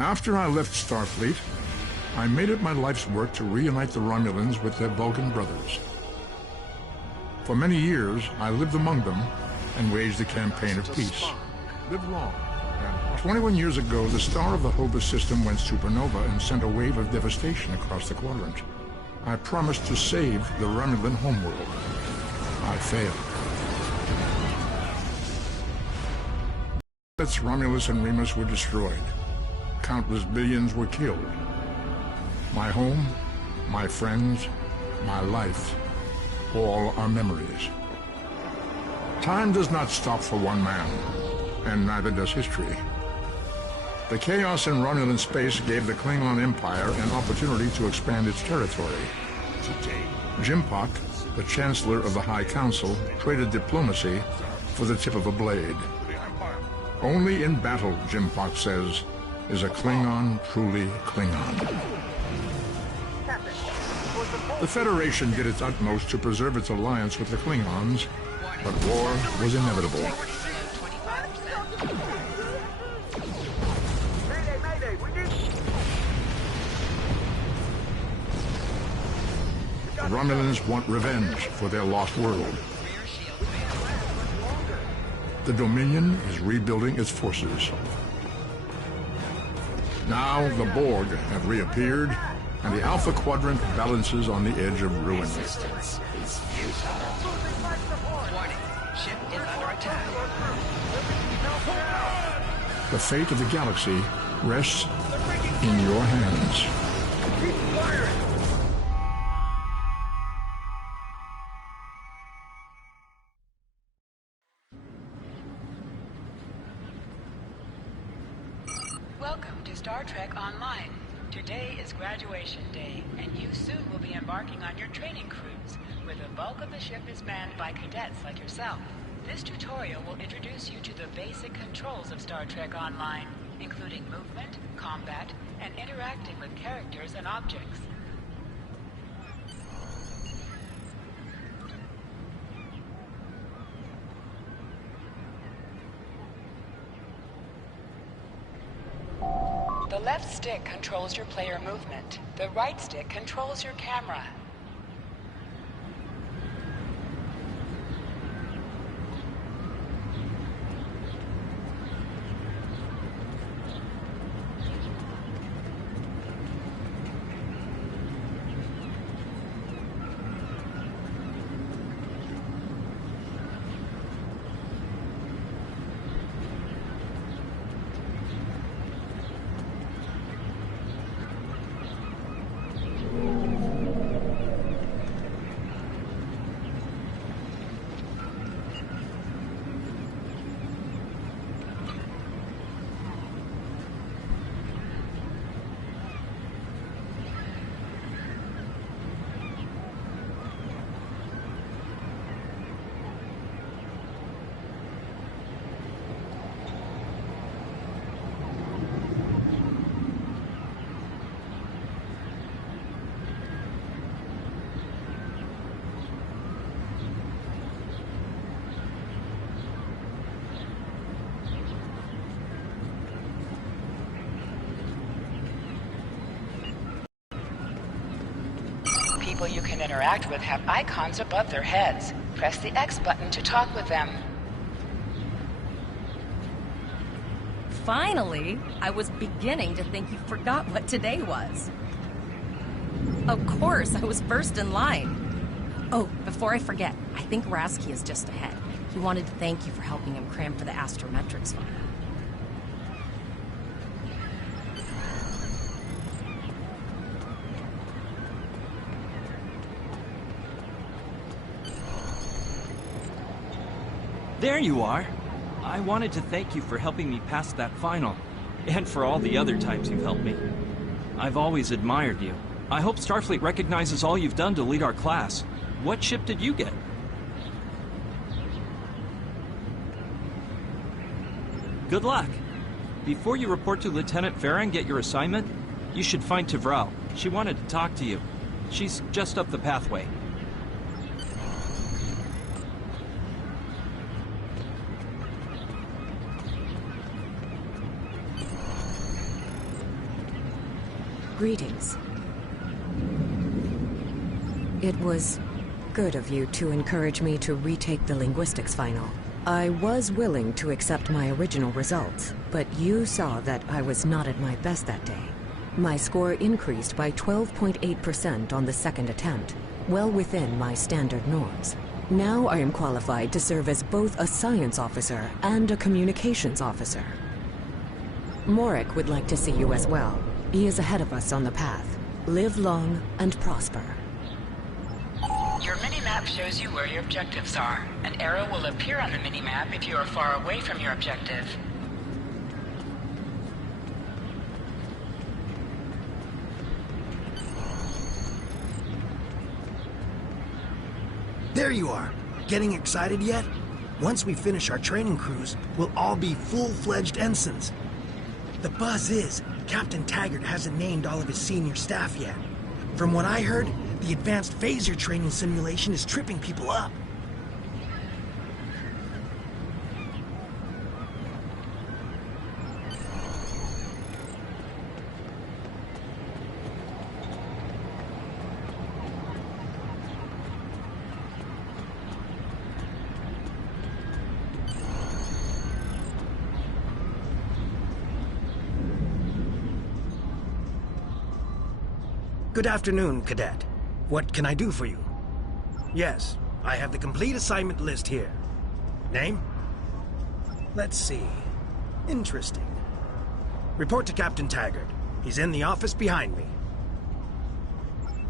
After I left Starfleet, I made it my life's work to reunite the Romulans with their Vulcan brothers. For many years, I lived among them and waged a campaign of peace. Live long. 21 years ago, the star of the Hova system went supernova and sent a wave of devastation across the quadrant. I promised to save the Romulan homeworld. I failed. Romulus and Remus were destroyed. Countless billions were killed. My home, my friends, my life, all are memories. Time does not stop for one man, and neither does history. The chaos in Romulan space gave the Klingon Empire an opportunity to expand its territory. Jimpak, the Chancellor of the High Council, traded diplomacy for the tip of a blade. Only in battle, Jimpak says, is a Klingon truly Klingon. The Federation did its utmost to preserve its alliance with the Klingons, but war was inevitable. The Romulans want revenge for their lost world. The Dominion is rebuilding its forces. Now the Borg have reappeared, and the Alpha Quadrant balances on the edge of ruin. The fate of the galaxy rests in your hands. Welcome to Star Trek Online. Today is graduation day, and you soon will be embarking on your training cruise, where the bulk of the ship is manned by cadets like yourself. This tutorial will introduce you to the basic controls of Star Trek Online, including movement, combat, and interacting with characters and objects. The left stick controls your player movement. The right stick controls your camera. People you can interact with have icons above their heads. Press the X button to talk with them. Finally! I was beginning to think you forgot what today was. Of course, I was first in line. Oh, before I forget, I think Rasky is just ahead. He wanted to thank you for helping him cram for the astrometrics final. There you are. I wanted to thank you for helping me pass that final, and for all the other times you've helped me. I've always admired you. I hope Starfleet recognizes all you've done to lead our class. What ship did you get? Good luck. Before you report to Lieutenant Farah and get your assignment, you should find Tvrel. She wanted to talk to you. She's just up the pathway. Greetings. It was good of you to encourage me to retake the linguistics final. I was willing to accept my original results, but you saw that I was not at my best that day. My score increased by 12.8% on the second attempt, well within my standard norms. Now I am qualified to serve as both a science officer and a communications officer. Morik would like to see you as well. He is ahead of us on the path. Live long and prosper. Your mini-map shows you where your objectives are. An arrow will appear on the mini-map if you are far away from your objective. There you are. Getting excited yet? Once we finish our training cruise, we'll all be full-fledged ensigns. The buzz is, Captain Taggart hasn't named all of his senior staff yet. From what I heard, the advanced phaser training simulation is tripping people up. Good afternoon, Cadet. What can I do for you? Yes, I have the complete assignment list here. Name? Let's see. Interesting. Report to Captain Taggart. He's in the office behind me.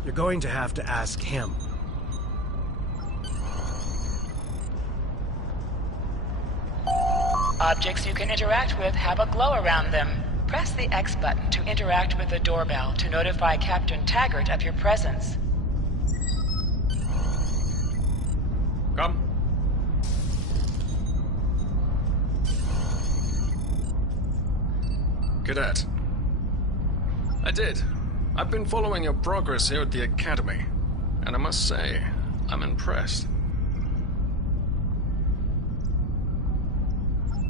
You're going to have to ask him. Objects you can interact with have a glow around them. Press the X button to interact with the doorbell to notify Captain Taggart of your presence. Come. Cadet. I did. I've been following your progress here at the Academy, and I must say, I'm impressed.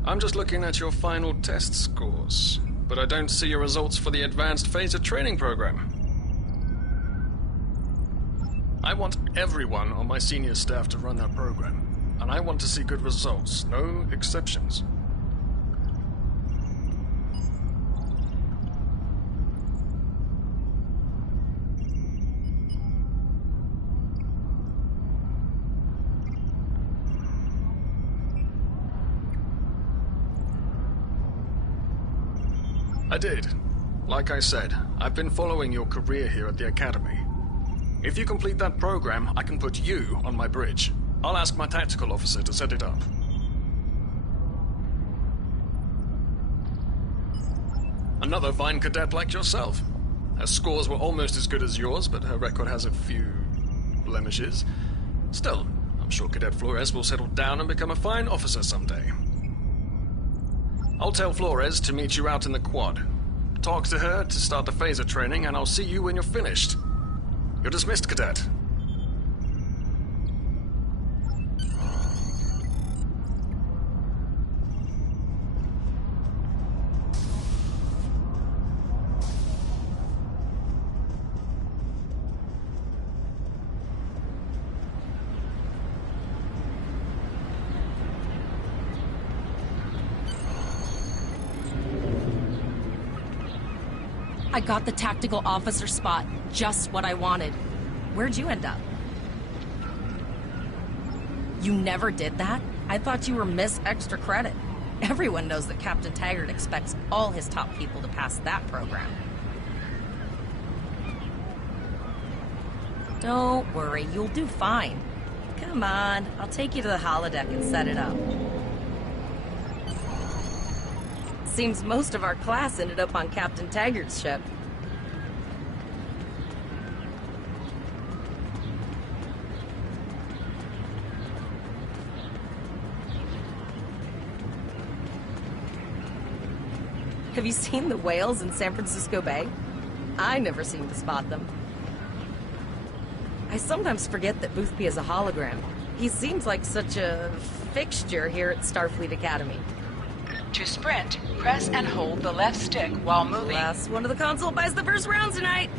I'm just looking at your final test scores, but I don't see your results for the Advanced Phaser Training Program. I want everyone on my senior staff to run that program, and I want to see good results, no exceptions. I did. Like I said, I've been following your career here at the Academy. If you complete that program, I can put you on my bridge. I'll ask my tactical officer to set it up. Another fine cadet like yourself. Her scores were almost as good as yours, but her record has a few blemishes. Still, I'm sure Cadet Flores will settle down and become a fine officer someday. I'll tell Flores to meet you out in the quad. Talk to her to start the phaser training, and I'll see you when you're finished. You're dismissed, Cadet. I got the tactical officer spot. Just what I wanted. Where'd you end up? You never did that? I thought you were Miss Extra Credit. Everyone knows that Captain Taggart expects all his top people to pass that program. Don't worry, you'll do fine. Come on, I'll take you to the holodeck and set it up. Seems most of our class ended up on Captain Taggart's ship. Have you seen the whales in San Francisco Bay? I never seem to spot them. I sometimes forget that Boothby is a hologram. He seems like such a fixture here at Starfleet Academy. To sprint, press and hold the left stick while moving. Last one of the console buys the first round tonight.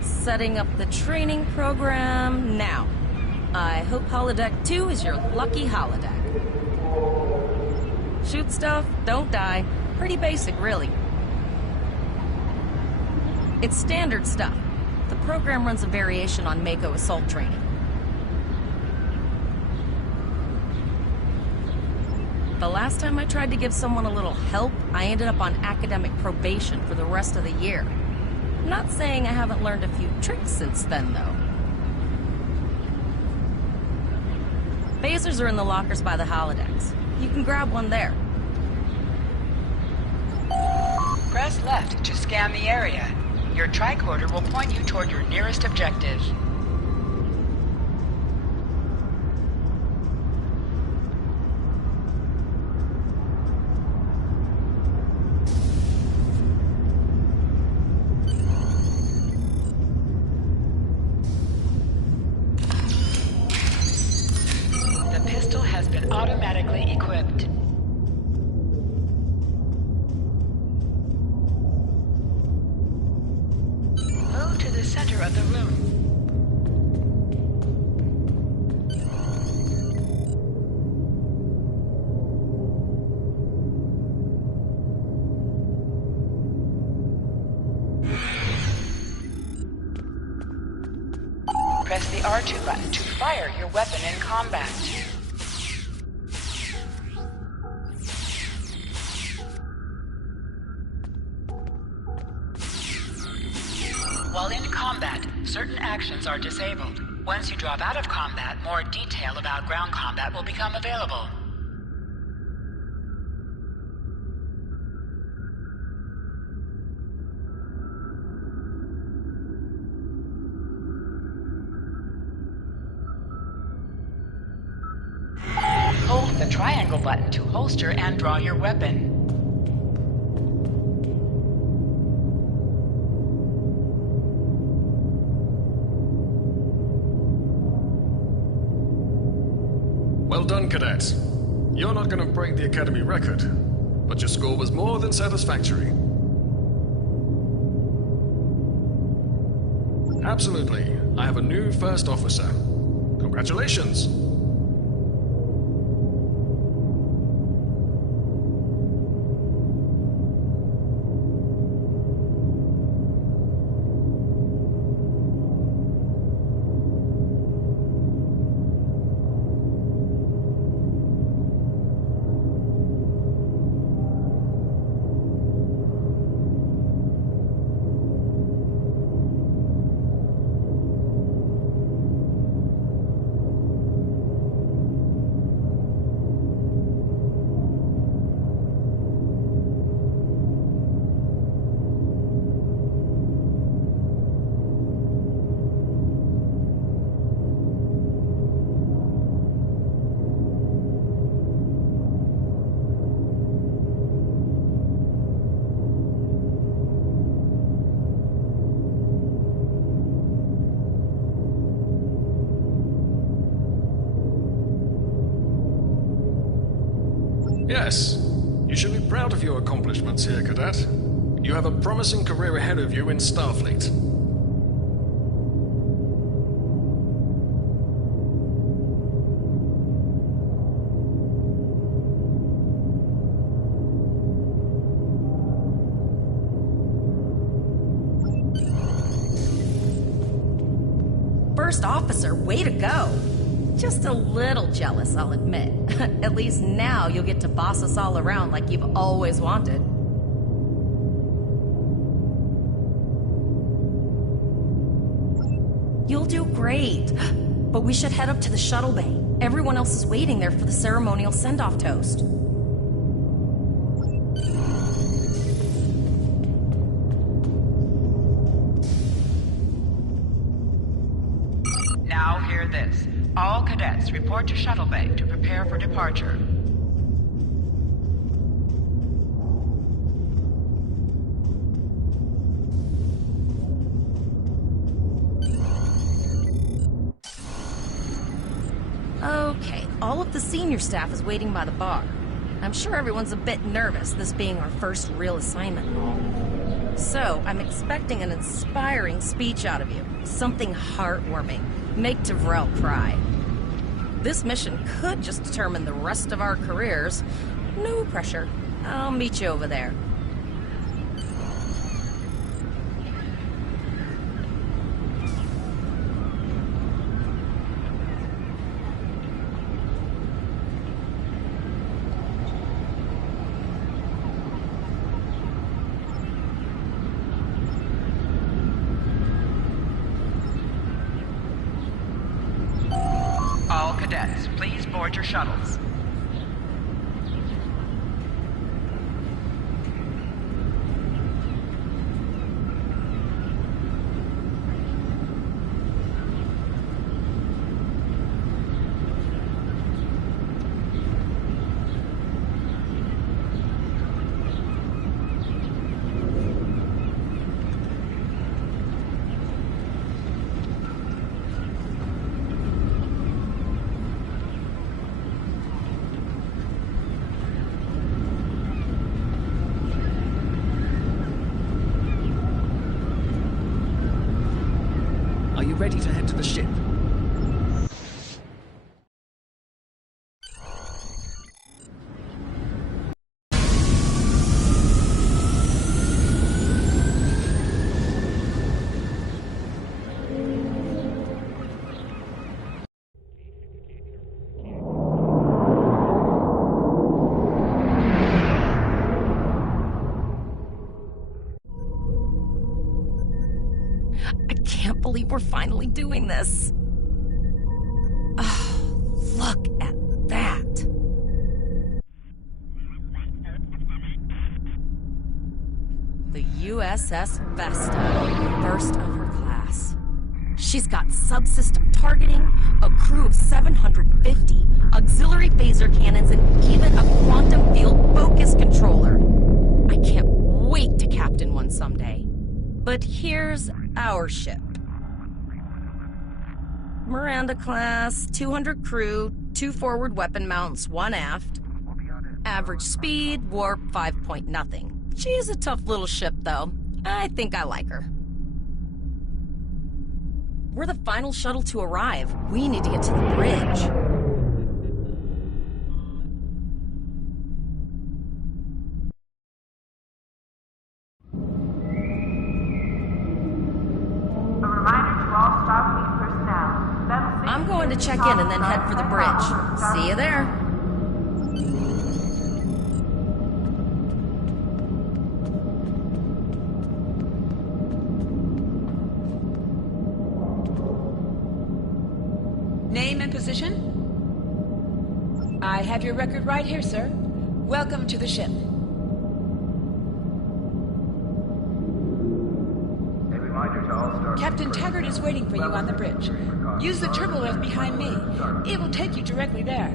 Setting up the training program now. I hope Holodeck 2 is your lucky holodeck. Shoot stuff, don't die. Pretty basic, really. It's standard stuff. The program runs a variation on Mako assault training. The last time I tried to give someone a little help, I ended up on academic probation for the rest of the year. I'm not saying I haven't learned a few tricks since then, though. Phasers are in the lockers by the holodecks. You can grab one there. Press left to scan the area. Your tricorder will point you toward your nearest objective. The pistol has been automatically equipped. Move to the center of the room. Press the R2 button to fire your weapon in combat. While in combat, certain actions are disabled. Once you drop out of combat, more detail about ground combat will become available. Hold the triangle button to holster and draw your weapon. Well done, cadets. You're not going to break the Academy record, but your score was more than satisfactory. Absolutely. I have a new first officer. Congratulations. Yes, you should be proud of your accomplishments here, Cadet. You have a promising career ahead of you in Starfleet. First officer, way to go. Just a little jealous, I'll admit. At least now you'll get to boss us all around like you've always wanted. You'll do great. But we should head up to the shuttle bay. Everyone else is waiting there for the ceremonial send-off toast. Now hear this. All cadets report to shuttle bay to prepare for departure. of the senior staff is waiting by the bar. I'm sure everyone's a bit nervous, this being our first real assignment and all. So, I'm expecting an inspiring speech out of you. Something heartwarming. Make Devrel cry. This mission could just determine the rest of our careers. No pressure. I'll meet you over there. All cadets, please board your shuttles. Are you ready to head to the ship? I can't believe we're finally doing this. Oh, look at that. The USS Vesta, first of her class. She's got subsystem targeting, a crew of 750, auxiliary phaser cannons, and even a quantum field focus controller. I can't wait to captain one someday. But here's our ship. Miranda class, 200 crew, 2 forward weapon mounts, 1 aft. Average speed, warp 5.0. She's a tough little ship, though. I think I like her. We're the final shuttle to arrive. We need to get to the bridge. I'm going to check in and then head for the bridge. See you there. Name and position? I have your record right here, sir. Welcome to the ship. Captain Taggart is waiting for you on the bridge. Use the turbo lift behind me. It will take you directly there.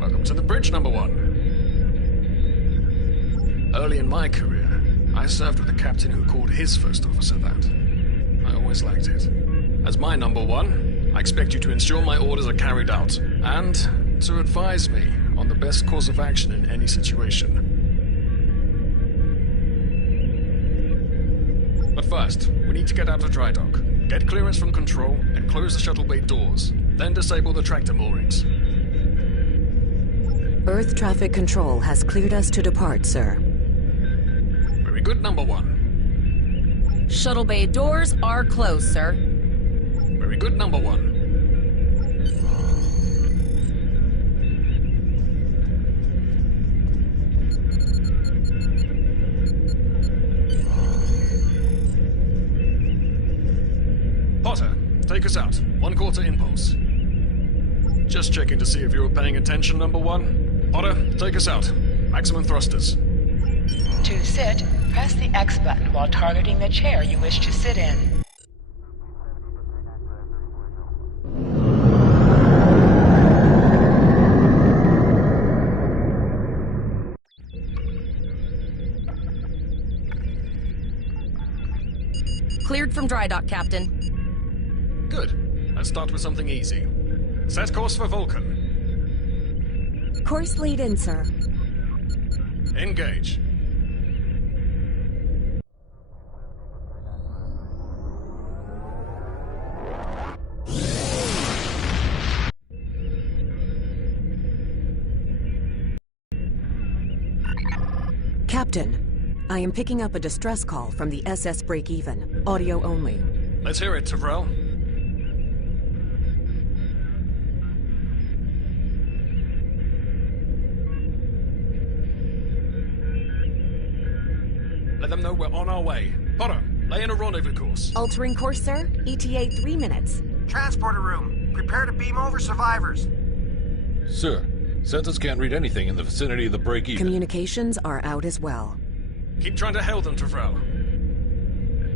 Welcome to the bridge, number 1. Early in my career, I served with a captain who called his first officer that. I always liked it. As my number 1, I expect you to ensure my orders are carried out, and to advise me on the best course of action in any situation. But first, we need to get out of dry dock, get clearance from control, and close the shuttle bay doors, then disable the tractor moorings. Earth traffic control has cleared us to depart, sir. Very good, number 1. Shuttle bay doors are closed, sir. Very good, number 1. Potter, take us out. 1/4 impulse. Just checking to see if you were paying attention, number 1. Potter, take us out. Maximum thrusters. To sit, press the X button while targeting the chair you wish to sit in. Cleared from dry dock, Captain. Good. Let's start with something easy. Set course for Vulcan. Course lead in, sir. Engage. Captain, I am picking up a distress call from the SS Break-Even. Audio only. Let's hear it, Tyrell. Let them know we're on our way. Potter, lay in a rendezvous course. Altering course, sir. ETA 3 minutes. Transporter room. Prepare to beam over survivors. Sir, sensors can't read anything in the vicinity of the break-even. Communications are out as well. Keep trying to hail them, Tyrell.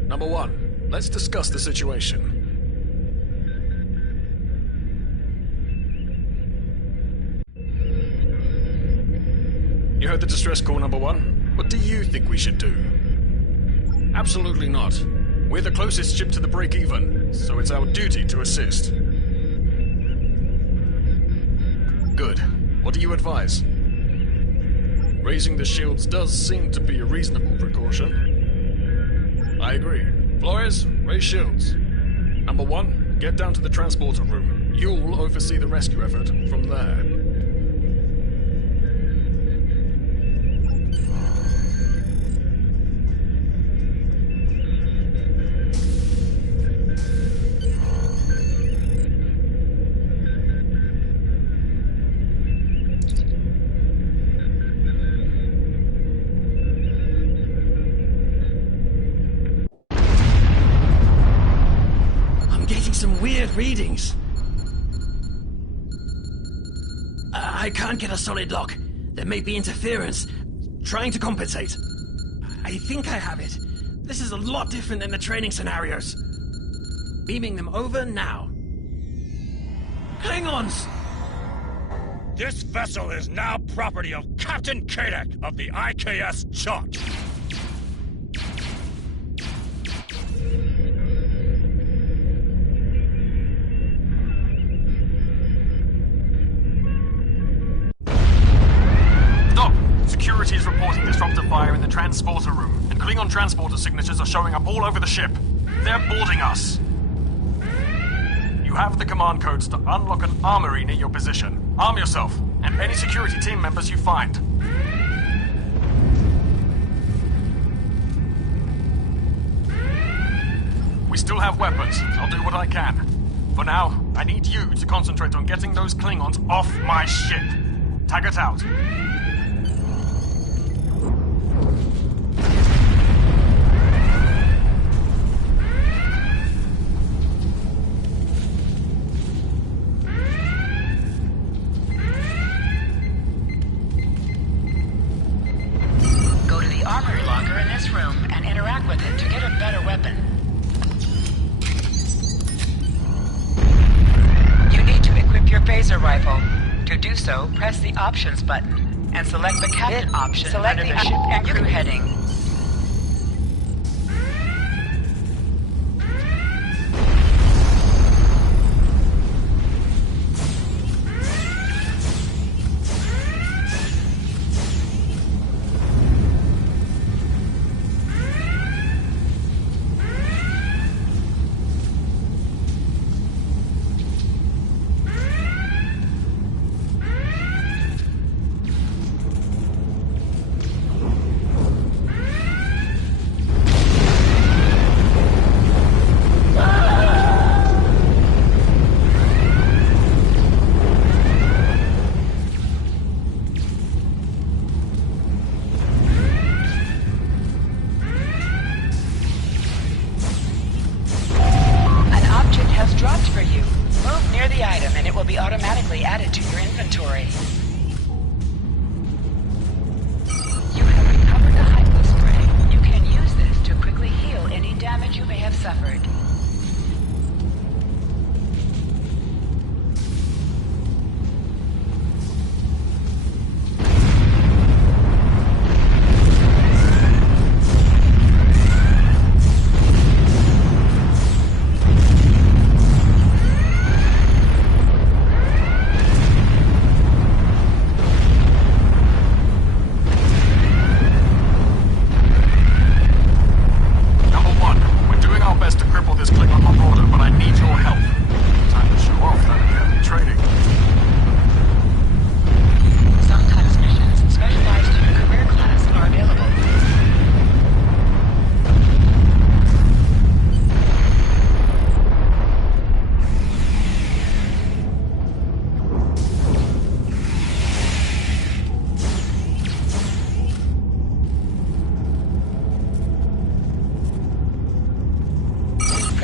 Number 1, let's discuss the situation. You heard the distress call, Number 1? What do you think we should do? Absolutely not. We're the closest ship to the break-even, so it's our duty to assist. Good. What do you advise? Raising the shields does seem to be a reasonable precaution. I agree. Flores, raise shields. Number 1, get down to the transporter room. You'll oversee the rescue effort from there. Some weird readings. I can't get a solid lock. There may be interference. Trying to compensate. I think I have it. This is a lot different than the training scenarios. Beaming them over now. Klingons! This vessel is now property of Captain Kadek of the IKS Troughs. Security is reporting disruptor fire in the transporter room, and Klingon transporter signatures are showing up all over the ship. They're boarding us. You have the command codes to unlock an armory near your position. Arm yourself, and any security team members you find. We still have weapons. I'll do what I can. For now, I need you to concentrate on getting those Klingons off my ship. Taggart out. Press the Options button and select the Captain option under the ship and crew heading.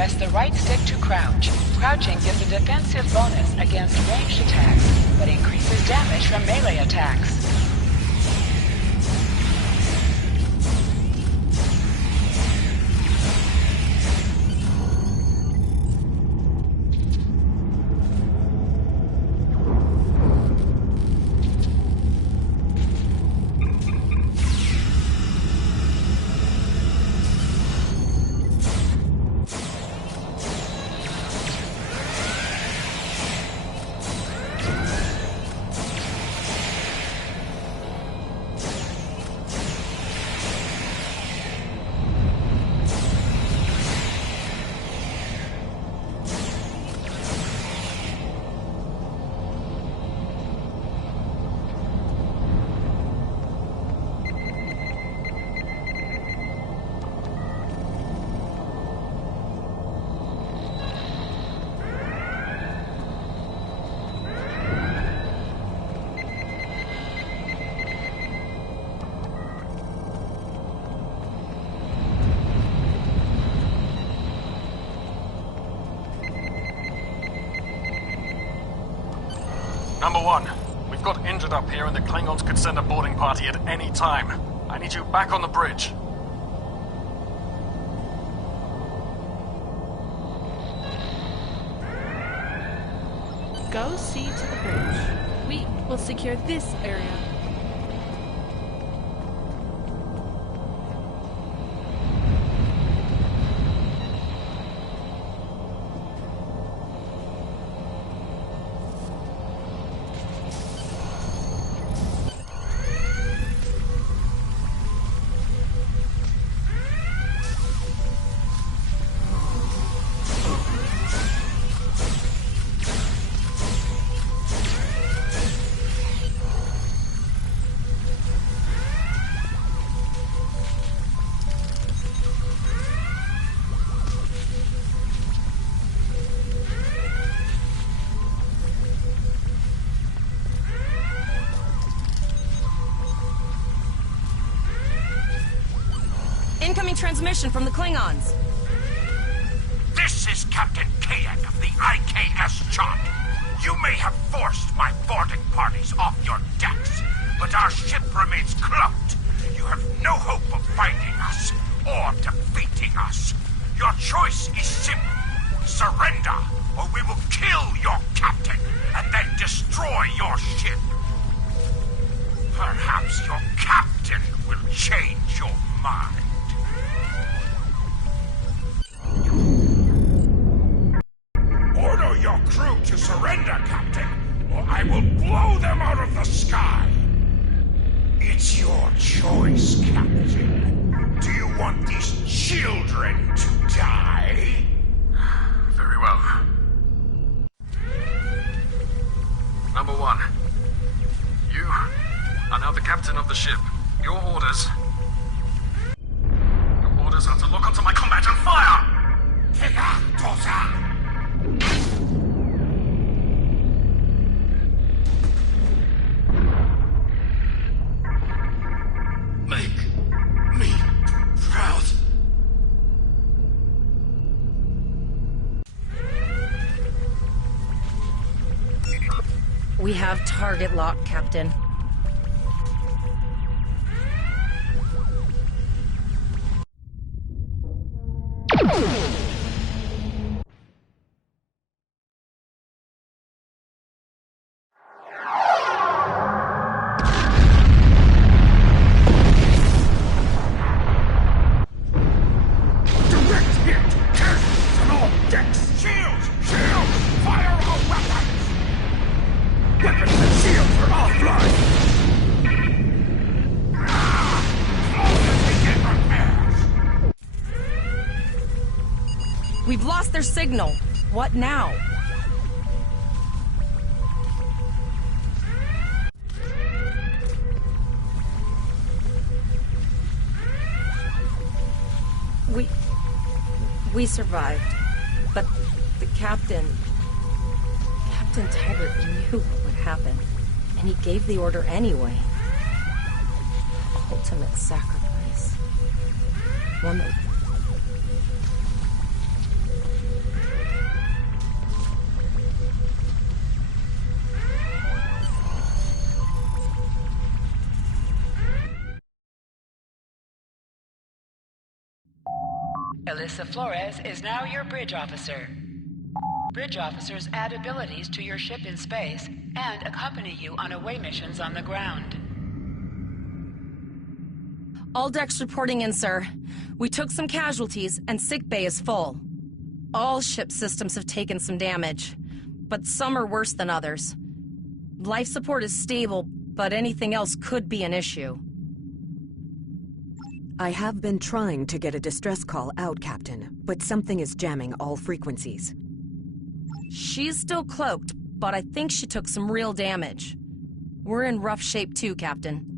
Press the right stick to crouch. Crouching gives a defensive bonus against ranged attacks, but increases damage from melee attacks. Number 1, we've got injured up here and the Klingons could send a boarding party at any time. I need you back on the bridge. Go see to the bridge. We will secure this area. Incoming transmission from the Klingons. This is Captain Kadek of the IKS Chart. You may have forced my boarding parties off your decks, but our ship remains cloaked. You have no hope of finding us or defeating us. Your choice is simple. Surrender, or we will kill your captain and then destroy your ship. Perhaps your captain will change your mind. Order your crew to surrender, Captain, or I will blow them out of the sky. It's your choice, Captain. Do you want these children to die? Very well. Number 1, you are now the captain of the ship. Your orders are to lock onto my combat and fire! Make me proud. We have target lock, Captain. We've lost their signal. What now? We survived. But the Captain Taggart knew what would happen. And he gave the order anyway. Ultimate sacrifice. One that Alyssa Flores is now your bridge officer. Bridge officers add abilities to your ship in space and accompany you on away missions on the ground. All decks reporting in, sir. We took some casualties, and sickbay is full. All ship systems have taken some damage, but some are worse than others. Life support is stable, but anything else could be an issue. I have been trying to get a distress call out, Captain, but something is jamming all frequencies. She's still cloaked, but I think she took some real damage. We're in rough shape too, Captain.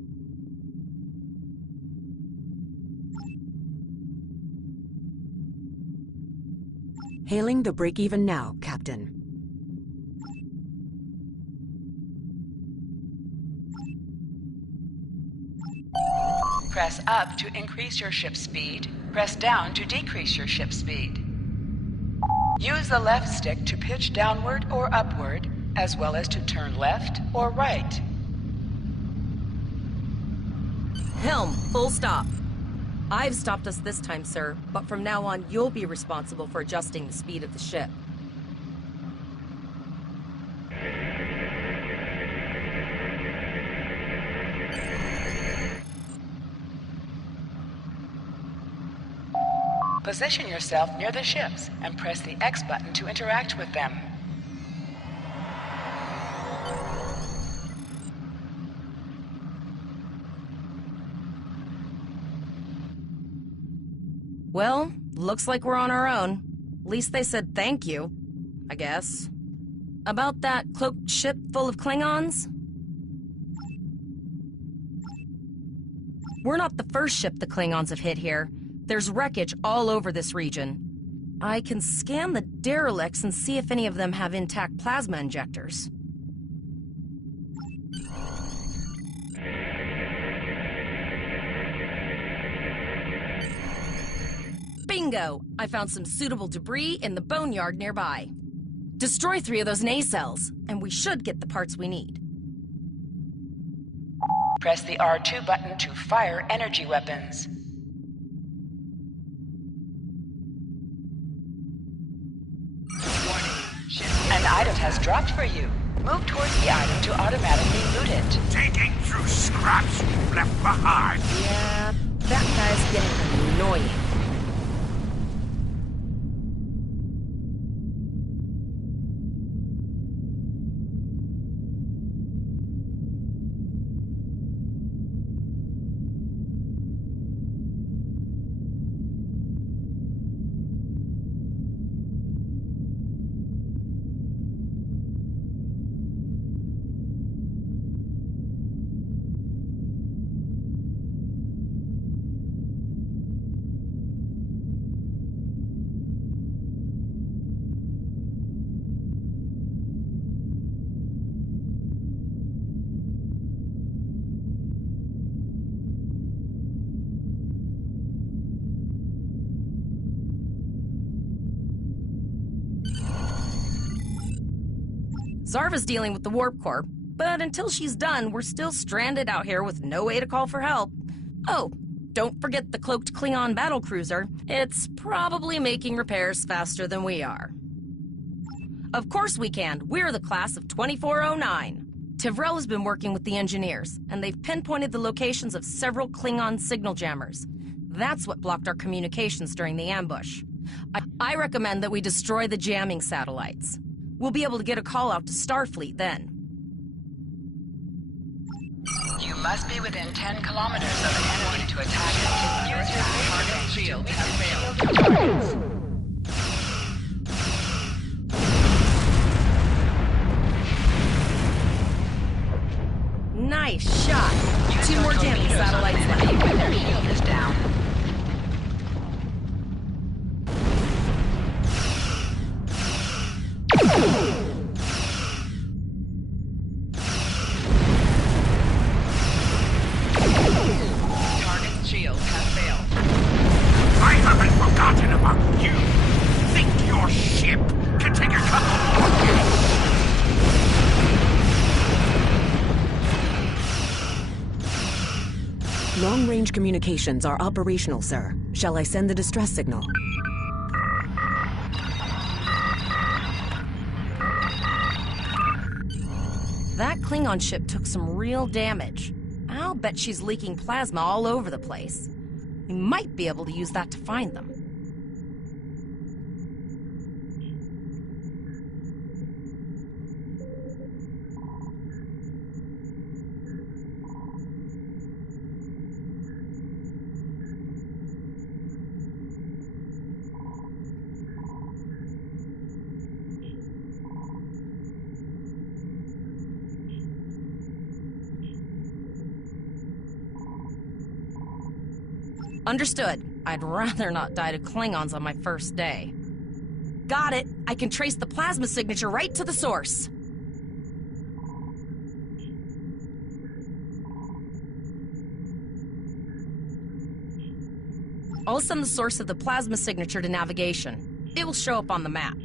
Hailing the break-even now, Captain. Press up to increase your ship speed. Press down to decrease your ship speed. Use the left stick to pitch downward or upward, as well as to turn left or right. Helm, full stop. I've stopped us this time, sir, but from now on, you'll be responsible for adjusting the speed of the ship. Position yourself near the ships and press the X button to interact with them. Well, looks like we're on our own. At least they said thank you, I guess. About that cloaked ship full of Klingons? We're not the first ship the Klingons have hit here. There's wreckage all over this region. I can scan the derelicts and see if any of them have intact plasma injectors. Bingo! I found some suitable debris in the boneyard nearby. Destroy 3 of those nacelles, and we should get the parts we need. Press the R2 button to fire energy weapons. An item has dropped for you. Move towards the item to automatically loot it. Digging through scraps you've left behind. Yeah, that guy's getting annoying. Zarva's dealing with the warp core, but until she's done, we're still stranded out here with no way to call for help. Oh, don't forget the cloaked Klingon battlecruiser. It's probably making repairs faster than we are. Of course we can. We're the class of 2409. Tivrel has been working with the engineers, and they've pinpointed the locations of several Klingon signal jammers. That's what blocked our communications during the ambush. I recommend that we destroy the jamming satellites. We'll be able to get a call out to Starfleet then. You must be within 10 kilometers of an enemy to attack it. Use your target shield to fail targets. Nice shot. 2 more jamming satellites left. Their shield is down. Target's shield has failed. I haven't forgotten about you. Think your ship can take a couple more hits? Long-range communications are operational, sir. Shall I send the distress signal? That Klingon ship took some real damage. I'll bet she's leaking plasma all over the place. We might be able to use that to find them. Understood. I'd rather not die to Klingons on my first day. Got it. I can trace the plasma signature right to the source. I'll send the source of the plasma signature to navigation. It will show up on the map.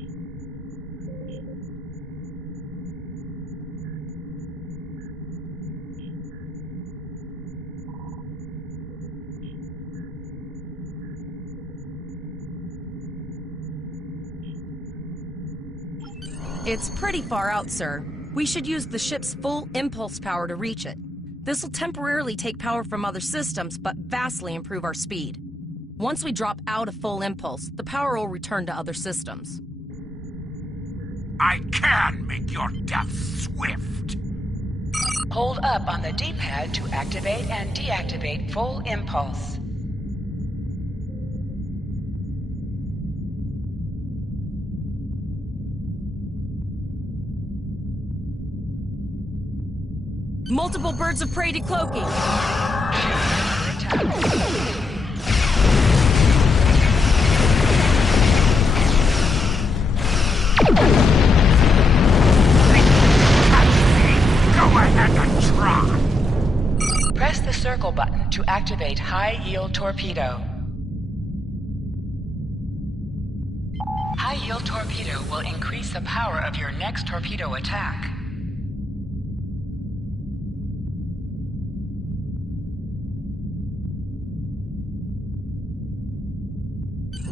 It's pretty far out, sir. We should use the ship's full impulse power to reach it. This will temporarily take power from other systems, but vastly improve our speed. Once we drop out of full impulse, the power will return to other systems. I can make your death swift. Hold up on the D-pad to activate and deactivate full impulse. Multiple birds of prey decloaking. Go ahead and try. Press the circle button to activate high-yield torpedo. High-yield torpedo will increase the power of your next torpedo attack.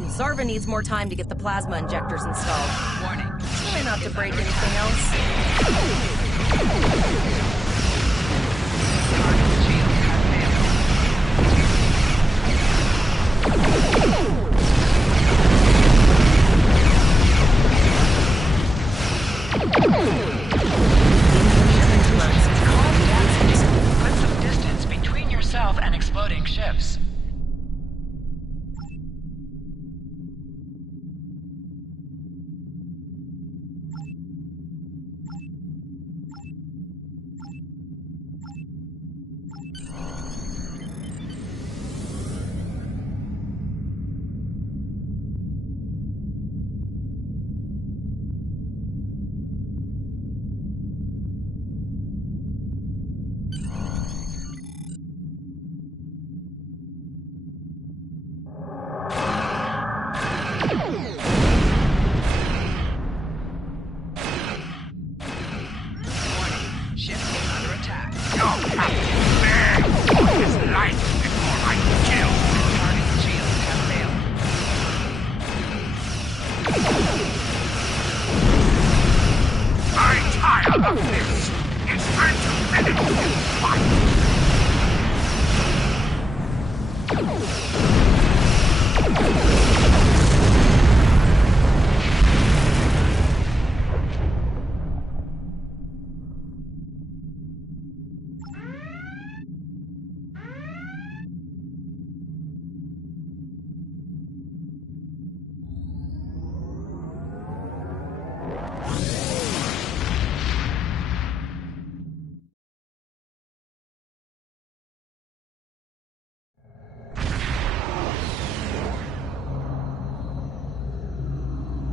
Zarva needs more time to get the plasma injectors installed. Warning. Try not to break anything else. Put some distance between yourself and exploding ships.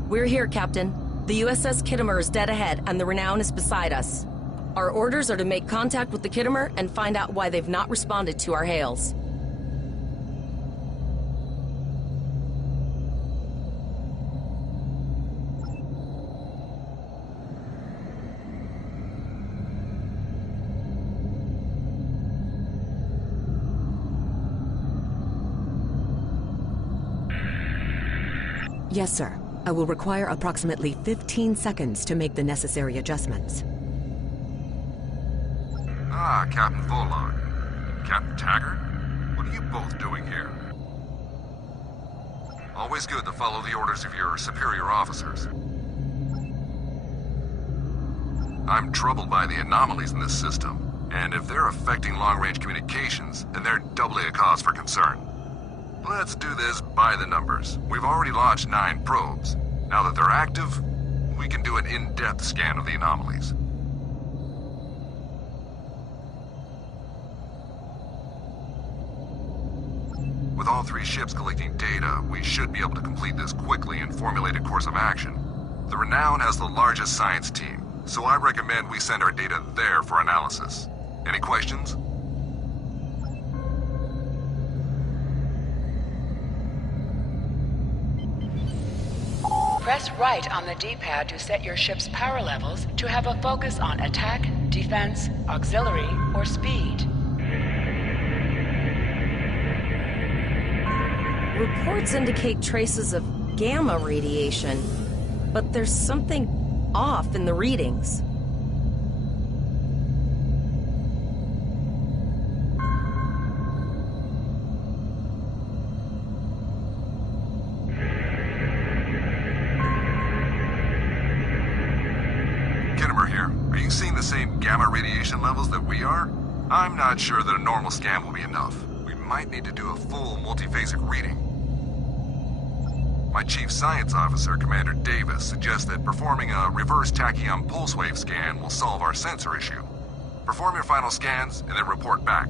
We're here, Captain. The USS Kittimer is dead ahead, and the Renown is beside us. Our orders are to make contact with the Kittimer and find out why they've not responded to our hails. Yes, sir. I will require approximately 15 seconds to make the necessary adjustments. Ah, Captain Volog. Captain Taggart? What are you both doing here? Always good to follow the orders of your superior officers. I'm troubled by the anomalies in this system, and if they're affecting long-range communications, then they're doubly a cause for concern. Let's do this by the numbers. We've already launched 9 probes. Now that they're active, we can do an in-depth scan of the anomalies. With all 3 ships collecting data, we should be able to complete this quickly and formulate a course of action. The Renown has the largest science team, so I recommend we send our data there for analysis. Any questions? Press right on the D-pad to set your ship's power levels to have a focus on attack, defense, auxiliary, or speed. Reports indicate traces of gamma radiation, but there's something off in the readings. Kittimer here. Are you seeing the same gamma radiation levels that we are? I'm not sure that a normal scan will be enough. We might need to do a full multiphasic reading. My Chief Science Officer, Commander Davis, suggests that performing a reverse tachyon pulse wave scan will solve our sensor issue. Perform your final scans and then report back.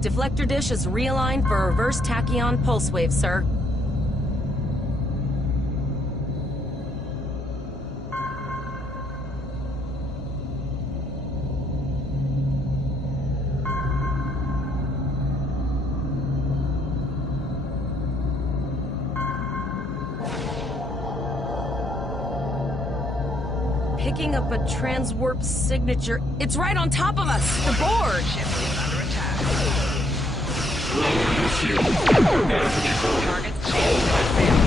Deflector dish is realigned for a reverse tachyon pulse wave, sir. Picking up a transwarp signature. It's right on top of us! The board! Target's shield has failed.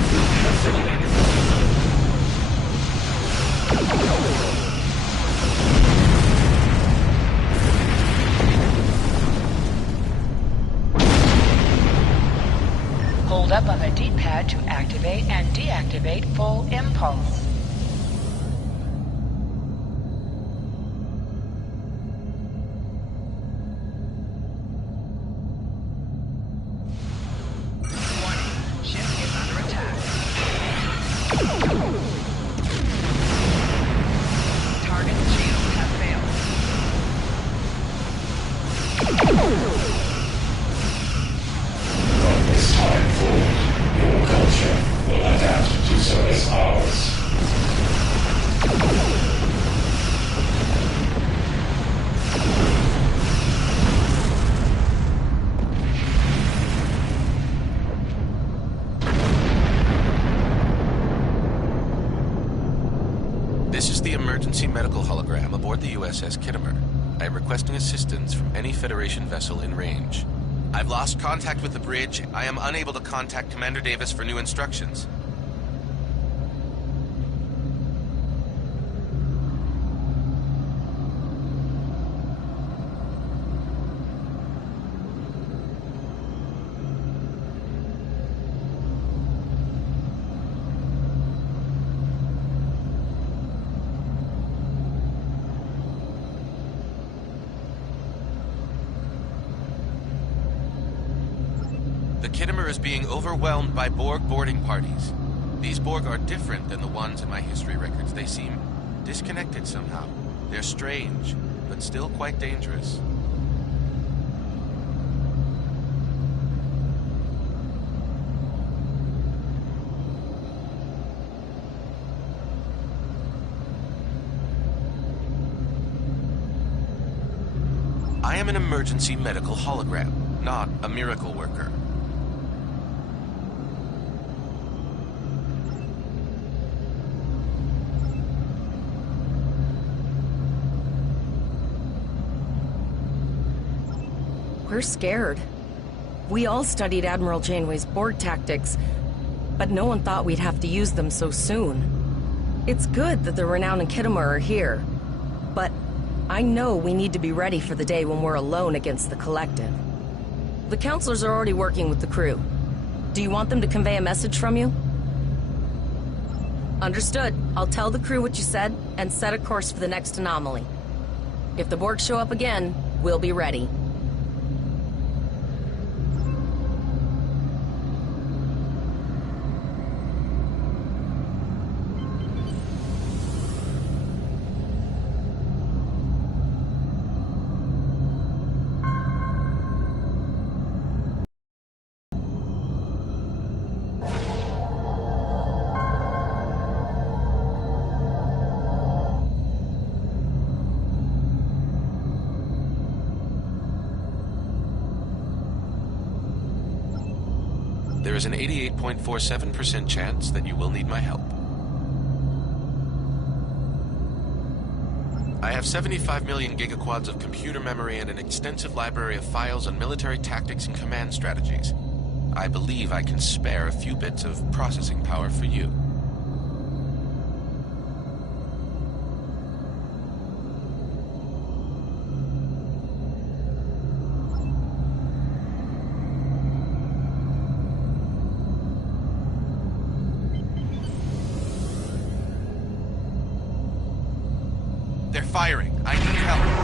Hold up on the D-pad to activate and deactivate full impulse. This is the emergency medical hologram aboard the USS Kittimer. I am requesting assistance from any Federation vessel in range. I've lost contact with the bridge. I am unable to contact Commander Davis for new instructions. The Kittimer is being overwhelmed by Borg boarding parties. These Borg are different than the ones in my history records. They seem disconnected somehow. They're strange, but still quite dangerous. I am an emergency medical hologram, not a miracle worker. We're scared. We all studied Admiral Janeway's Borg tactics, but no one thought we'd have to use them so soon. It's good that the Renown and Kittimer are here, but I know we need to be ready for the day when we're alone against the Collective. The counselors are already working with the crew. Do you want them to convey a message from you? Understood. I'll tell the crew what you said and set a course for the next anomaly. If the Borg show up again, we'll be ready. There is an 88.47% chance that you will need my help. I have 75 million gigaquads of computer memory and an extensive library of files on military tactics and command strategies. I believe I can spare a few bits of processing power for you. They're firing. I need help.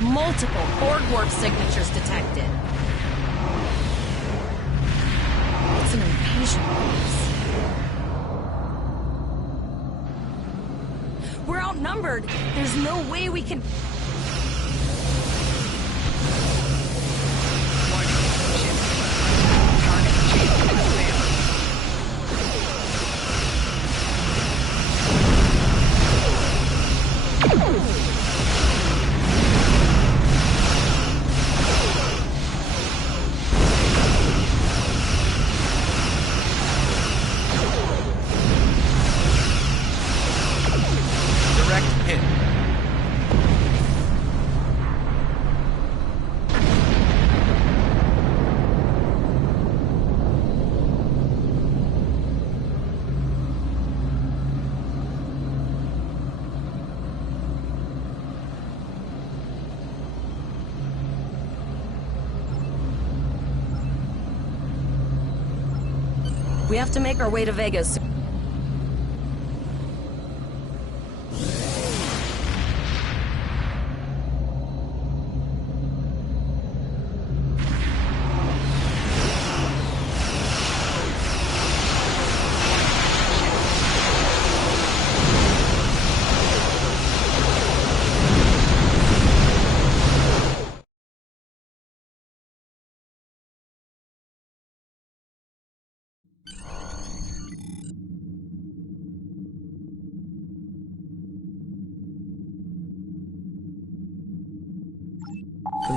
Multiple Borg warp signatures detected. It's an invasion base. We're outnumbered. There's no way we can... We have to make our way to Vegas.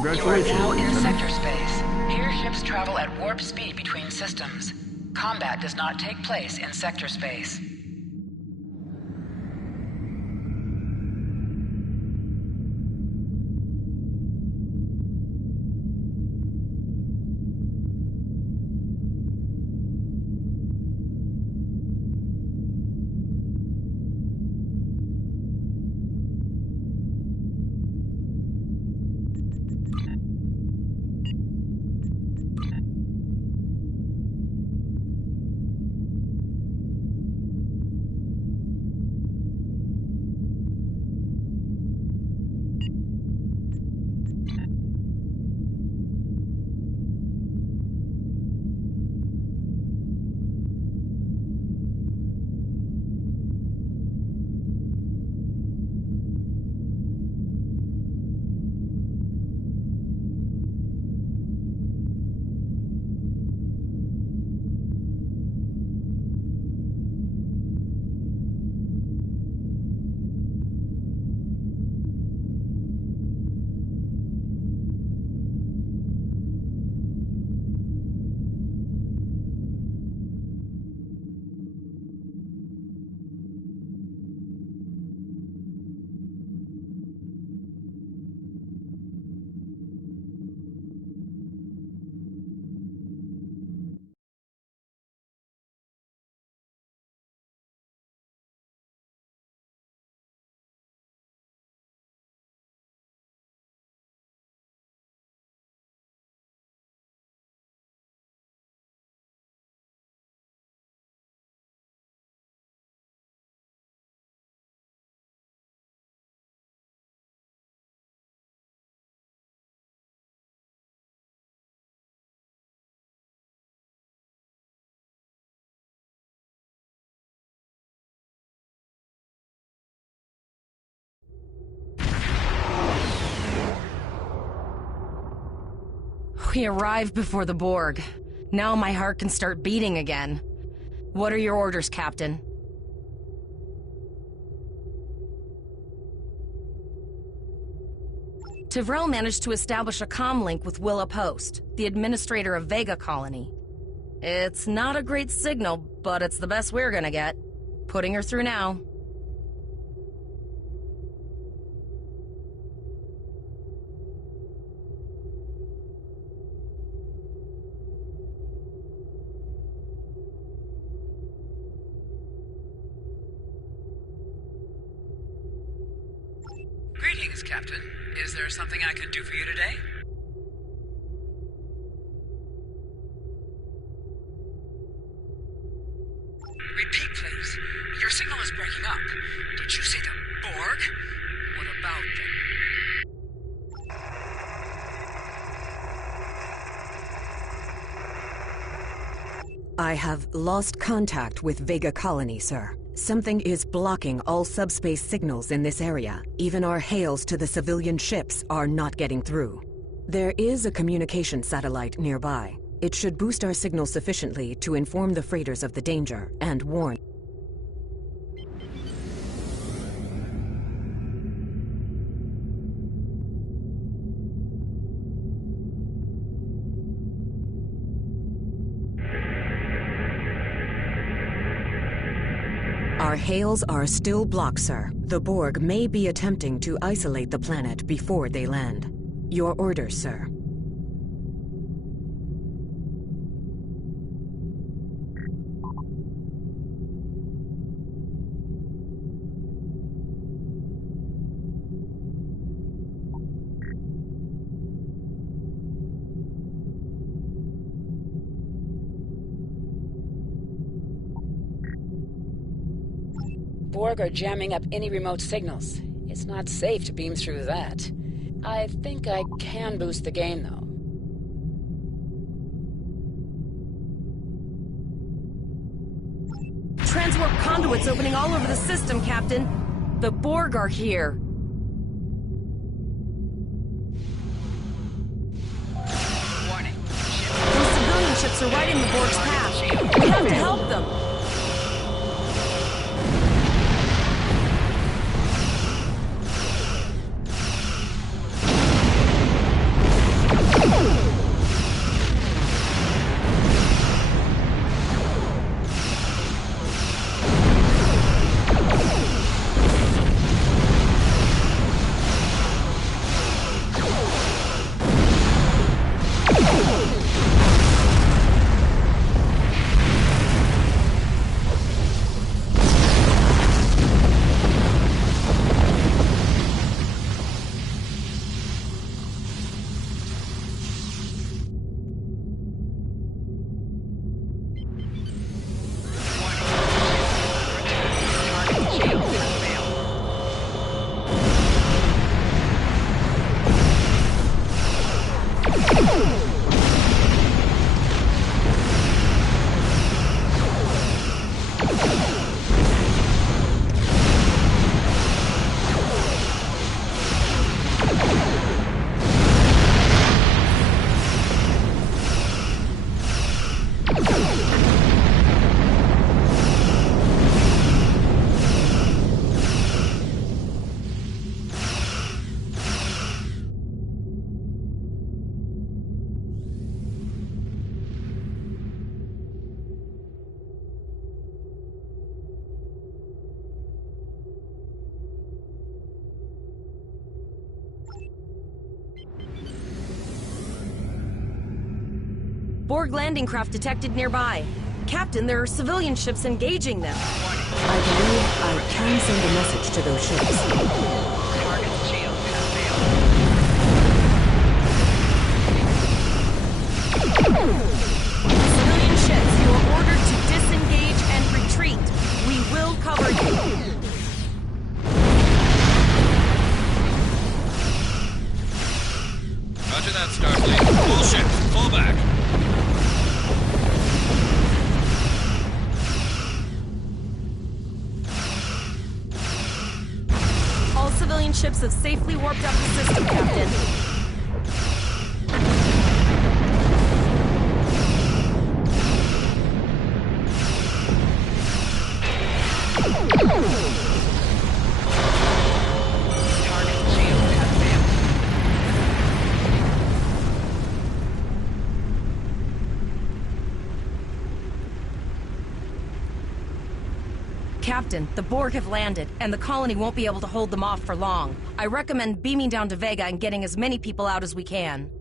You are now in sector space. Here ships travel at warp speed between systems. Combat does not take place in sector space. We arrived before the Borg. Now my heart can start beating again. What are your orders, Captain? Tivrell managed to establish a comm link with Willa Post, the administrator of Vega Colony. It's not a great signal, but it's the best we're gonna get. Putting her through now. Greetings, Captain. Is there something I could do for you today? Repeat, please. Your signal is breaking up. Did you say the Borg? What about them? I have lost contact with Vega Colony, sir. Something is blocking all subspace signals in this area. Even our hails to the civilian ships are not getting through. There is a communication satellite nearby. It should boost our signal sufficiently to inform the freighters of the danger and warn. Our hails are still blocked, sir. The Borg may be attempting to isolate the planet before they land. Your orders, sir. Borg are jamming up any remote signals. It's not safe to beam through that. I think I can boost the gain, though. Transwarp conduits opening all over the system, Captain. The Borg are here. Warning. Those civilian ships are right in the Borg's path. We have to help them. Borg landing craft detected nearby. Captain, there are civilian ships engaging them. I believe I can send a message to those ships. Target's shield has Civilian ships, you are ordered to disengage and retreat. We will cover you. Roger that, Starfleet. All ships, fall back. All civilian ships have safely warped up the system, Captain. Target's shield has failed. Captain, the Borg have landed, and the colony won't be able to hold them off for long. I recommend beaming down to Vega and getting as many people out as we can.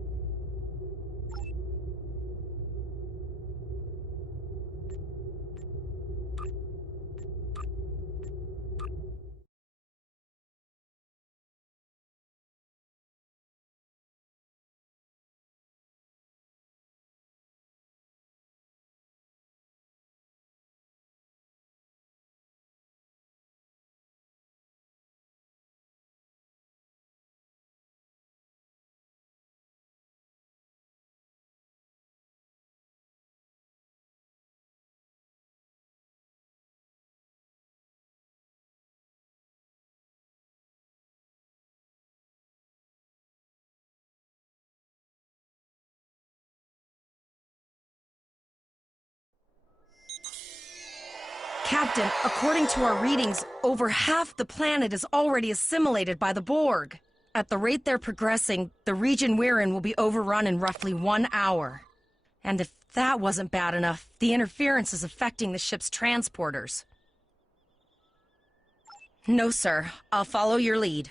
Captain, according to our readings, over half the planet is already assimilated by the Borg. At the rate they're progressing, the region we're in will be overrun in roughly 1 hour. And if that wasn't bad enough, the interference is affecting the ship's transporters. No, sir. I'll follow your lead.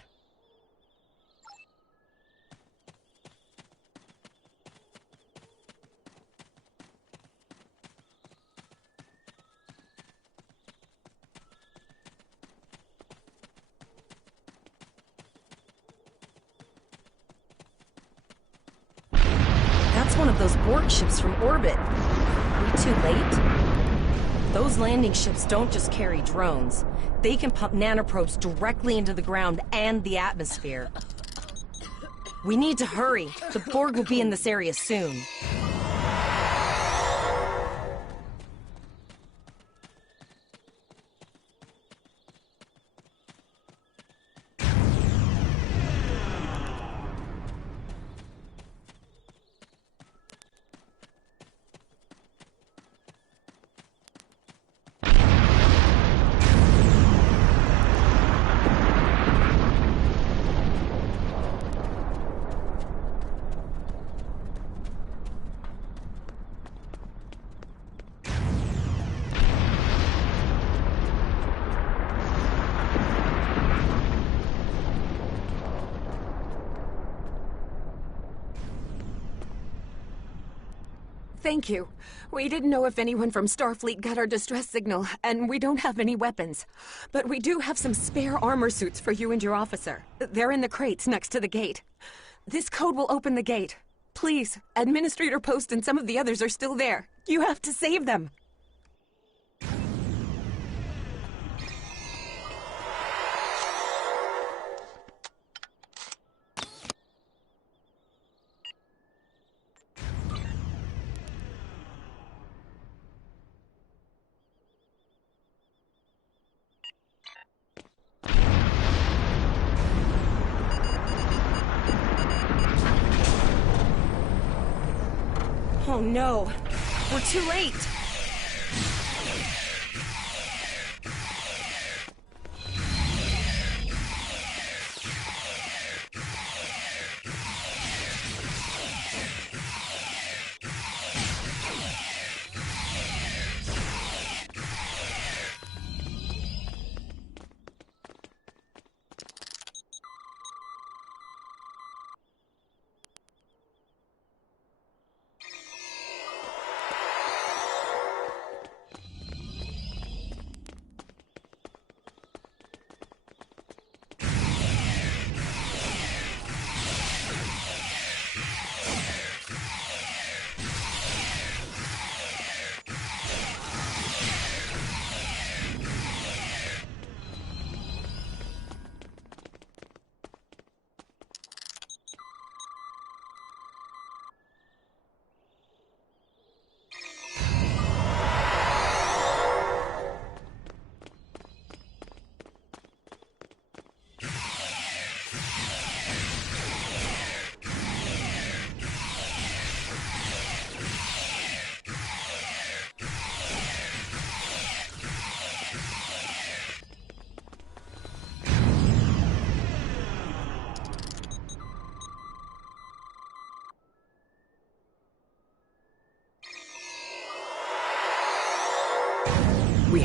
That's one of those Borg ships from orbit. Are we too late? Those landing ships don't just carry drones. They can pump nanoprobes directly into the ground and the atmosphere. We need to hurry. The Borg will be in this area soon. Thank you. We didn't know if anyone from Starfleet got our distress signal, and we don't have any weapons. But we do have some spare armor suits for you and your officer. They're in the crates next to the gate. This code will open the gate. Please, Administrator Post and some of the others are still there. You have to save them. Oh no, we're too late.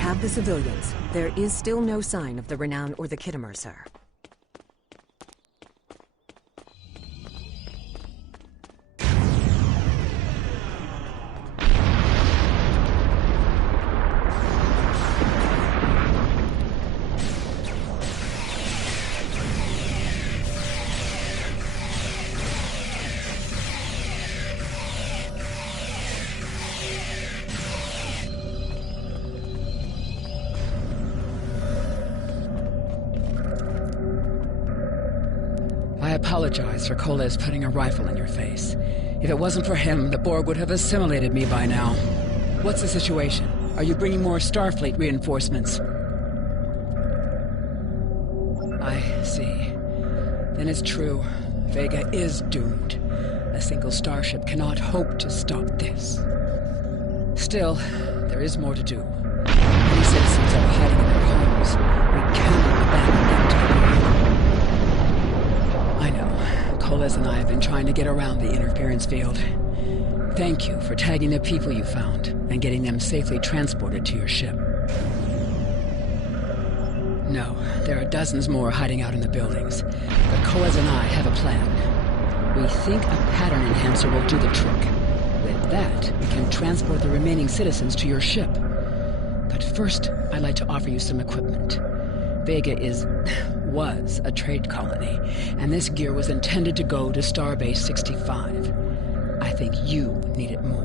have the civilians. There is still no sign of the Renown or the Kittimer, sir. I apologize for Koles putting a rifle in your face. If it wasn't for him, the Borg would have assimilated me by now. What's the situation? Are you bringing more Starfleet reinforcements? I see. Then it's true. Vega is doomed. A single starship cannot hope to stop this. Still, there is more to do. Many citizens are hiding in their homes. We cannot abandon them to the world. I know. Koles and I have been trying to get around the interference field. Thank you for tagging the people you found and getting them safely transported to your ship. No, there are dozens more hiding out in the buildings. But Koles and I have a plan. We think a pattern enhancer will do the trick. With that, we can transport the remaining citizens to your ship. But first, I'd like to offer you some equipment. Vega was a trade colony, and this gear was intended to go to Starbase 65. I think you need it more.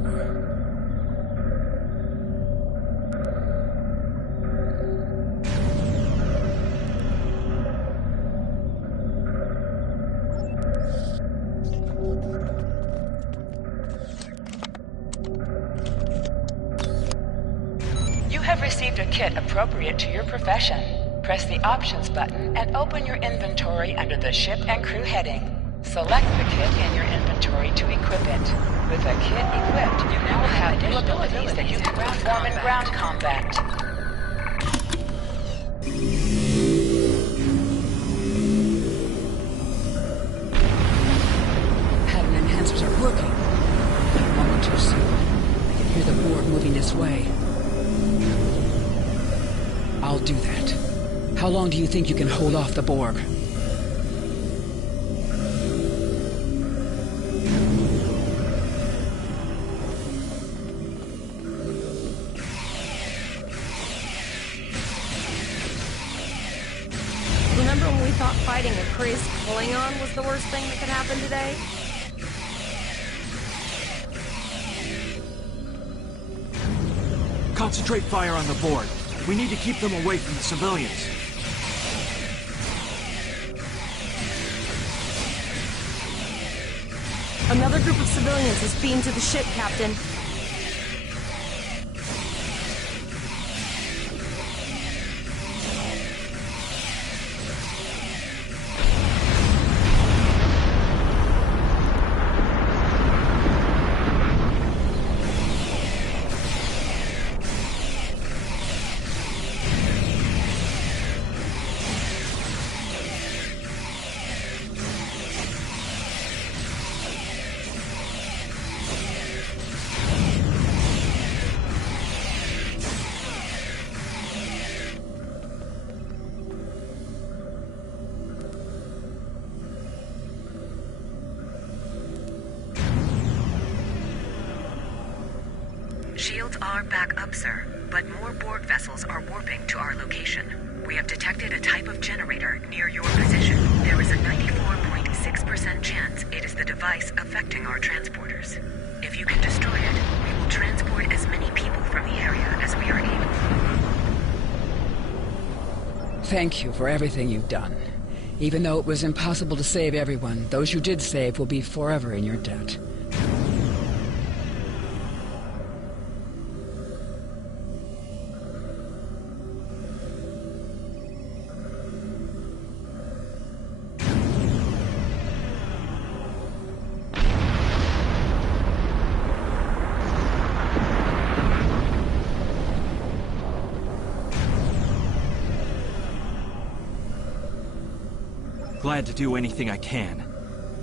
You have received a kit appropriate to your profession. Press the Options button and open your inventory under the Ship and Crew heading. Select the kit in your inventory to equip it. With a kit equipped, you now have new abilities that you can perform in ground combat. Pattern enhancers are working. Not a moment too soon. I can hear the Borg moving this way. I'll do that. How long do you think you can hold off the Borg? Remember when we thought fighting a crazed Klingon was the worst thing that could happen today? Concentrate fire on the Borg. We need to keep them away from the civilians. Another group of civilians is beamed to the ship, Captain. Shields are back up, sir, but more Borg vessels are warping to our location. We have detected a type of generator near your position. There is a 94.6% chance it is the device affecting our transporters. If you can destroy it, we will transport as many people from the area as we are able. Thank you for everything you've done. Even though it was impossible to save everyone, those you did save will be forever in your debt. Glad to do anything I can.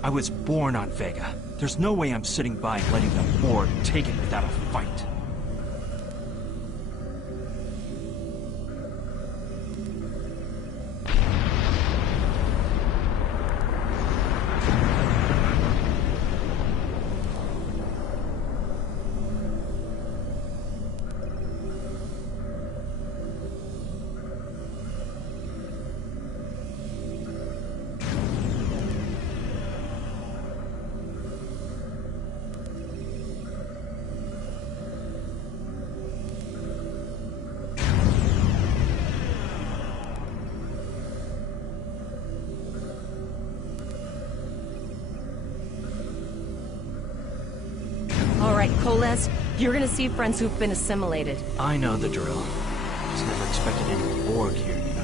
I was born on Vega. There's no way I'm sitting by and letting the Borg take it without a fight. Alright, Koles, you're gonna see friends who've been assimilated. I know the drill. Just never expected any Borg here, you know.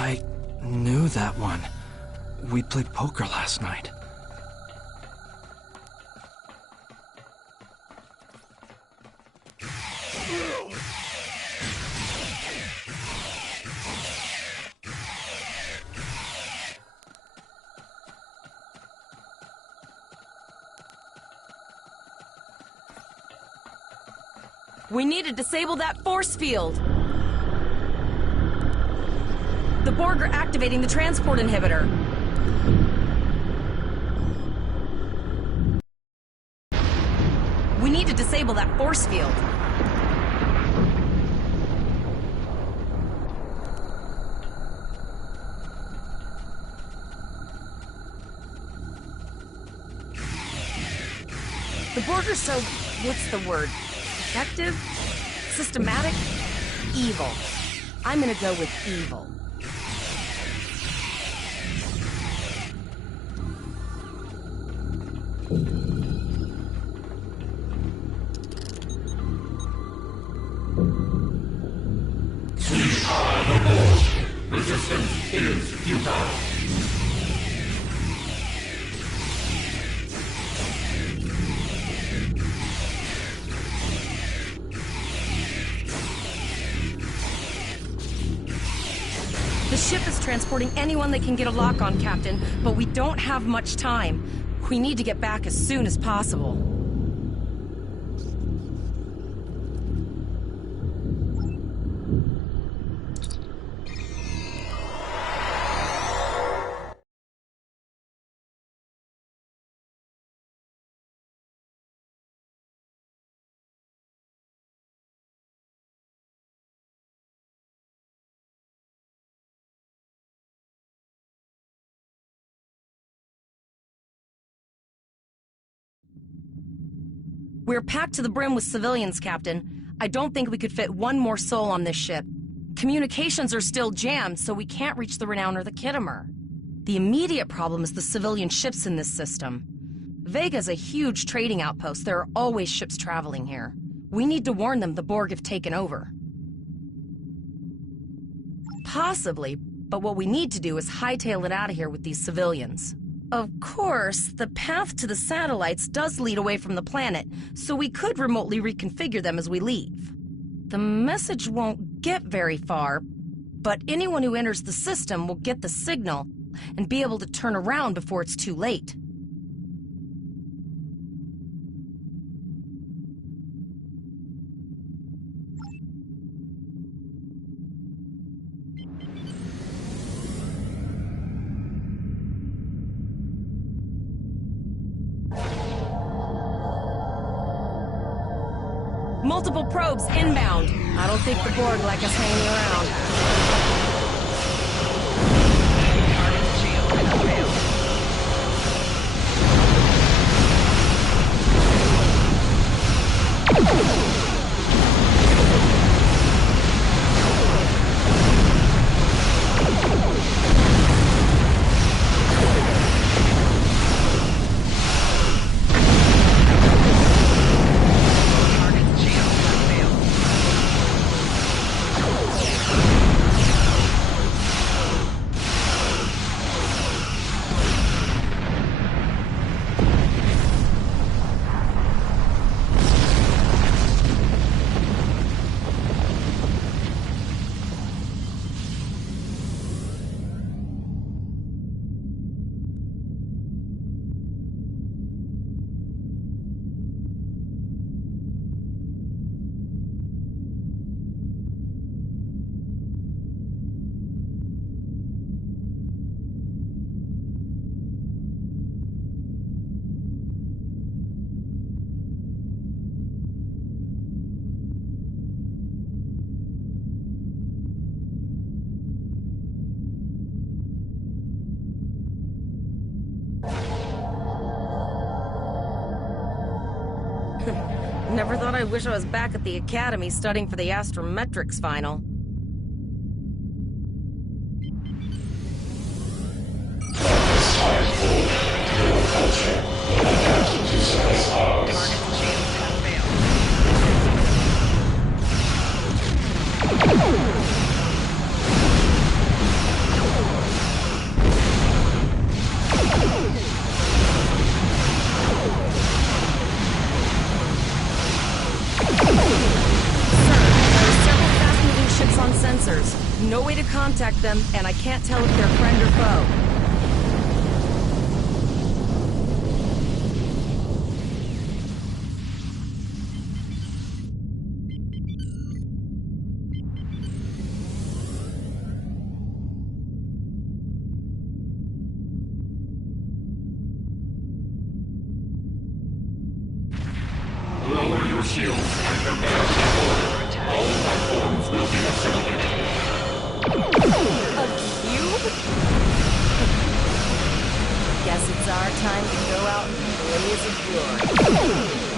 I knew that one. We played poker last night. We need to disable that force field! The Borg are activating the transport inhibitor. We need to disable that force field. The Borg are so... what's the word? Effective? Systematic? Evil. I'm gonna go with evil. Resistance is futile. The ship is transporting anyone that can get a lock on, Captain, but we don't have much time. We need to get back as soon as possible. We're packed to the brim with civilians, Captain. I don't think we could fit one more soul on this ship. Communications are still jammed, so we can't reach the Renown or the Kittimer. The immediate problem is the civilian ships in this system. Vega's a huge trading outpost. There are always ships traveling here. We need to warn them the Borg have taken over. Possibly, but what we need to do is hightail it out of here with these civilians. Of course, the path to the satellites does lead away from the planet, so we could remotely reconfigure them as we leave. The message won't get very far, but anyone who enters the system will get the signal and be able to turn around before it's too late. Multiple probes inbound. I don't think the Borg like us hanging around. Never thought I'd wish I was back at the academy studying for the astrometrics final. No way to contact them, and I can't tell if they're friend or foe. Lower your shields and prepare for attack. All platforms will be assimilated. A cube? Guess it's our time to go out and blaze of glory.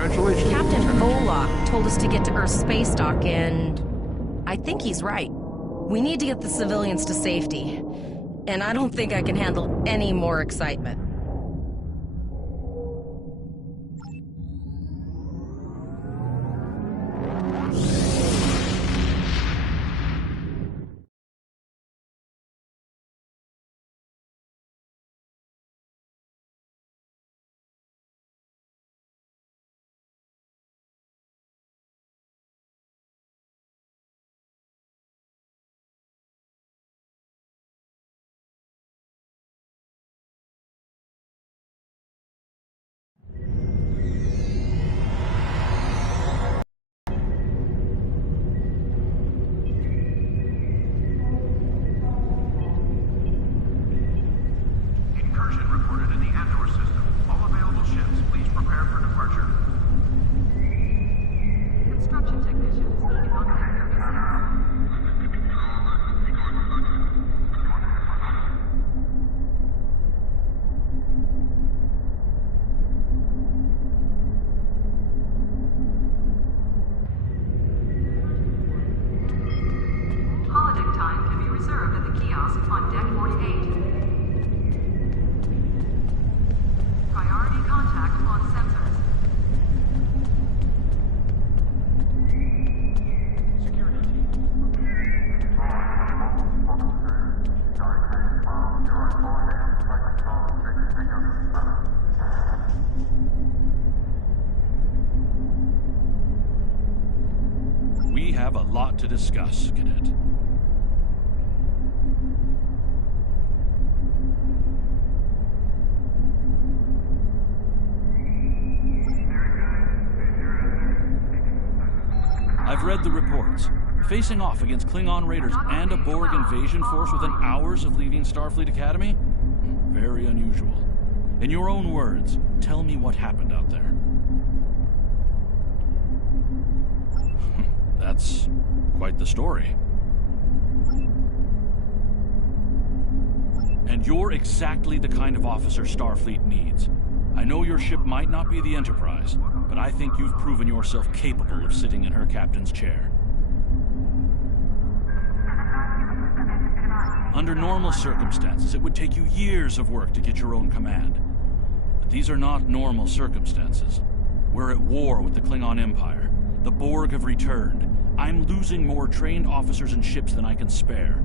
Congratulations, Captain Lieutenant. Bullock told us to get to Earth's space dock, and I think he's right. We need to get the civilians to safety, and I don't think I can handle any more excitement. Incursion reported in the Andor system. All available ships, please prepare for departure. Construction technicians needed on the holodeck time can be reserved at the kiosk on deck 48. Priority contact on sensors. Security team. We have a lot to discuss, Cadet. I've read the reports. Facing off against Klingon raiders and a Borg invasion force within hours of leaving Starfleet Academy? Very unusual. In your own words, tell me what happened out there. That's quite the story. And you're exactly the kind of officer Starfleet needs. I know your ship might not be the Enterprise, but I think you've proven yourself capable of sitting in her captain's chair. Under normal circumstances, it would take you years of work to get your own command. But these are not normal circumstances. We're at war with the Klingon Empire. The Borg have returned. I'm losing more trained officers and ships than I can spare.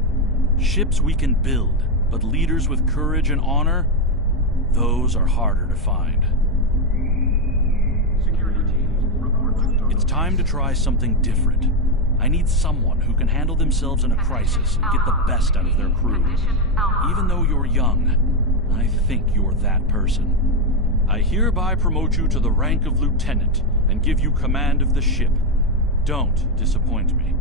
Ships we can build, but leaders with courage and honor, those are harder to find. It's time to try something different. I need someone who can handle themselves in a crisis and get the best out of their crew. Even though you're young, I think you're that person. I hereby promote you to the rank of lieutenant and give you command of the ship. Don't disappoint me.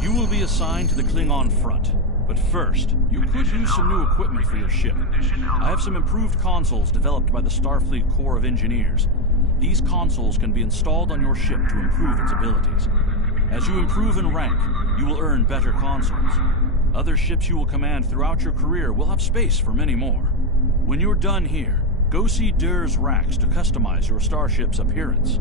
You will be assigned to the Klingon front. But first, you could use some new equipment for your ship. I have some improved consoles developed by the Starfleet Corps of Engineers. These consoles can be installed on your ship to improve its abilities. As you improve in rank, you will earn better consoles. Other ships you will command throughout your career will have space for many more. When you're done here, go see Dur's racks to customize your starship's appearance.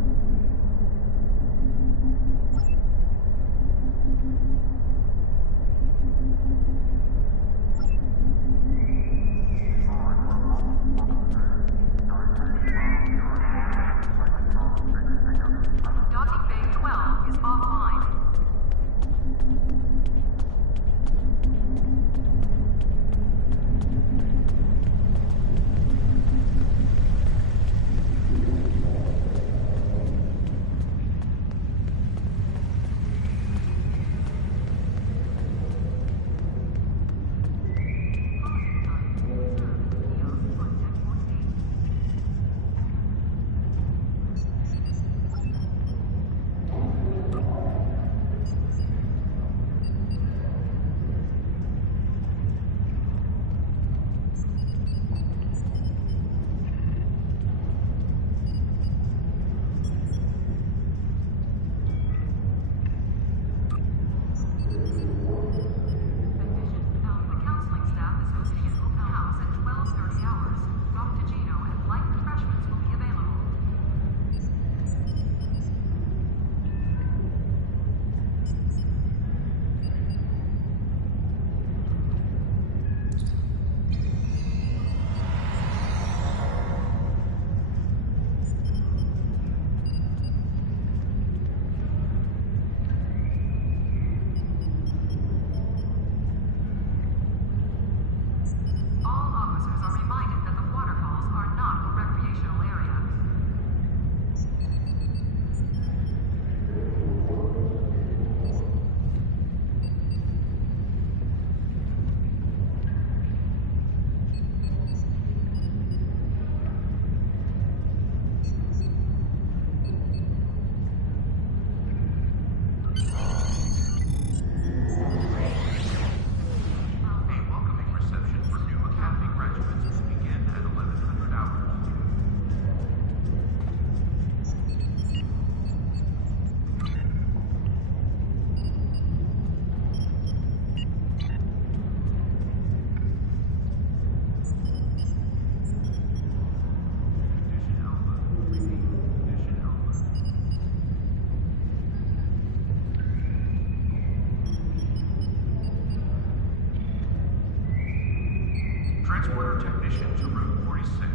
Transporter technician to Route 46.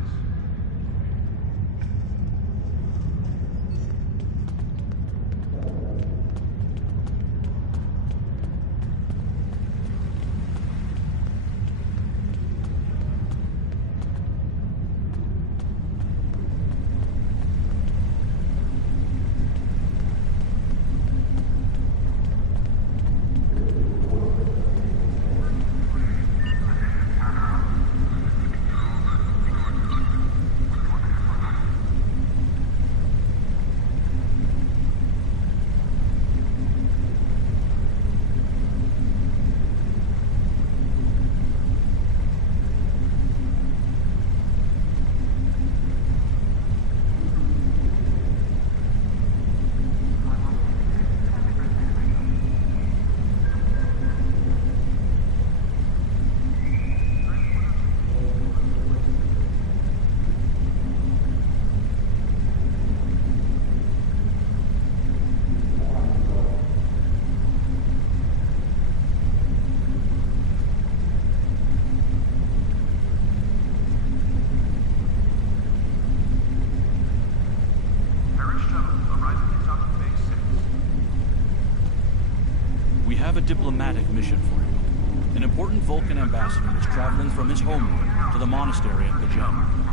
diplomatic mission for you. An important Vulcan ambassador is traveling from his homeworld to the monastery at Pajem.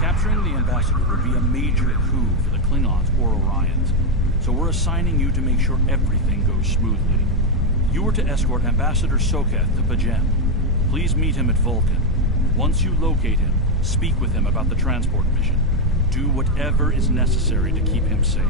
Capturing the ambassador would be a major coup for the Klingons or Orions, so we're assigning you to make sure everything goes smoothly. You are to escort Ambassador Soketh to Pajem. Please meet him at Vulcan. Once you locate him, speak with him about the transport mission. Do whatever is necessary to keep him safe.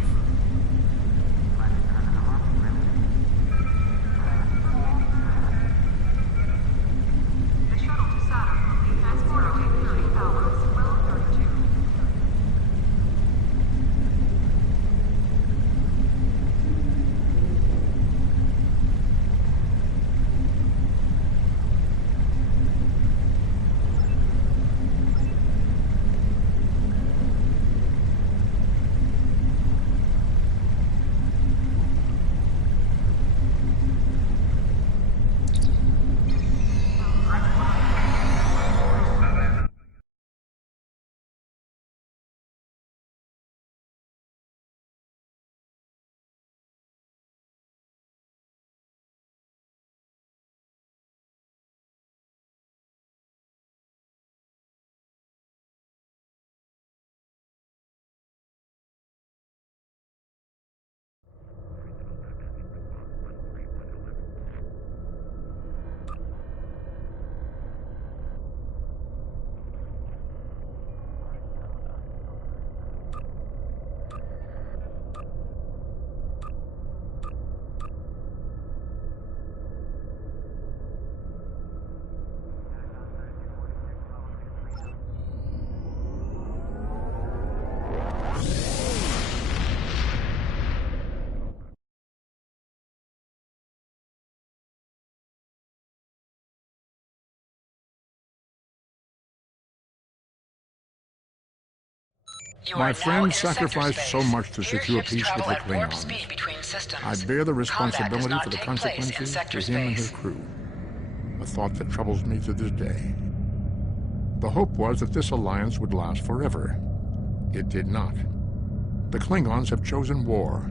My friends sacrificed so much to secure peace with the Klingons. I bear the responsibility for the consequences to him and his crew, a thought that troubles me to this day. The hope was that this alliance would last forever. It did not. The Klingons have chosen war.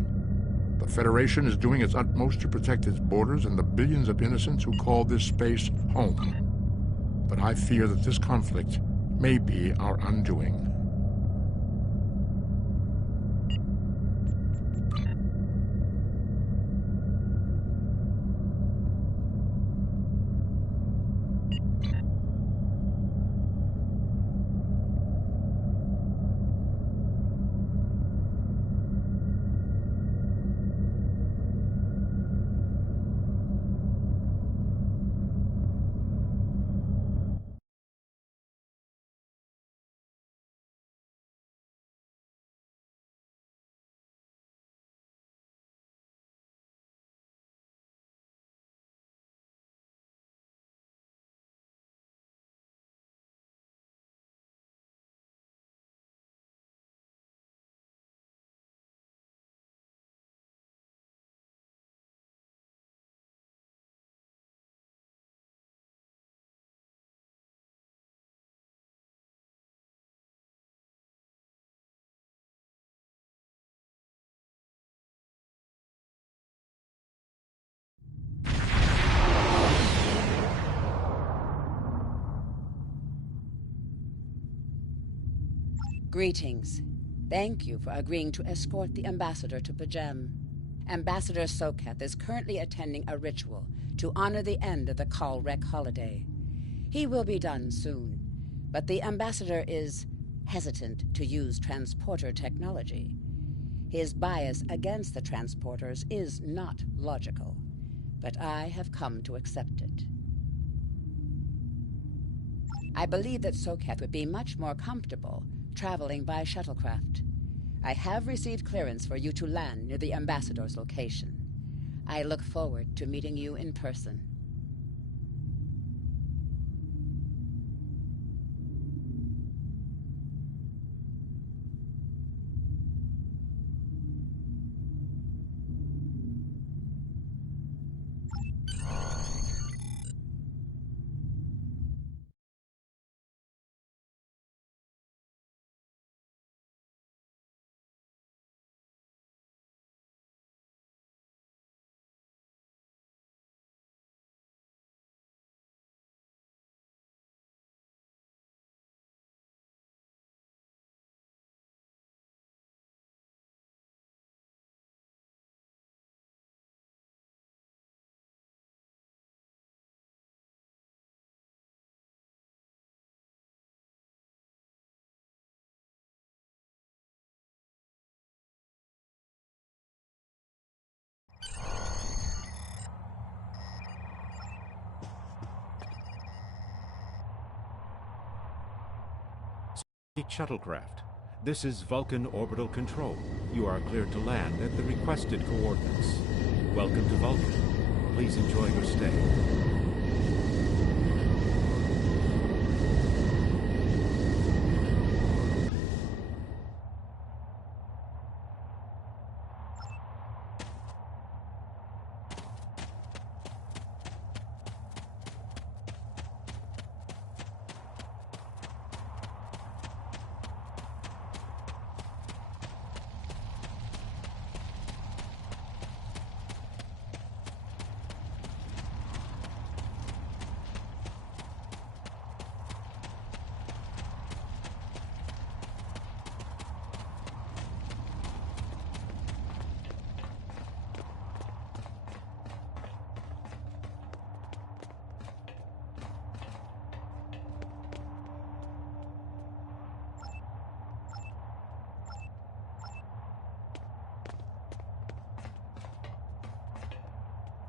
The Federation is doing its utmost to protect its borders and the billions of innocents who call this space home. But I fear that this conflict may be our undoing. Greetings. Thank you for agreeing to escort the ambassador to Pajem. Ambassador Soketh is currently attending a ritual to honor the end of the Kalrek holiday. He will be done soon, but the ambassador is hesitant to use transporter technology. His bias against the transporters is not logical, but I have come to accept it. I believe that Soketh would be much more comfortable traveling by shuttlecraft. I have received clearance for you to land near the ambassador's location. I look forward to meeting you in person. Shuttlecraft. This is Vulcan Orbital Control. You are cleared to land at the requested coordinates. Welcome to Vulcan. Please enjoy your stay.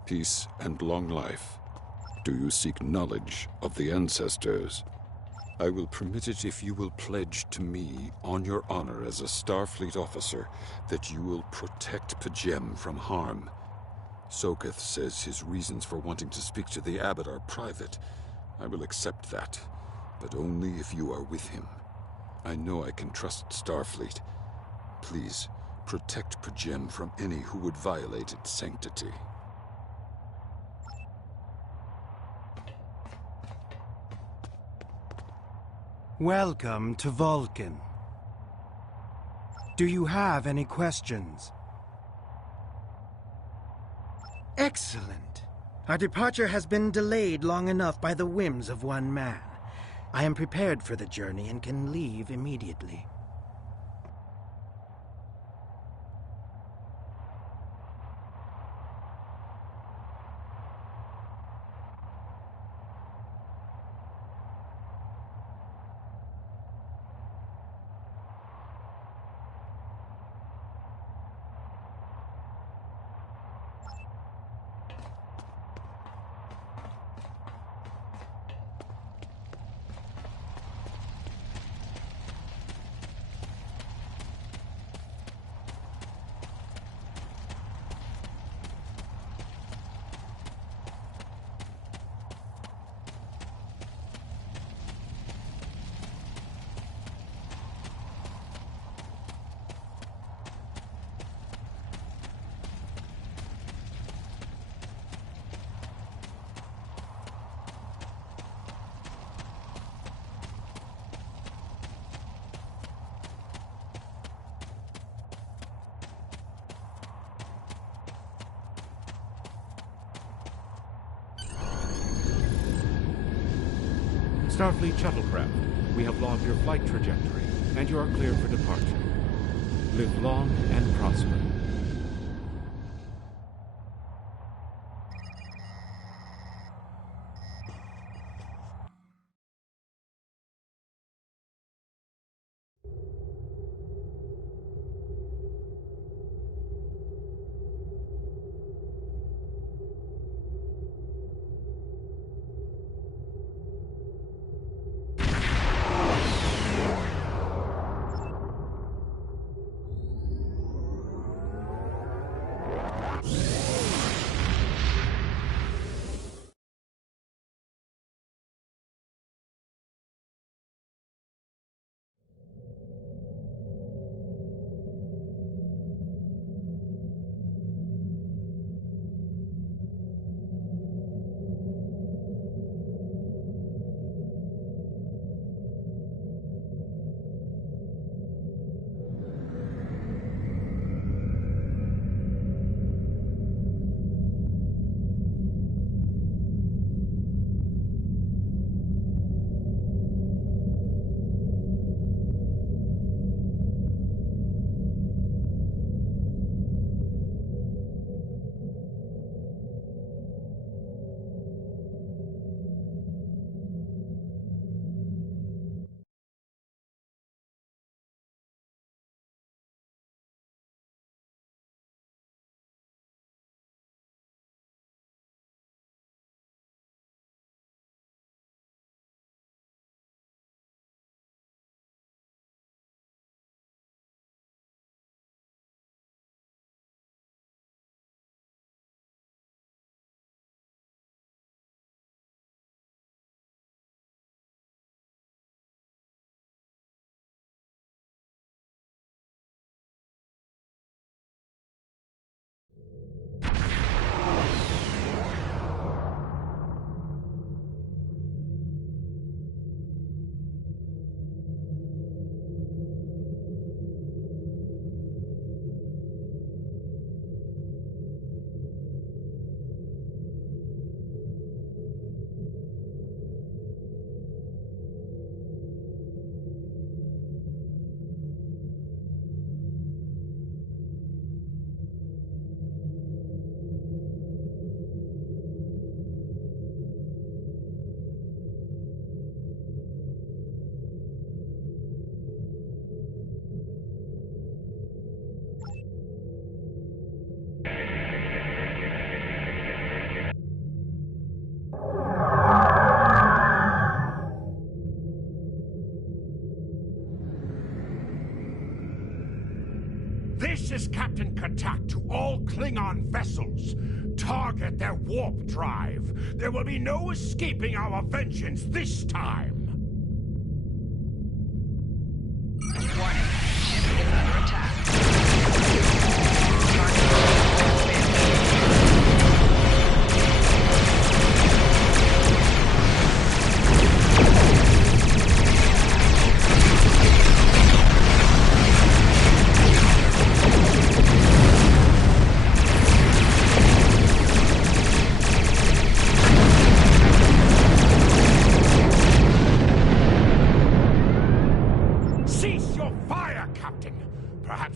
Peace and long life. Do you seek knowledge of the ancestors? I will permit it if you will pledge to me, on your honor as a Starfleet officer, that you will protect Pajem from harm. Soketh says his reasons for wanting to speak to the Abbot are private. I will accept that, but only if you are with him. I know I can trust Starfleet. Please, protect Pajem from any who would violate its sanctity. Welcome to Vulcan. Do you have any questions? Excellent. Our departure has been delayed long enough by the whims of one man. I am prepared for the journey and can leave immediately. Starfleet Shuttlecraft, we have logged your flight trajectory, and you are cleared for departure. Live long and prosper. Klingon vessels. Target their warp drive. There will be no escaping our vengeance this time. Warning. Ship is under attack.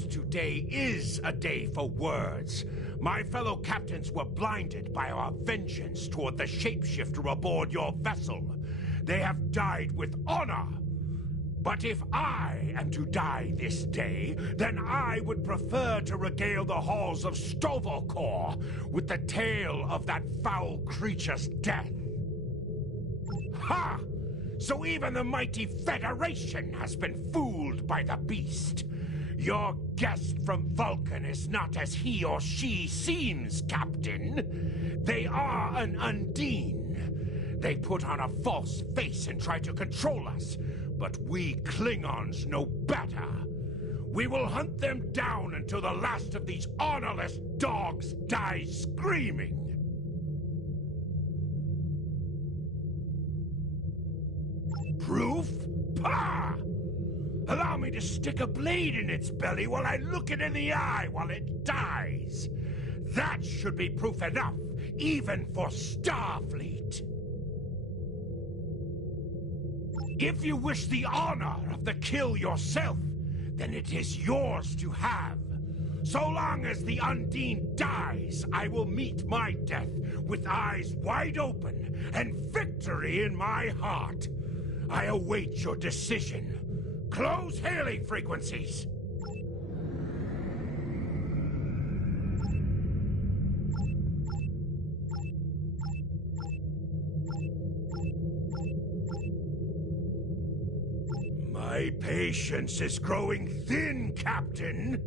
Today is a day for words. My fellow captains were blinded by our vengeance toward the shapeshifter aboard your vessel. They have died with honor. But if I am to die this day, then I would prefer to regale the halls of Stovokor with the tale of that foul creature's death. Ha! So even the mighty Federation has been fooled by the beast. Your guest from Vulcan is not as he or she seems, Captain. They are an Undine. They put on a false face and try to control us, but we Klingons know better. We will hunt them down until the last of these honorless dogs dies screaming. Proof? Pah! Allow me to stick a blade in its belly while I look it in the eye while it dies. That should be proof enough, even for Starfleet. If you wish the honor of the kill yourself, then it is yours to have. So long as the Undine dies, I will meet my death with eyes wide open and victory in my heart. I await your decision. Close hailing frequencies! My patience is growing thin, Captain.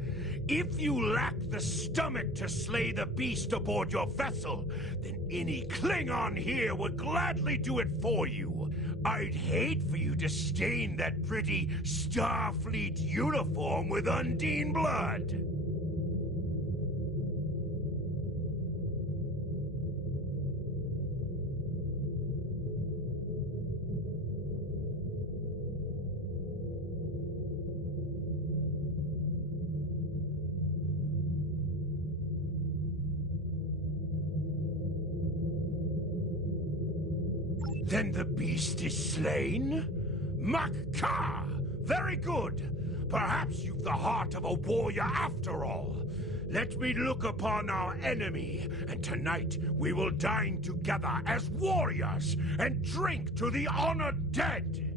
If you lack the stomach to slay the beast aboard your vessel, then any Klingon here would gladly do it for you. I'd hate for you to stain that pretty Starfleet uniform with Undine blood. Then the beast is slain? Makka! Very good. Perhaps you've the heart of a warrior after all. Let me look upon our enemy, and tonight we will dine together as warriors and drink to the honored dead.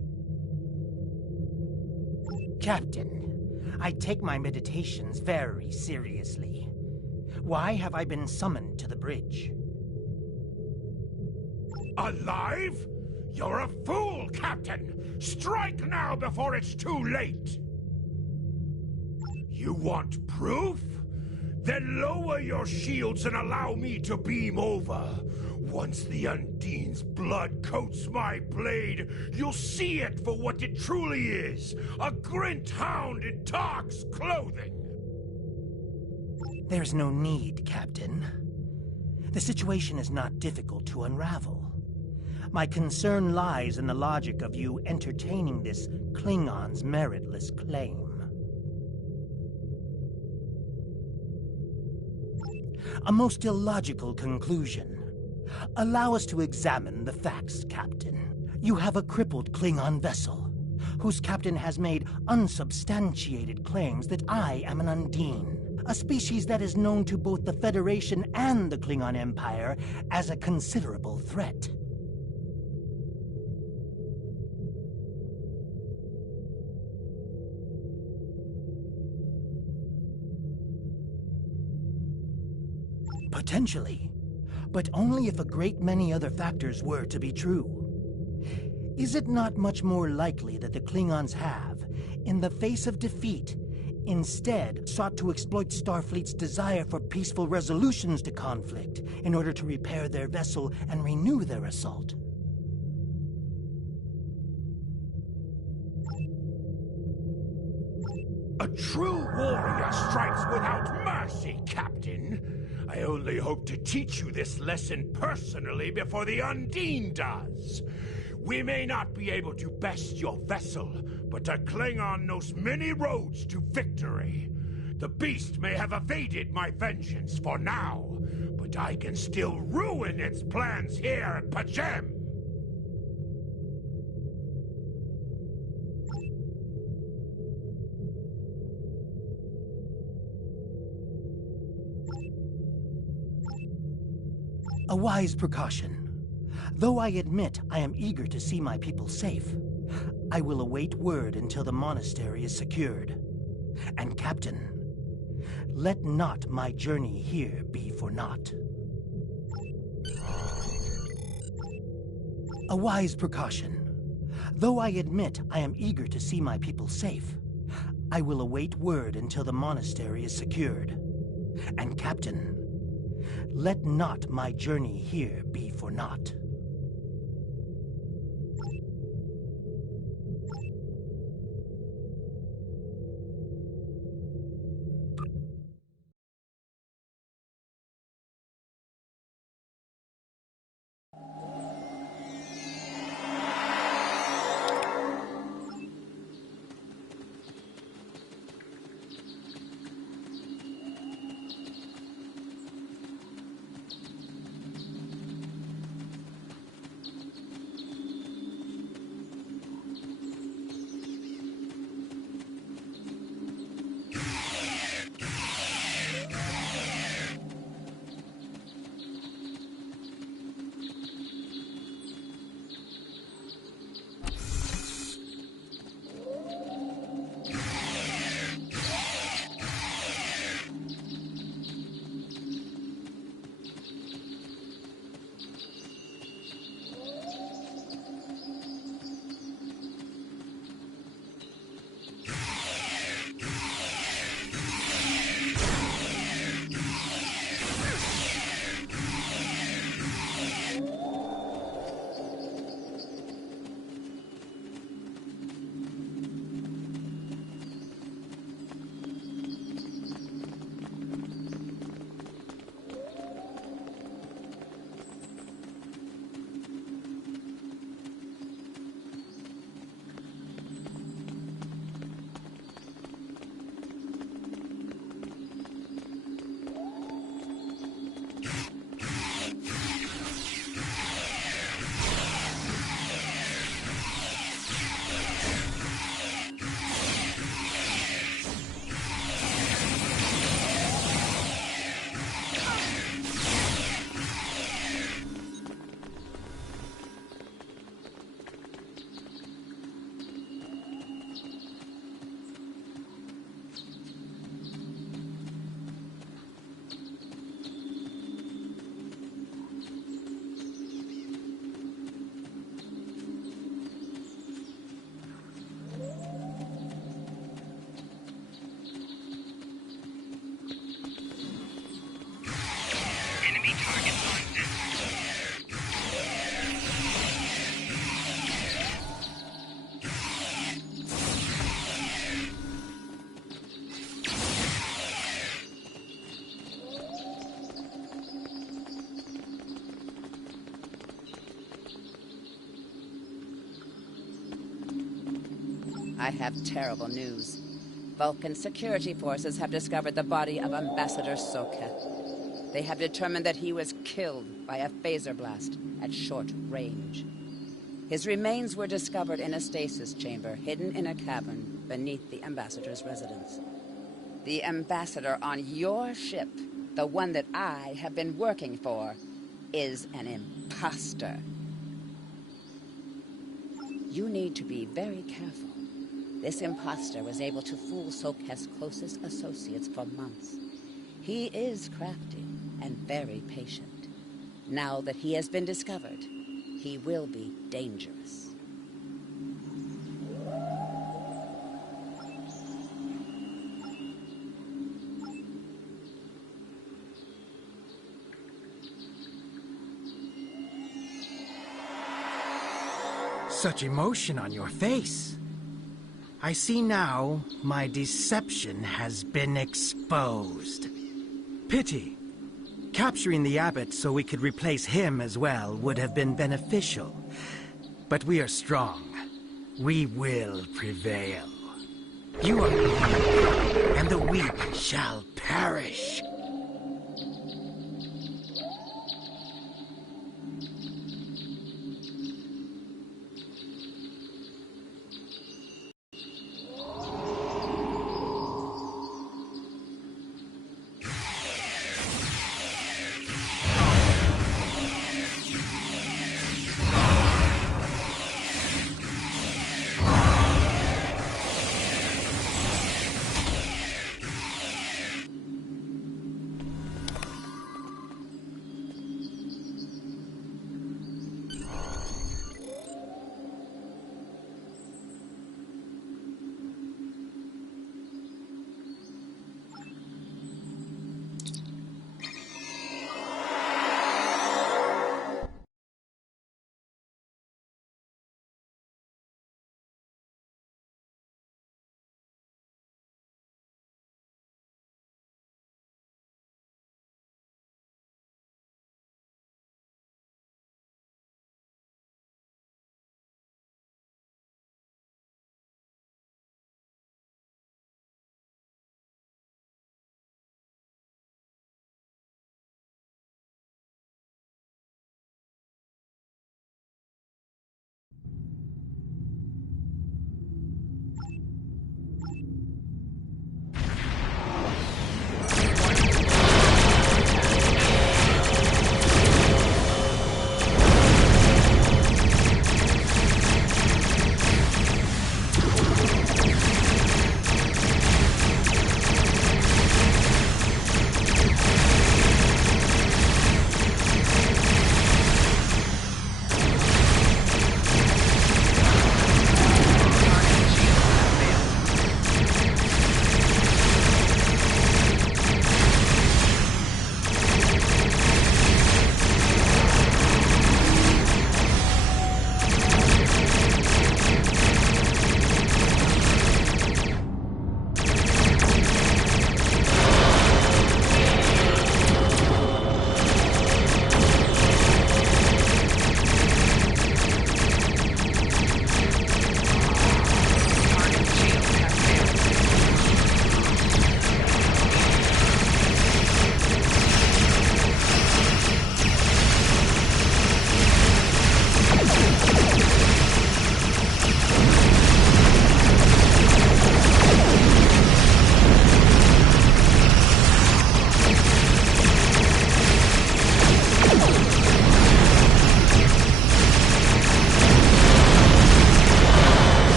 Captain, I take my meditations very seriously. Why have I been summoned to the bridge? Alive? You're a fool, Captain! Strike now before it's too late! You want proof? Then lower your shields and allow me to beam over. Once the Undine's blood coats my blade, you'll see it for what it truly is. A Grint hound in Tark's clothing. There's no need, Captain. The situation is not difficult to unravel. My concern lies in the logic of you entertaining this Klingon's meritless claim. A most illogical conclusion. Allow us to examine the facts, Captain. You have a crippled Klingon vessel, whose captain has made unsubstantiated claims that I am an Undine, a species that is known to both the Federation and the Klingon Empire as a considerable threat. Potentially, but only if a great many other factors were to be true. Is it not much more likely that the Klingons have, in the face of defeat, instead sought to exploit Starfleet's desire for peaceful resolutions to conflict in order to repair their vessel and renew their assault. A true warrior strikes without mercy, Captain. I only hope to teach you this lesson personally before the Undine does. We may not be able to best your vessel, but a Klingon knows many roads to victory. The beast may have evaded my vengeance for now, but I can still ruin its plans here at Pajem. A wise precaution. Though I admit I am eager to see my people safe, I will await word until the monastery is secured. And Captain, let not my journey here be for naught. A wise precaution. Though I admit I am eager to see my people safe, I will await word until the monastery is secured. And Captain, let not my journey here be for naught. I have terrible news. Vulcan security forces have discovered the body of Ambassador Soketh. They have determined that he was killed by a phaser blast at short range. His remains were discovered in a stasis chamber hidden in a cavern beneath the Ambassador's residence. The Ambassador on your ship, the one that I have been working for, is an imposter. You need to be very careful. This imposter was able to fool Soketh's closest associates for months. He is crafty and very patient. Now that he has been discovered, he will be dangerous. Such emotion on your face. I see now my deception has been exposed. Pity. Capturing the abbot so we could replace him as well would have been beneficial. But we are strong. We will prevail. You are weak, and the weak shall perish.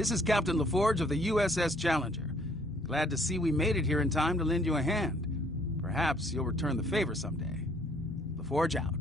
This is Captain LaForge of the USS Challenger. Glad to see we made it here in time to lend you a hand. Perhaps you'll return the favor someday. LaForge out.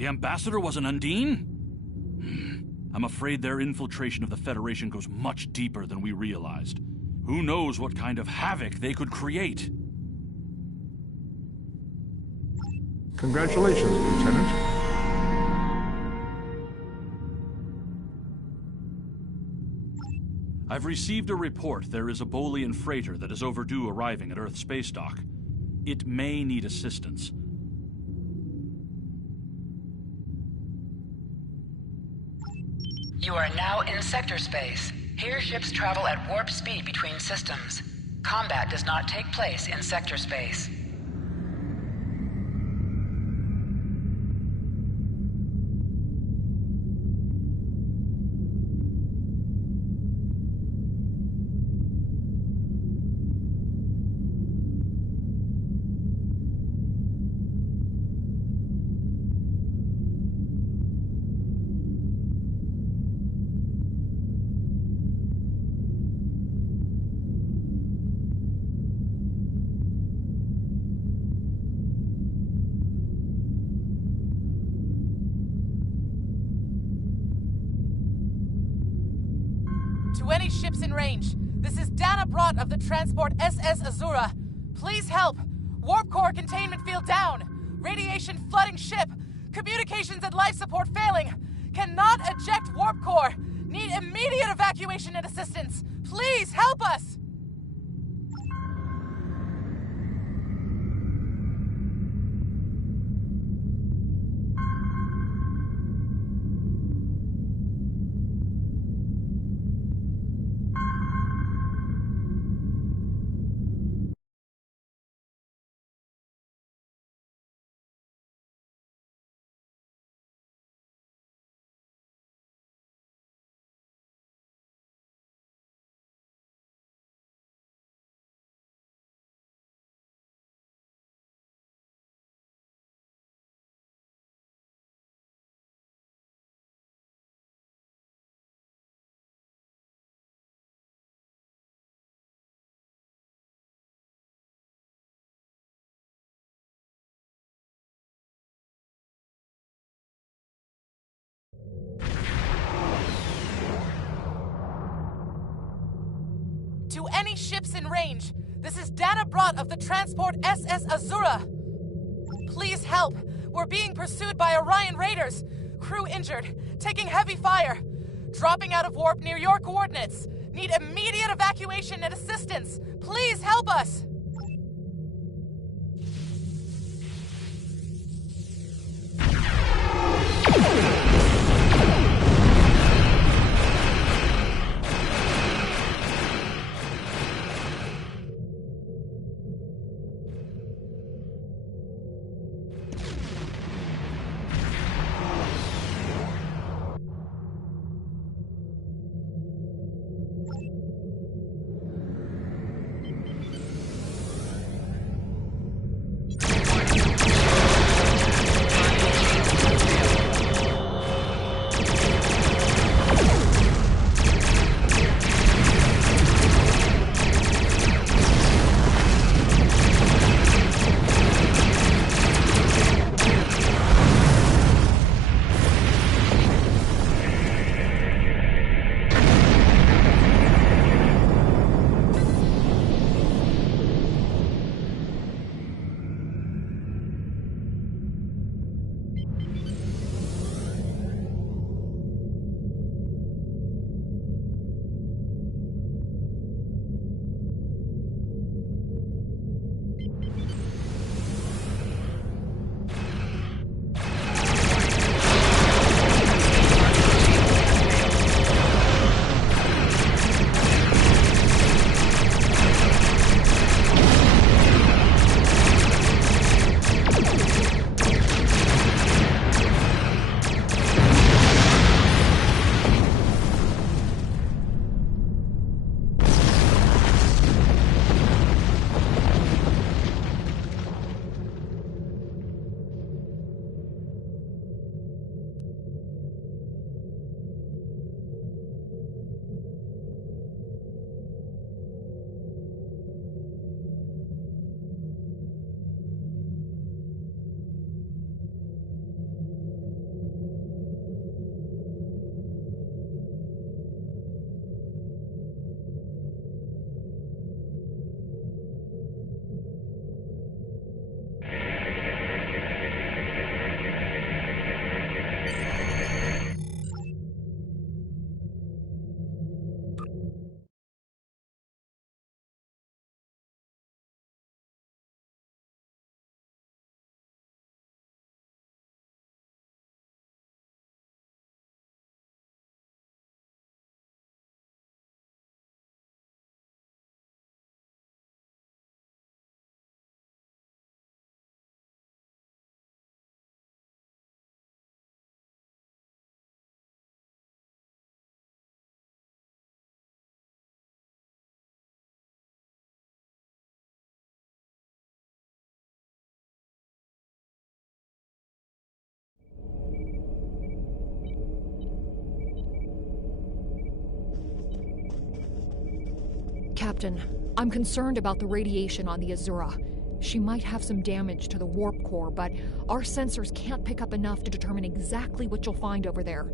The ambassador was an Undine? I'm afraid their infiltration of the Federation goes much deeper than we realized. Who knows what kind of havoc they could create? Congratulations, Lieutenant. I've received a report there is a Bolian freighter that is overdue arriving at Earth Space Dock. It may need assistance. You are now in sector space. Here ships travel at warp speed between systems. Combat does not take place in sector space. To any ships in range, this is Dana Brott of the transport SS Azura. Please help. Warp core containment field down. Radiation flooding ship. Communications and life support failing. Cannot eject warp core. Need immediate evacuation and assistance. Please help us. To any ships in range, this is Dana Brott of the transport SS Azura. Please help. We're being pursued by Orion raiders. Crew injured, taking heavy fire. Dropping out of warp near your coordinates. Need immediate evacuation and assistance. Please help us. Captain, I'm concerned about the radiation on the Azura. She might have some damage to the warp core, but our sensors can't pick up enough to determine exactly what you'll find over there.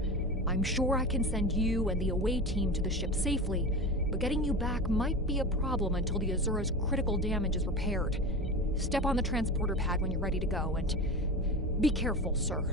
I'm sure I can send you and the away team to the ship safely, but getting you back might be a problem until the Azura's critical damage is repaired. Step on the transporter pad when you're ready to go, and be careful, sir.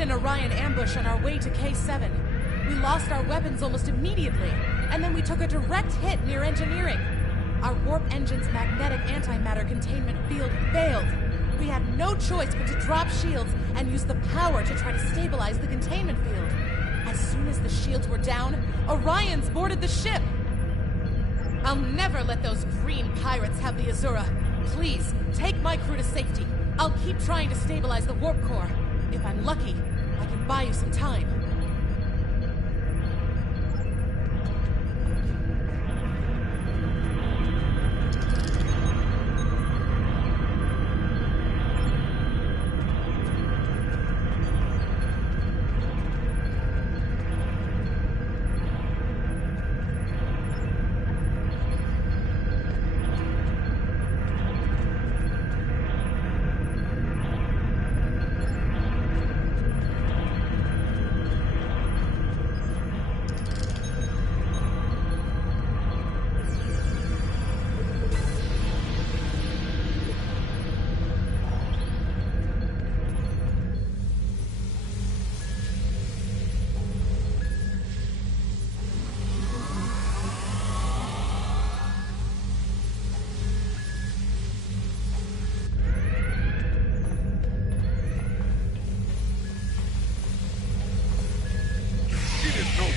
An Orion ambush on our way to K7. We lost our weapons almost immediately, and then we took a direct hit near engineering. Our warp engine's magnetic antimatter containment field failed. We had no choice but to drop shields and use the power to try to stabilize the containment field. As soon as the shields were down, Orions boarded the ship. I'll never let those green pirates have the Azura. Please, take my crew to safety. I'll keep trying to stabilize the warp core. If I'm lucky, I can buy you some time.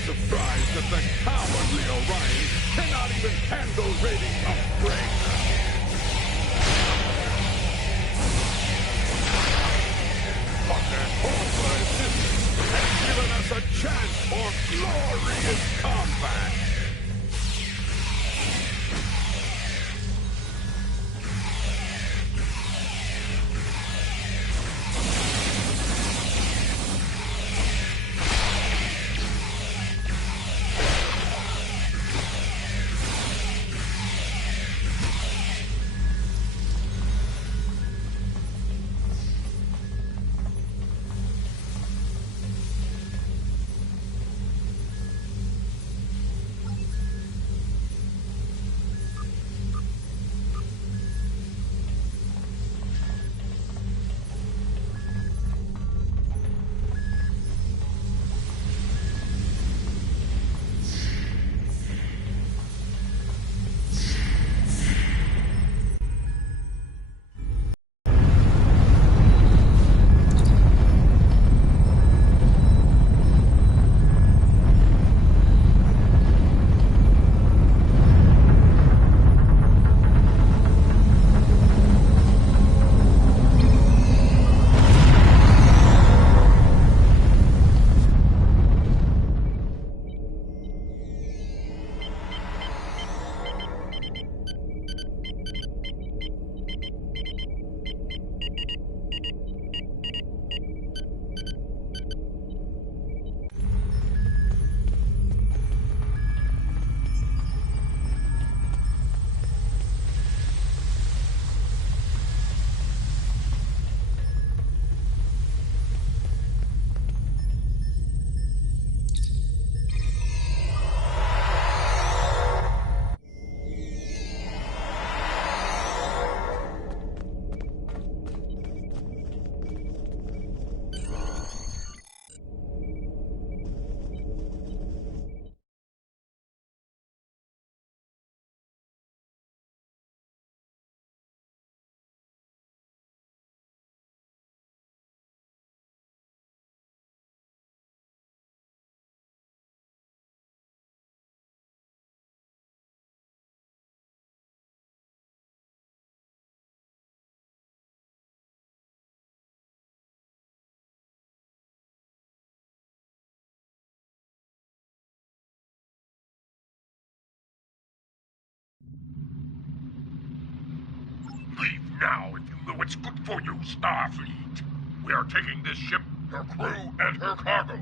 Surprised that the cowardly Orion cannot even handle raiding a brig. But their cobra assistance has given us a chance for glorious combat. Leave now if you know what's good for you, Starfleet. We are taking this ship, her crew, and her cargo.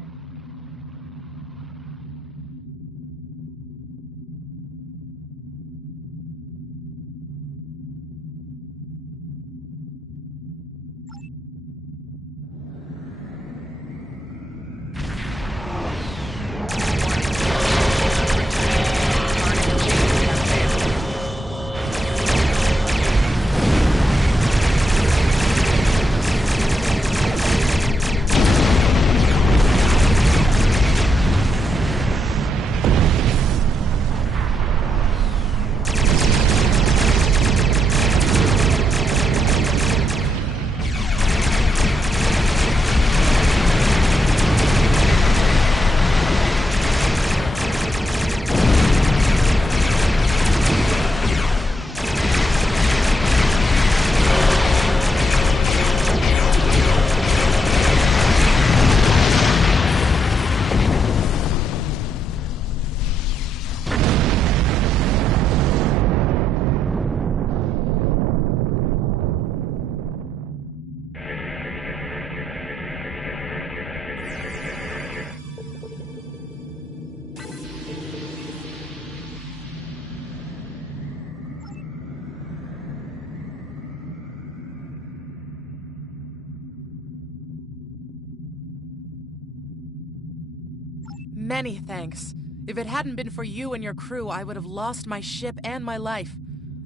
Many thanks. If it hadn't been for you and your crew, I would have lost my ship and my life.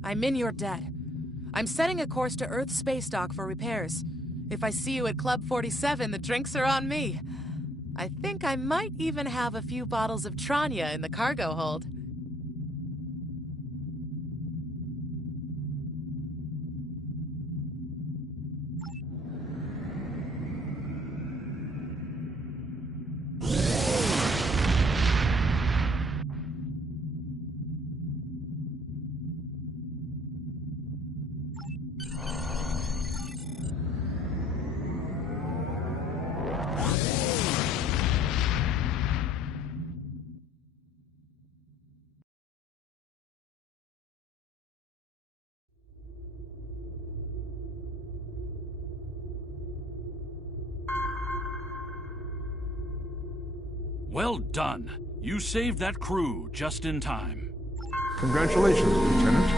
I'm in your debt. I'm setting a course to Earth's space dock for repairs. If I see you at Club 47, the drinks are on me. I think I might even have a few bottles of Tranya in the cargo hold. Well done. You saved that crew just in time. Congratulations, Lieutenant.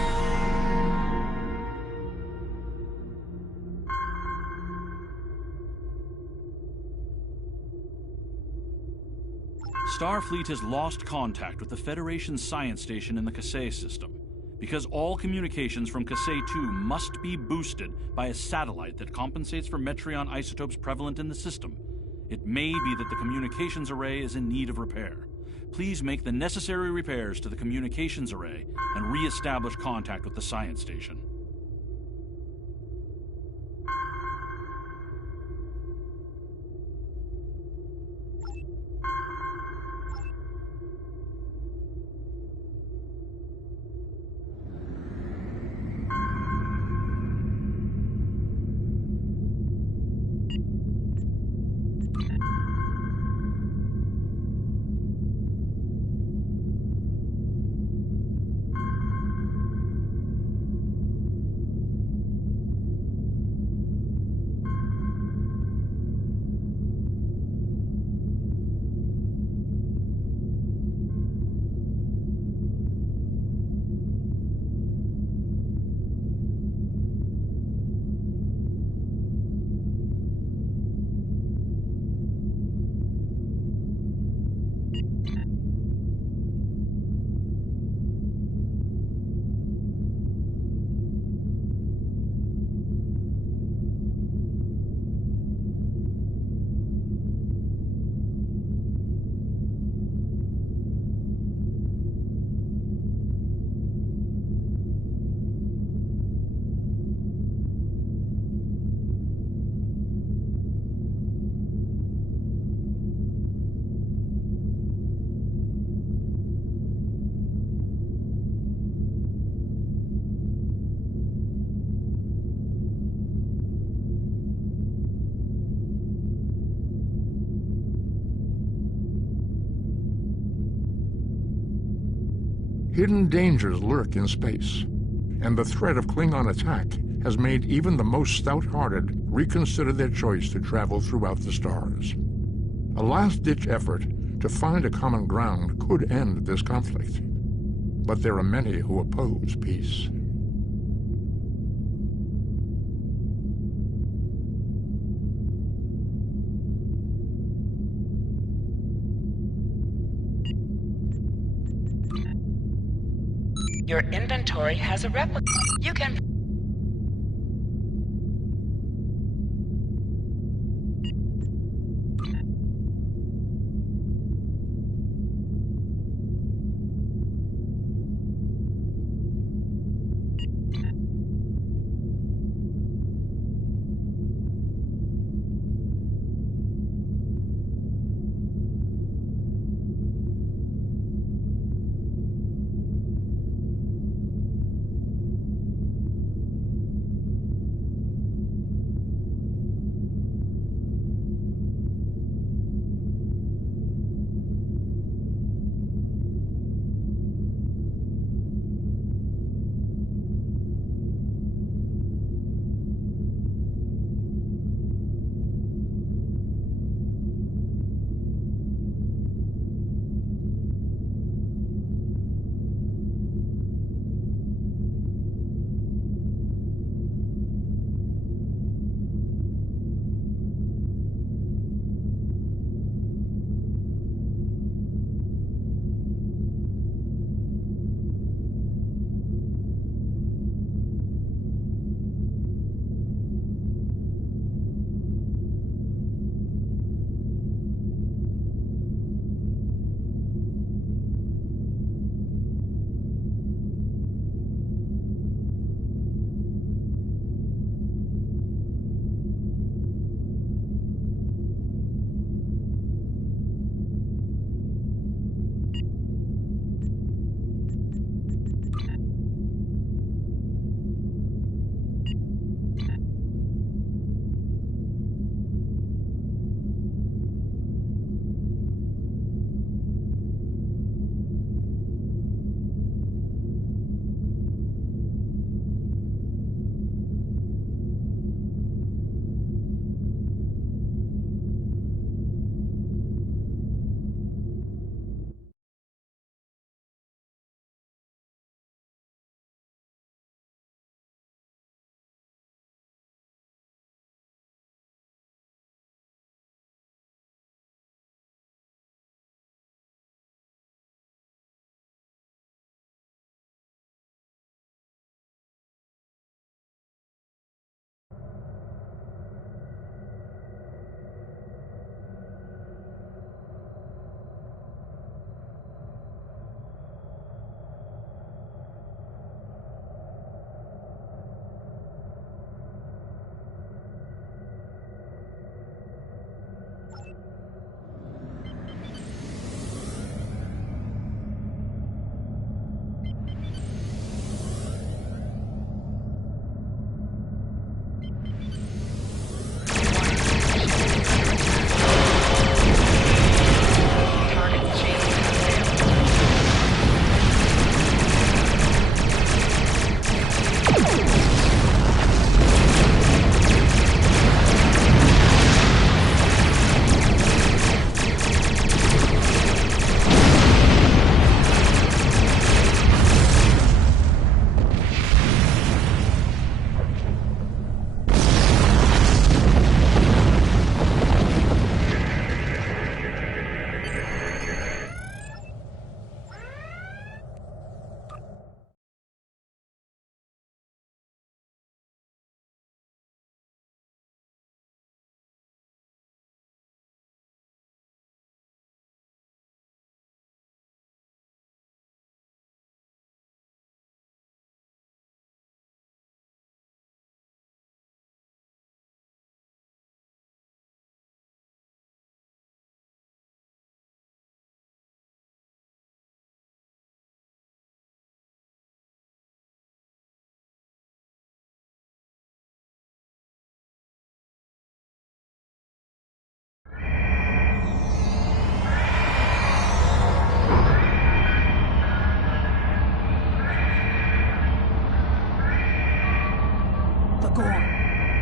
Starfleet has lost contact with the Federation's science station in the Kasei system. Because all communications from Kasei 2 must be boosted by a satellite that compensates for Metreon isotopes prevalent in the system, it may be that the communications array is in need of repair. Please make the necessary repairs to the communications array and re-establish contact with the science station. Hidden dangers lurk in space, and the threat of Klingon attack has made even the most stout-hearted reconsider their choice to travel throughout the stars. A last-ditch effort to find a common ground could end this conflict, but there are many who oppose peace. Your inventory has a replica. You can...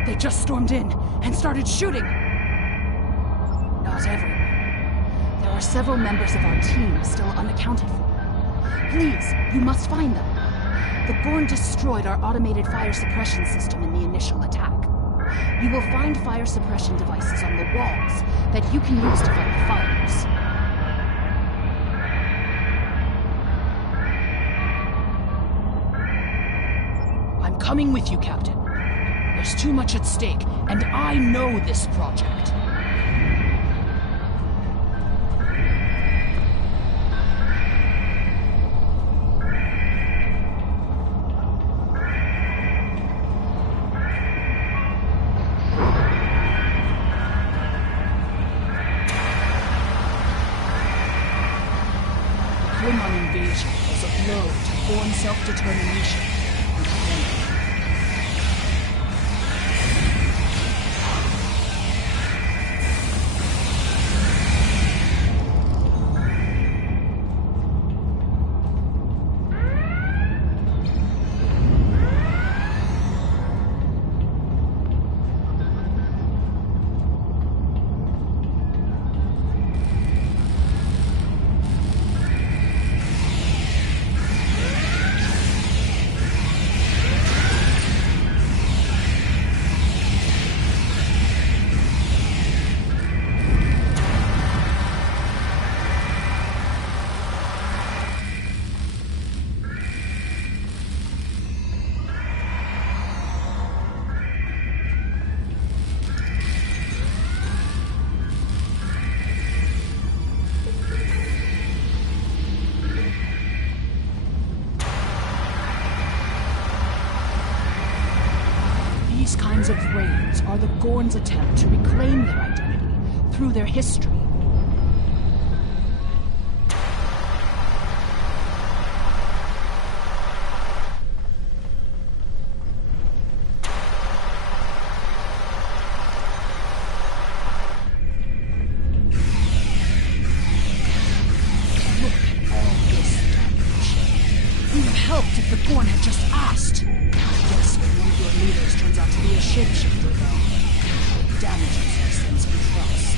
They just stormed in and started shooting. Not everyone. There are several members of our team still unaccounted for. Please, you must find them. The Gorn destroyed our automated fire suppression system in the initial attack. You will find fire suppression devices on the walls that you can use to fight the fires. I'm coming with you, Captain. There's too much at stake, and I know this project. Klingon invasion was a blow to Gorn self-determination. These kinds of raids are the Gorn's attempt to reclaim their identity through their history. Look at all this damage. We would have helped if the Gorn had just asked. Guess when one of your leaders turns out to be a shapeshifter, though, it damages our sense of trust.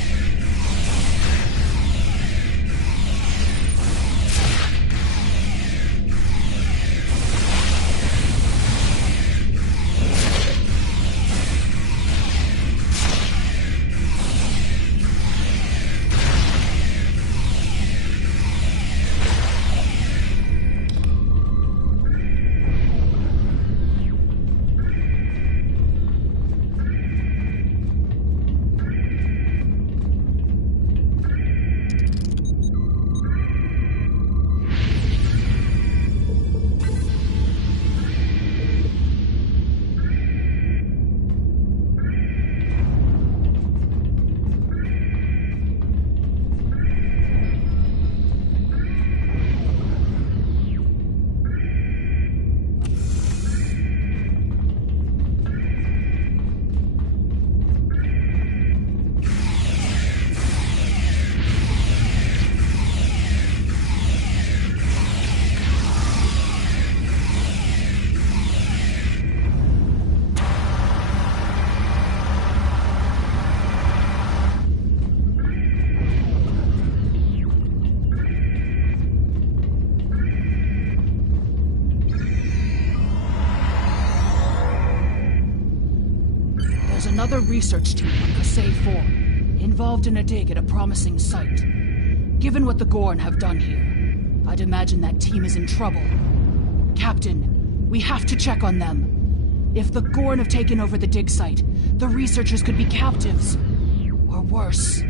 Another research team on Kasei 4, involved in a dig at a promising site. Given what the Gorn have done here, I'd imagine that team is in trouble. Captain, we have to check on them. If the Gorn have taken over the dig site, the researchers could be captives. Or worse.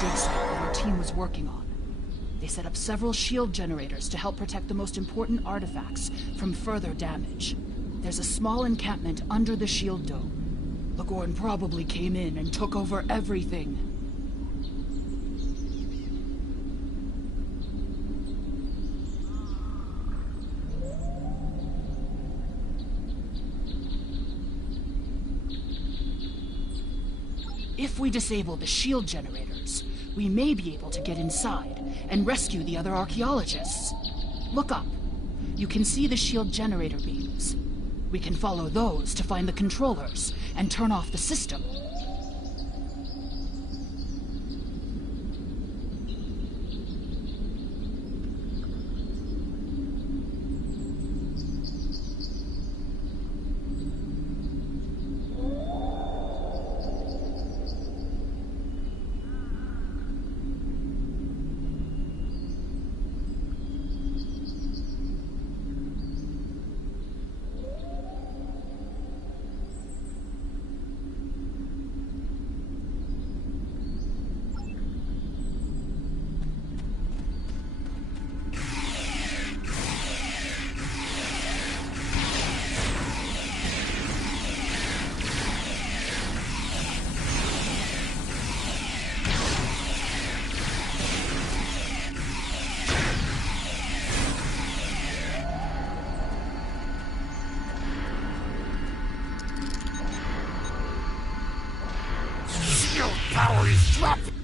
dig site that our team was working on. They set up several shield generators to help protect the most important artifacts from further damage. There's a small encampment under the shield dome. The Gorn probably came in and took over everything. If we disable the shield generators, we may be able to get inside and rescue the other archaeologists. Look up. You can see the shield generator beams. We can follow those to find the controllers and turn off the system.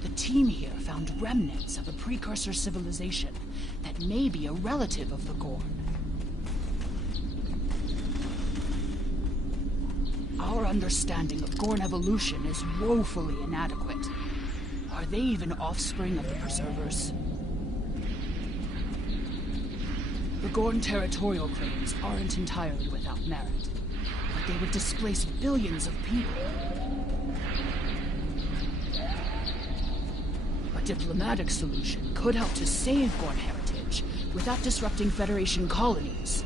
The team here found remnants of a precursor civilization that may be a relative of the Gorn. Our understanding of Gorn evolution is woefully inadequate. Are they even offspring of the Preservers? The Gorn territorial claims aren't entirely without merit, but they would displace billions of people. A diplomatic solution could help to save Gorn heritage without disrupting Federation colonies.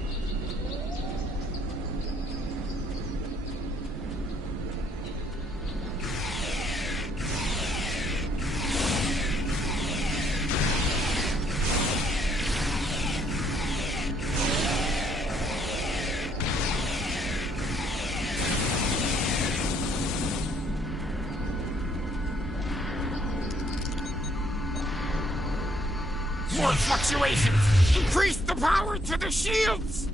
More fluctuations! Increase the power to the shields!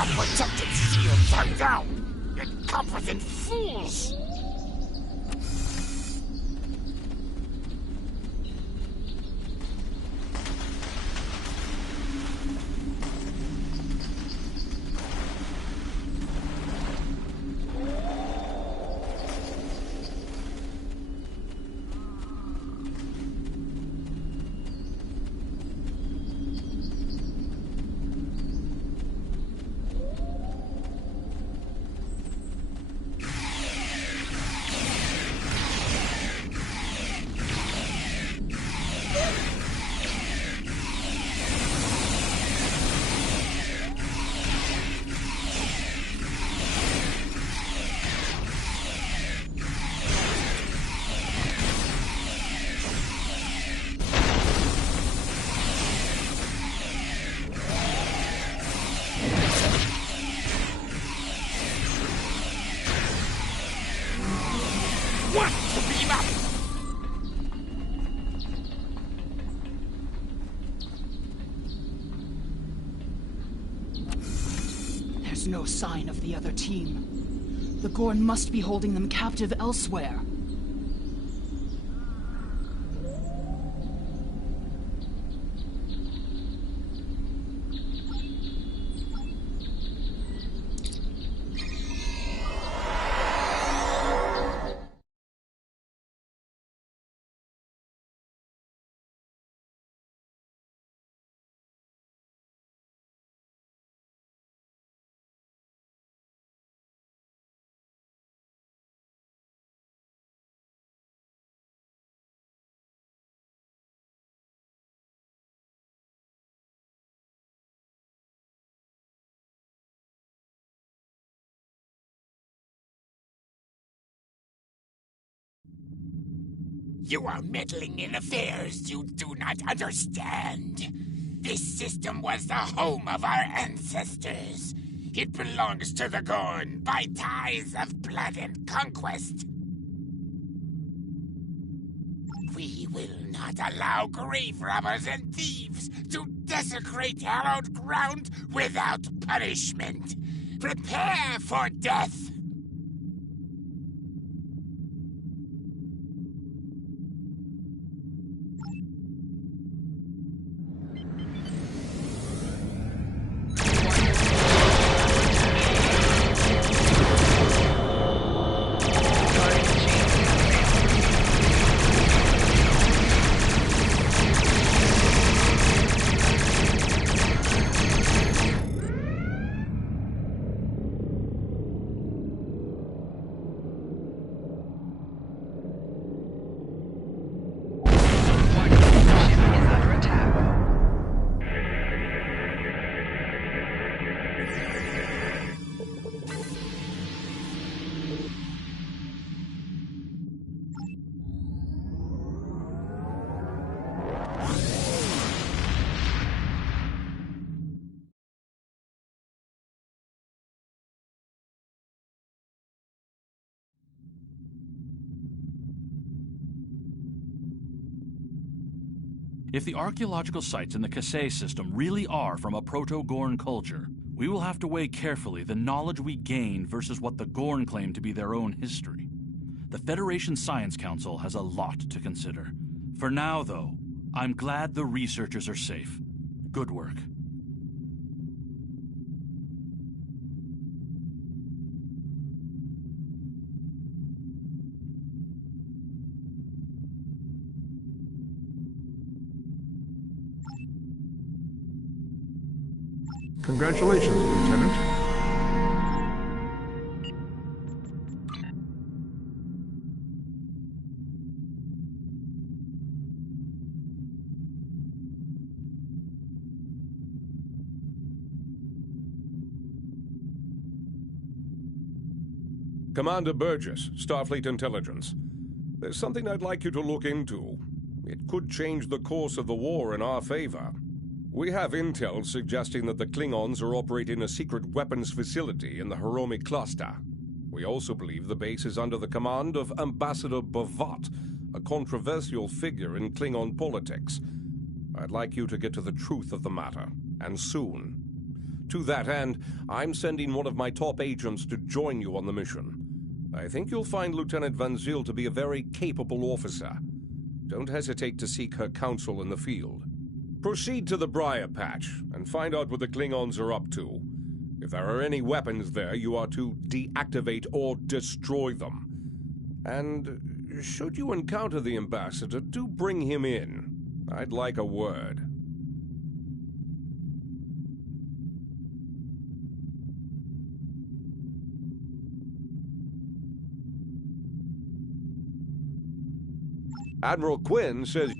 The protected shields are down! Incompetent fools! no sign of the other team. The Gorn must be holding them captive elsewhere. You are meddling in affairs you do not understand. This system was the home of our ancestors. It belongs to the Gorn by ties of blood and conquest. We will not allow grave robbers and thieves to desecrate hallowed ground without punishment. Prepare for death! If the archaeological sites in the Kasei system really are from a Proto-Gorn culture, we will have to weigh carefully the knowledge we gain versus what the Gorn claim to be their own history. The Federation Science Council has a lot to consider. For now, though, I'm glad the researchers are safe. Good work. Congratulations, Lieutenant. Commander Burgess, Starfleet Intelligence. There's something I'd like you to look into. It could change the course of the war in our favor. We have intel suggesting that the Klingons are operating a secret weapons facility in the Hiromi cluster. We also believe the base is under the command of Ambassador Bavat, a controversial figure in Klingon politics. I'd like you to get to the truth of the matter, and soon. To that end, I'm sending one of my top agents to join you on the mission. I think you'll find Lieutenant Van Zyl to be a very capable officer. Don't hesitate to seek her counsel in the field. Proceed to the Briar Patch and find out what the Klingons are up to. If there are any weapons there, you are to deactivate or destroy them. And should you encounter the Ambassador, do bring him in. I'd like a word. Admiral Quinn says...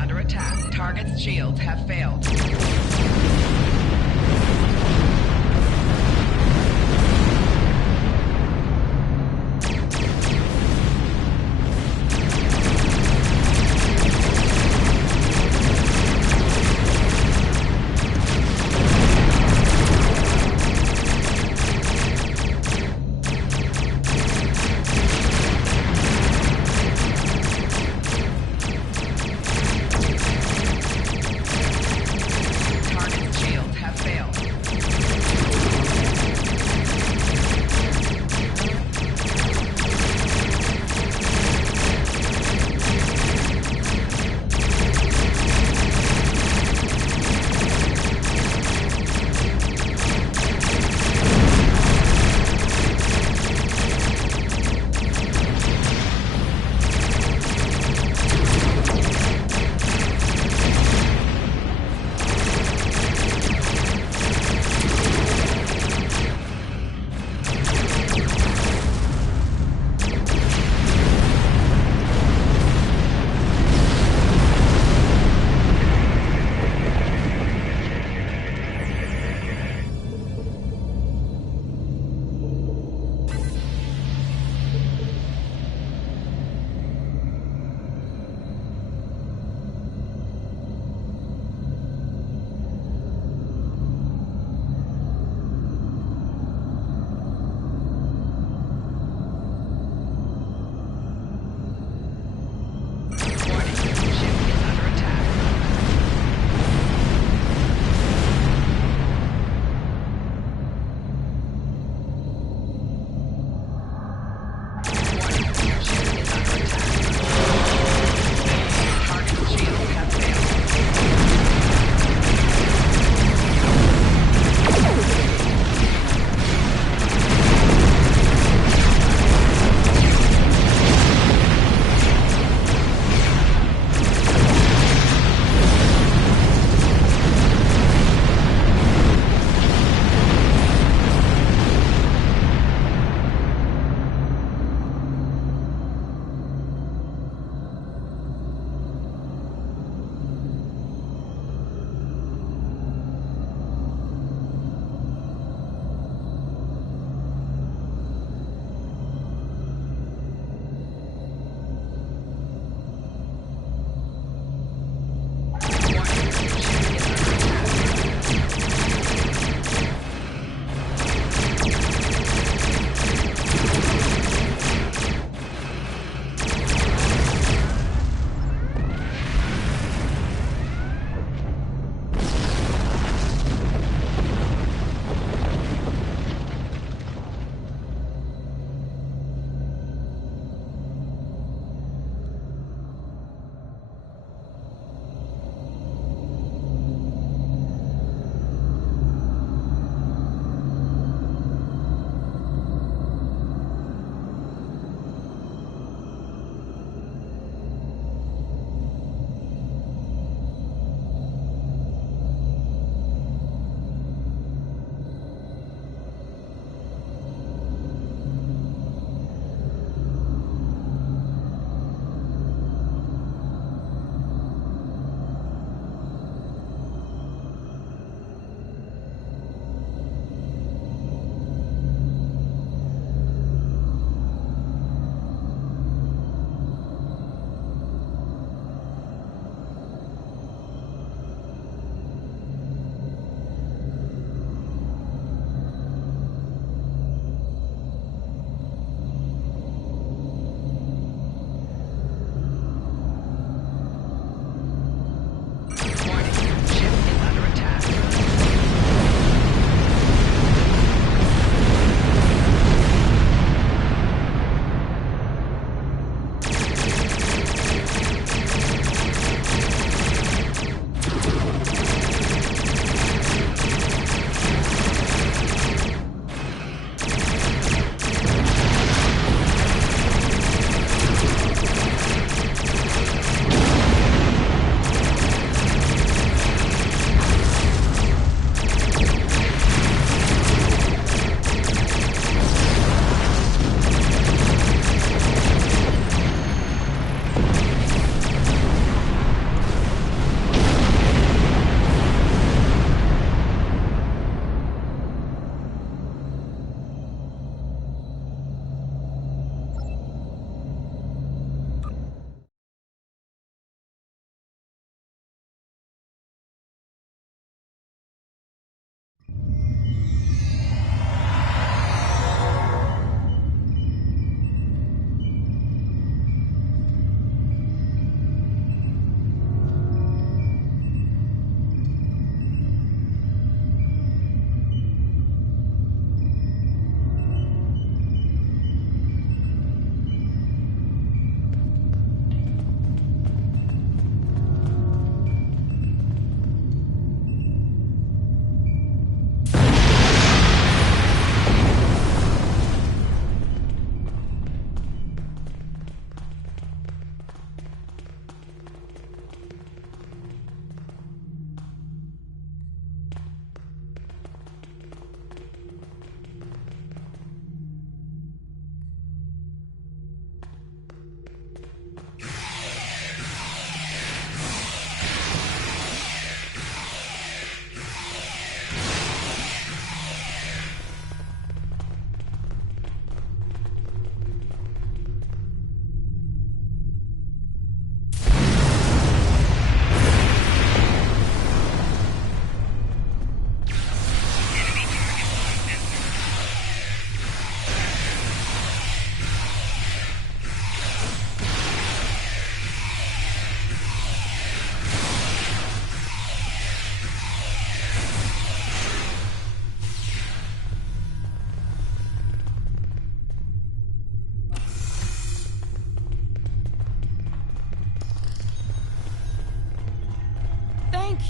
under attack. Target's shields have failed.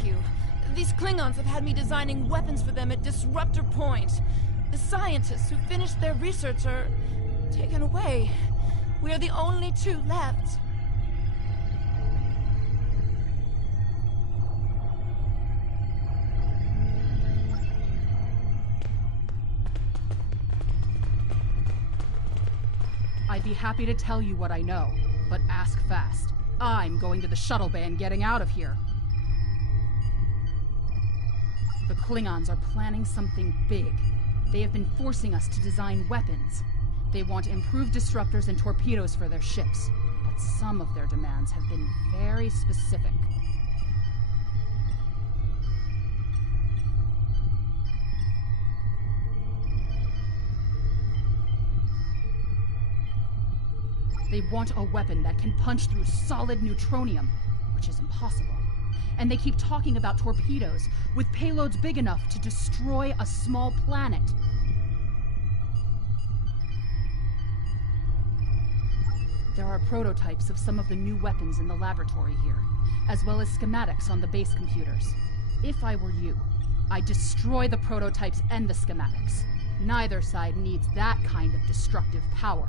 Thank you. These Klingons have had me designing weapons for them at Disruptor Point. The scientists who finished their research are taken away. We are the only two left. I'd be happy to tell you what I know, but ask fast. I'm going to the shuttle bay and getting out of here. The Klingons are planning something big. They have been forcing us to design weapons. They want improved disruptors and torpedoes for their ships, but some of their demands have been very specific. They want a weapon that can punch through solid neutronium, which is impossible. And they keep talking about torpedoes, with payloads big enough to destroy a small planet. There are prototypes of some of the new weapons in the laboratory here, as well as schematics on the base computers. If I were you, I'd destroy the prototypes and the schematics. Neither side needs that kind of destructive power.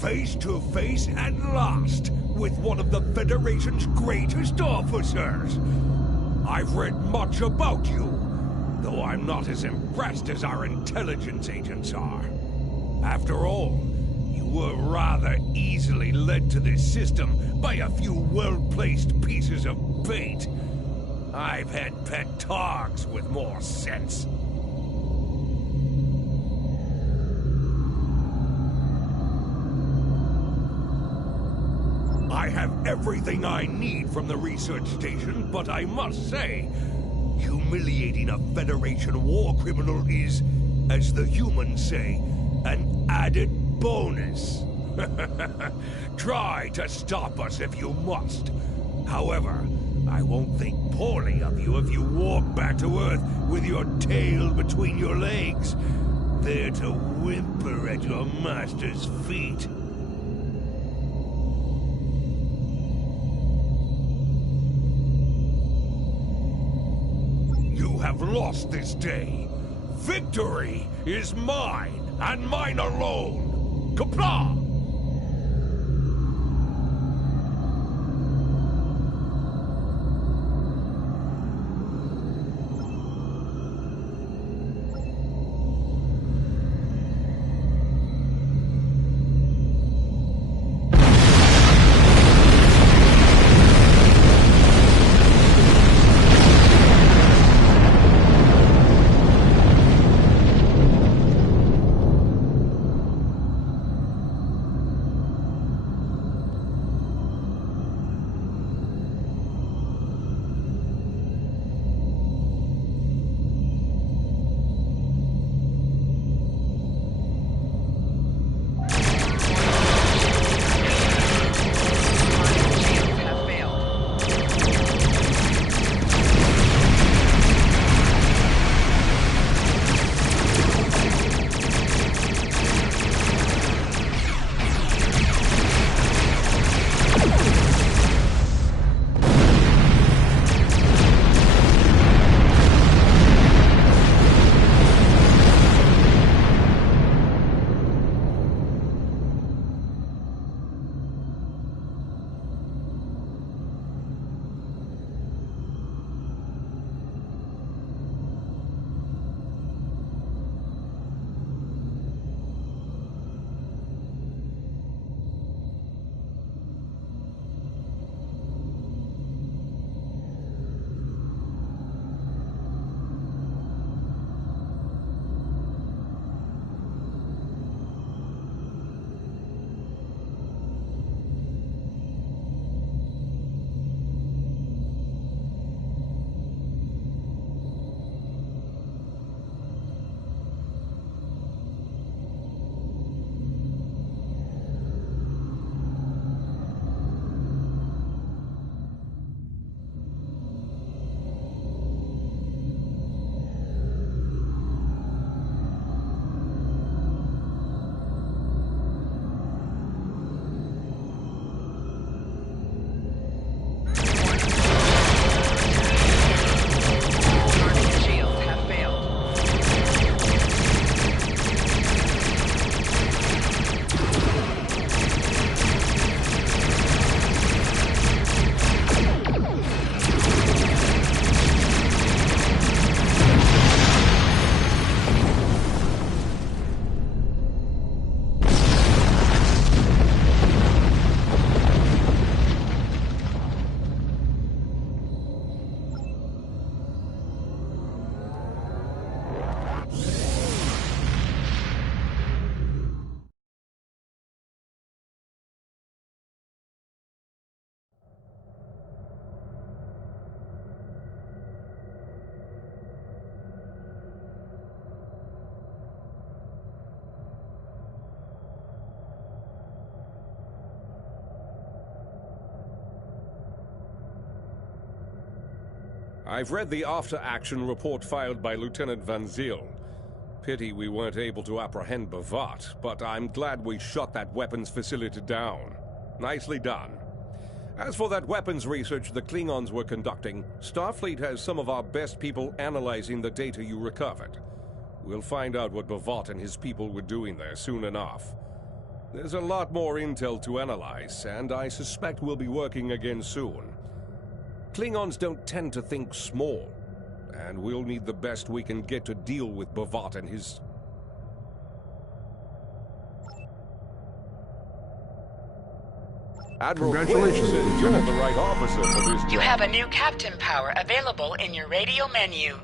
Face to face at last with one of the Federation's greatest officers. I've read much about you, though I'm not as impressed as our intelligence agents are. After all, you were rather easily led to this system by a few well-placed pieces of bait. I've had pet Troughs with more sense. I have everything I need from the research station, but I must say, humiliating a Federation war criminal is, as the humans say, an added bonus. Try to stop us if you must. However, I won't think poorly of you if you walk back to Earth with your tail between your legs, there to whimper at your master's feet. You have lost this day. Victory is mine, and mine alone. Qapla'! I've read the after-action report filed by Lieutenant Van Zyl. Pity we weren't able to apprehend B'vat, but I'm glad we shot that weapons facility down. Nicely done. As for that weapons research the Klingons were conducting, Starfleet has some of our best people analyzing the data you recovered. We'll find out what B'vat and his people were doing there soon enough. There's a lot more intel to analyze, and I suspect we'll be working again soon. Klingons don't tend to think small, and we'll need the best we can get to deal with Bavat and his... Admiral Congratulations, Quinn says you're the right officer for this job. You have a new captain power available in your radio menu.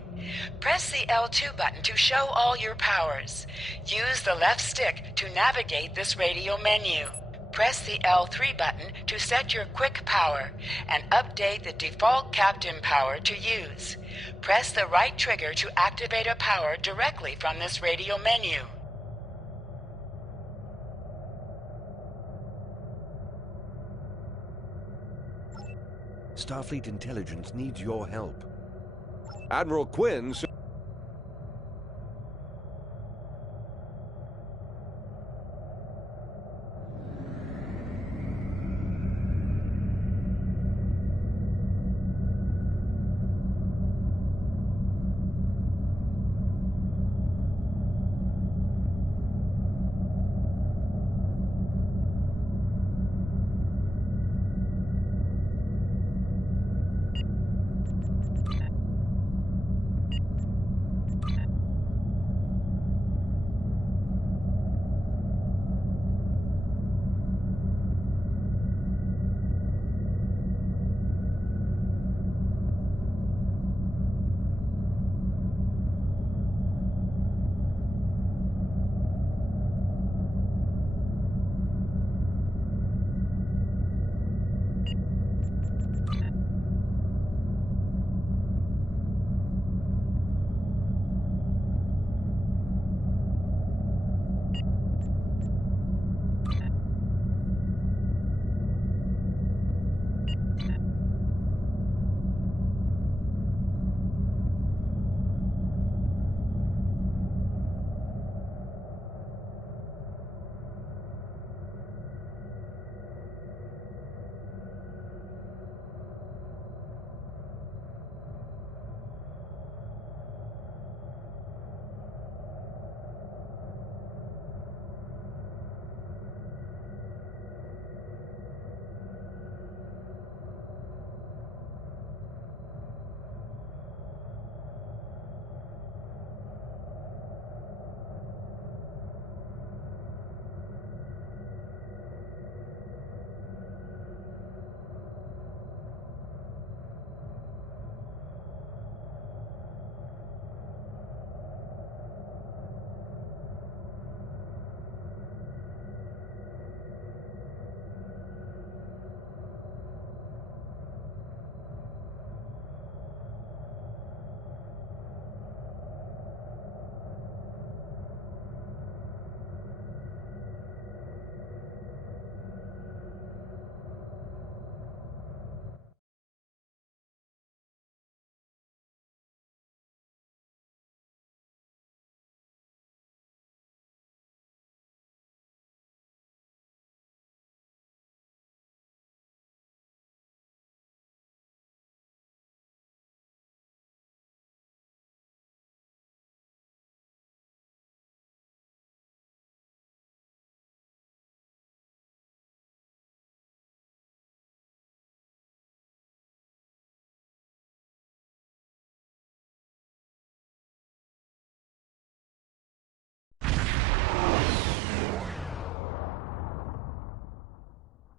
Press the L2 button to show all your powers. Use the left stick to navigate this radio menu. Press the L3 button to set your quick power and update the default captain power to use. Press the right trigger to activate a power directly from this radio menu. Starfleet intelligence needs your help. Admiral Quinn...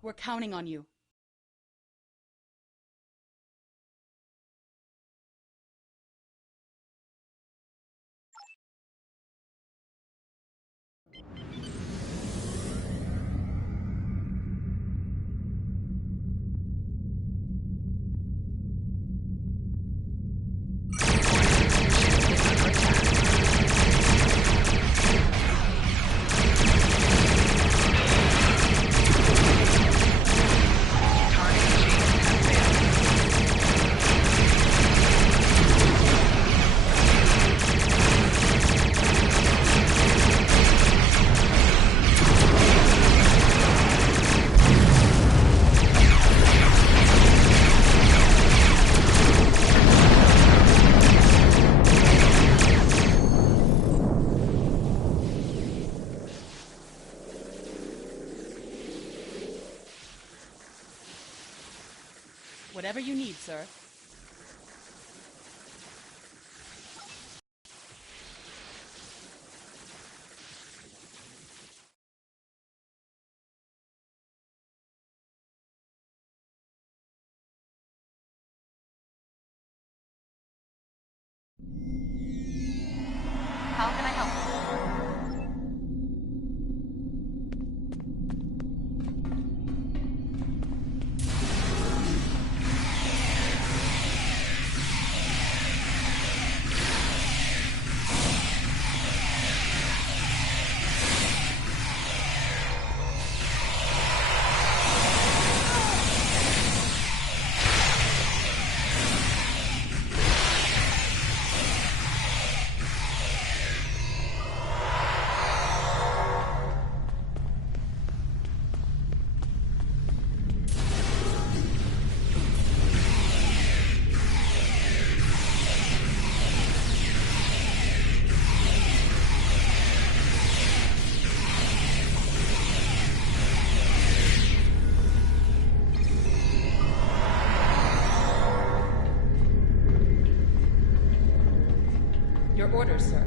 We're counting on you. Whatever you need, sir. How can I help you? Your orders, sir.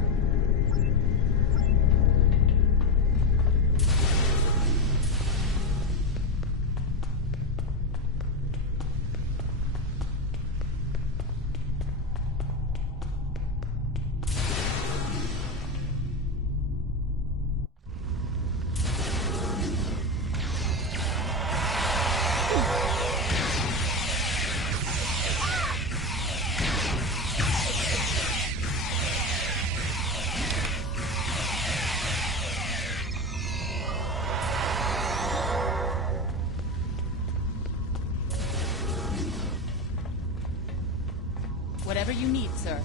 Whatever you need, sir.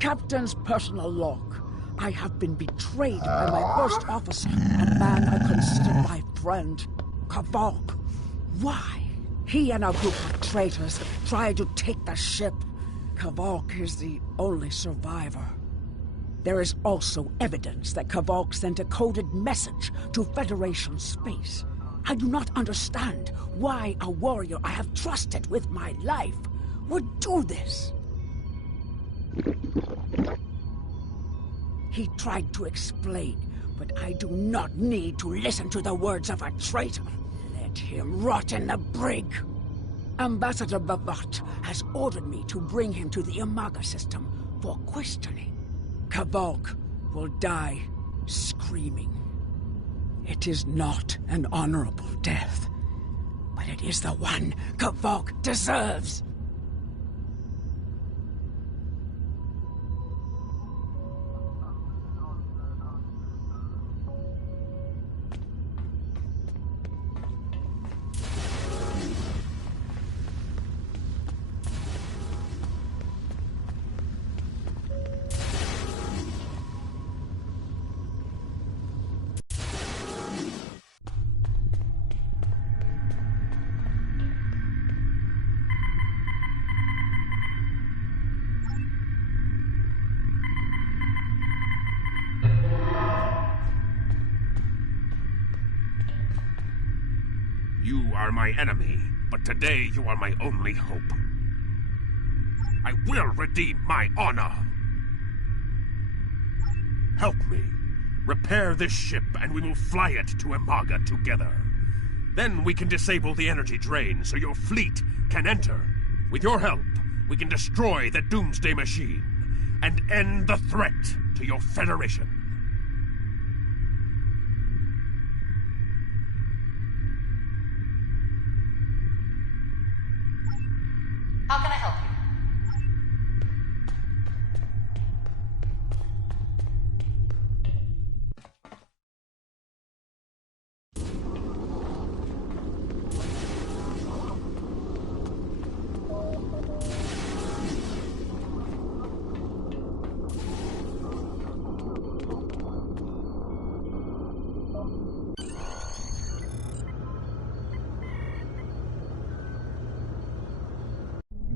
Captain's personal log. I have been betrayed by my first officer and man I considered my friend, Kavok. Why? He and a group of traitors tried to take the ship. Kavok is the only survivor. There is also evidence that Kavok sent a coded message to Federation space. I do not understand why a warrior I have trusted with my life would do this. He tried to explain, but I do not need to listen to the words of a traitor. Let him rot in the brig. Ambassador Bavat has ordered me to bring him to the Imaga system for questioning. Kavok will die screaming. It is not an honorable death, but it is the one Kavok deserves. You are my enemy, but today you are my only hope. I will redeem my honor. Help me. Repair this ship and we will fly it to Imaga together. Then we can disable the energy drain so your fleet can enter. With your help, we can destroy the Doomsday Machine and end the threat to your Federation. How can I help you?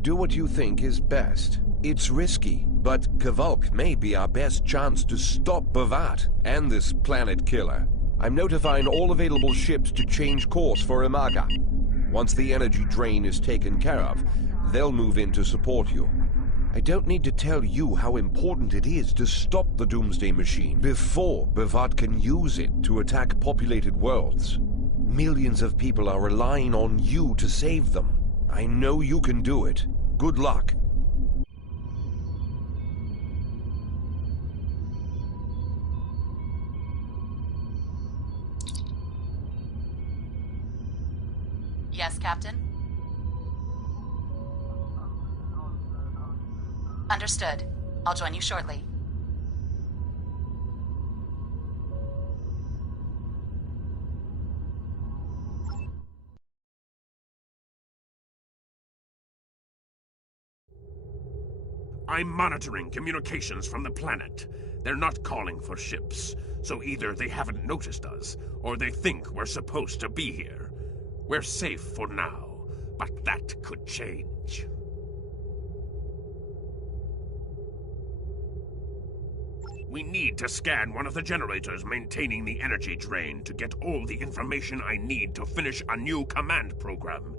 Do what you think is best. It's risky, but Kvolk may be our best chance to stop Bavat and this planet killer. I'm notifying all available ships to change course for Imaga. Once the energy drain is taken care of, they'll move in to support you. I don't need to tell you how important it is to stop the Doomsday Machine before Bavat can use it to attack populated worlds. Millions of people are relying on you to save them. I know you can do it. Good luck. Yes, Captain? Understood. I'll join you shortly. I'm monitoring communications from the planet. They're not calling for ships, so either they haven't noticed us, or they think we're supposed to be here. We're safe for now, but that could change. We need to scan one of the generators maintaining the energy drain to get all the information I need to finish a new command program.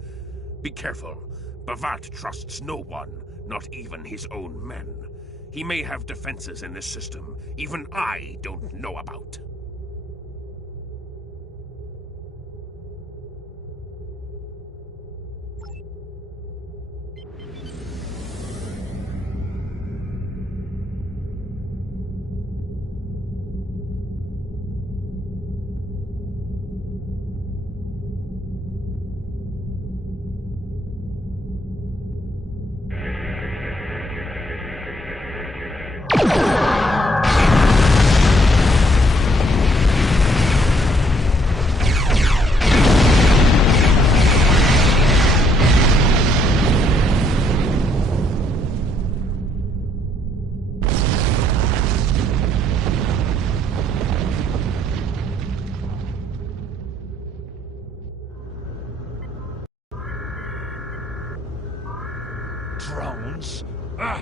Be careful. Bavat trusts no one, not even his own men. He may have defenses in this system even I don't know about. Drones? Ah!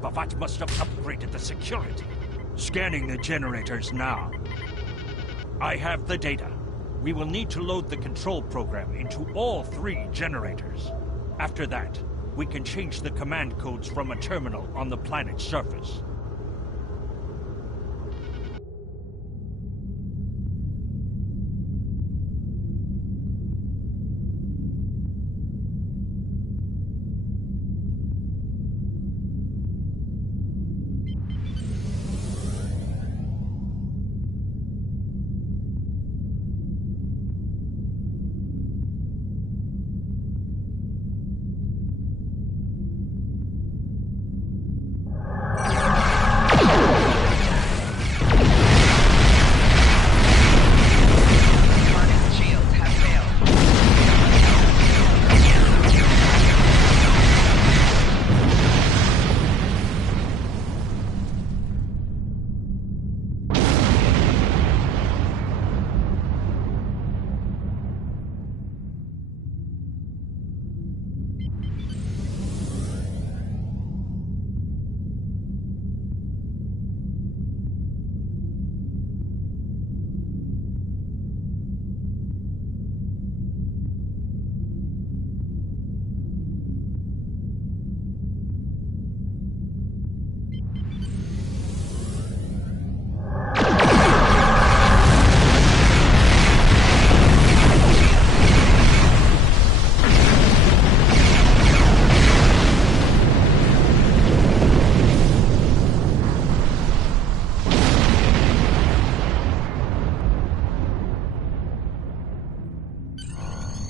Bavat must have upgraded the security. Scanning the generators now. I have the data. We will need to load the control program into all 3 generators. After that, we can change the command codes from a terminal on the planet's surface.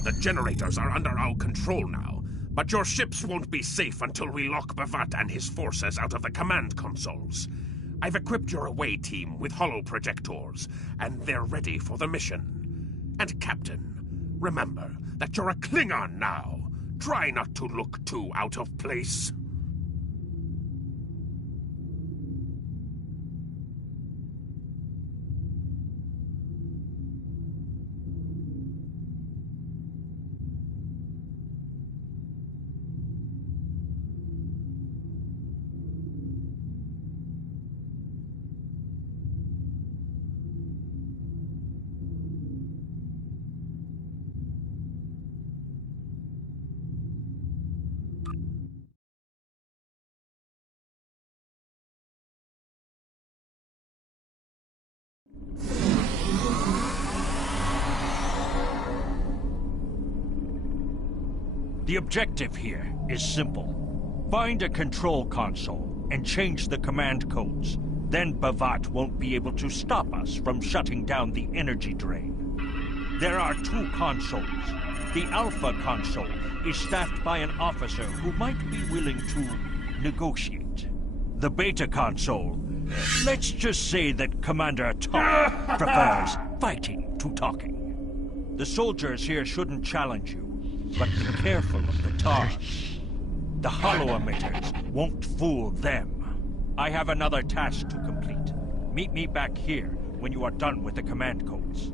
The generators are under our control now, but your ships won't be safe until we lock Bavat and his forces out of the command consoles. I've equipped your away team with holoprojectors, and they're ready for the mission. And Captain, remember that you're a Klingon now. Try not to look too out of place. The objective here is simple. Find a control console and change the command codes. Then Bavat won't be able to stop us from shutting down the energy drain. There are 2 consoles. The Alpha console is staffed by an officer who might be willing to negotiate. The Beta console, let's just say that Commander Tom prefers fighting to talking. The soldiers here shouldn't challenge you, but be careful of the Troughs. The hollow emitters won't fool them. I have another task to complete. Meet me back here when you are done with the command codes.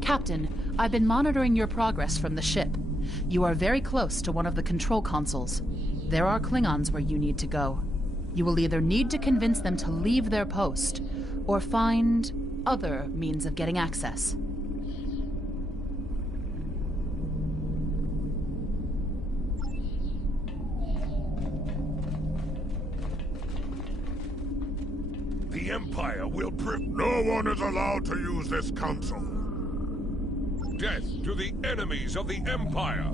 Captain, I've been monitoring your progress from the ship. You are very close to one of the control consoles. There are Klingons where you need to go. You will either need to convince them to leave their post, or find other means of getting access. The Empire will No one is allowed to use this console. Death to the enemies of the Empire!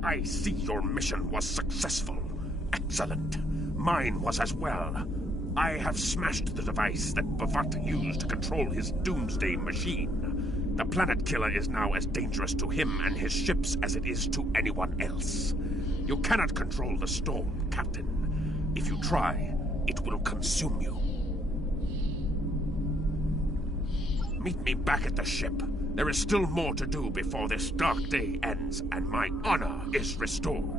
I see your mission was successful. Excellent. Mine was as well. I have smashed the device that Bavat used to control his doomsday machine. The planet killer is now as dangerous to him and his ships as it is to anyone else. You cannot control the storm, Captain. If you try, it will consume you. Meet me back at the ship. There is still more to do before this dark day ends and my honor is restored.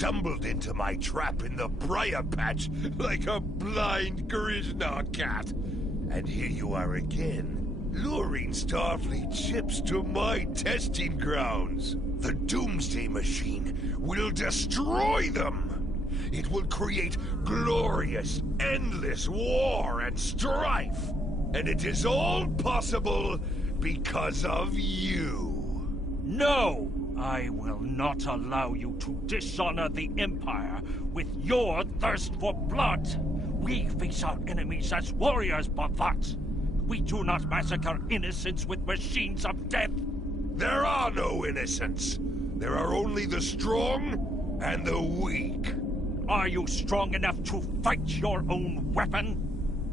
stumbled into my trap in the briar patch like a blind Krishna cat. And here you are again, luring Starfleet ships to my testing grounds. The Doomsday Machine will destroy them. It will create glorious, endless war and strife. And it is all possible because of you. No! I will not allow you to dishonor the Empire with your thirst for blood. We face our enemies as warriors, Bhavat. We do not massacre innocents with machines of death. There are no innocents. There are only the strong and the weak. Are you strong enough to fight your own weapon?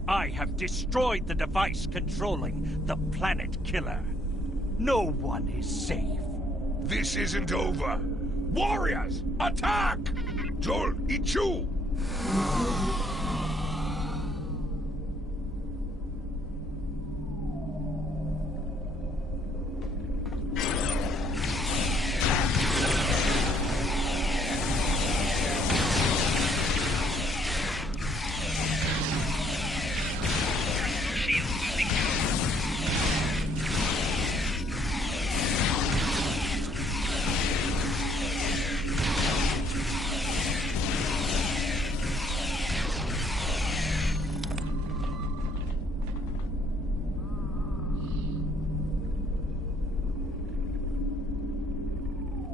I have destroyed the device controlling the Planet Killer. No one is safe. This isn't over. Warriors, attack! Joel, Ichu!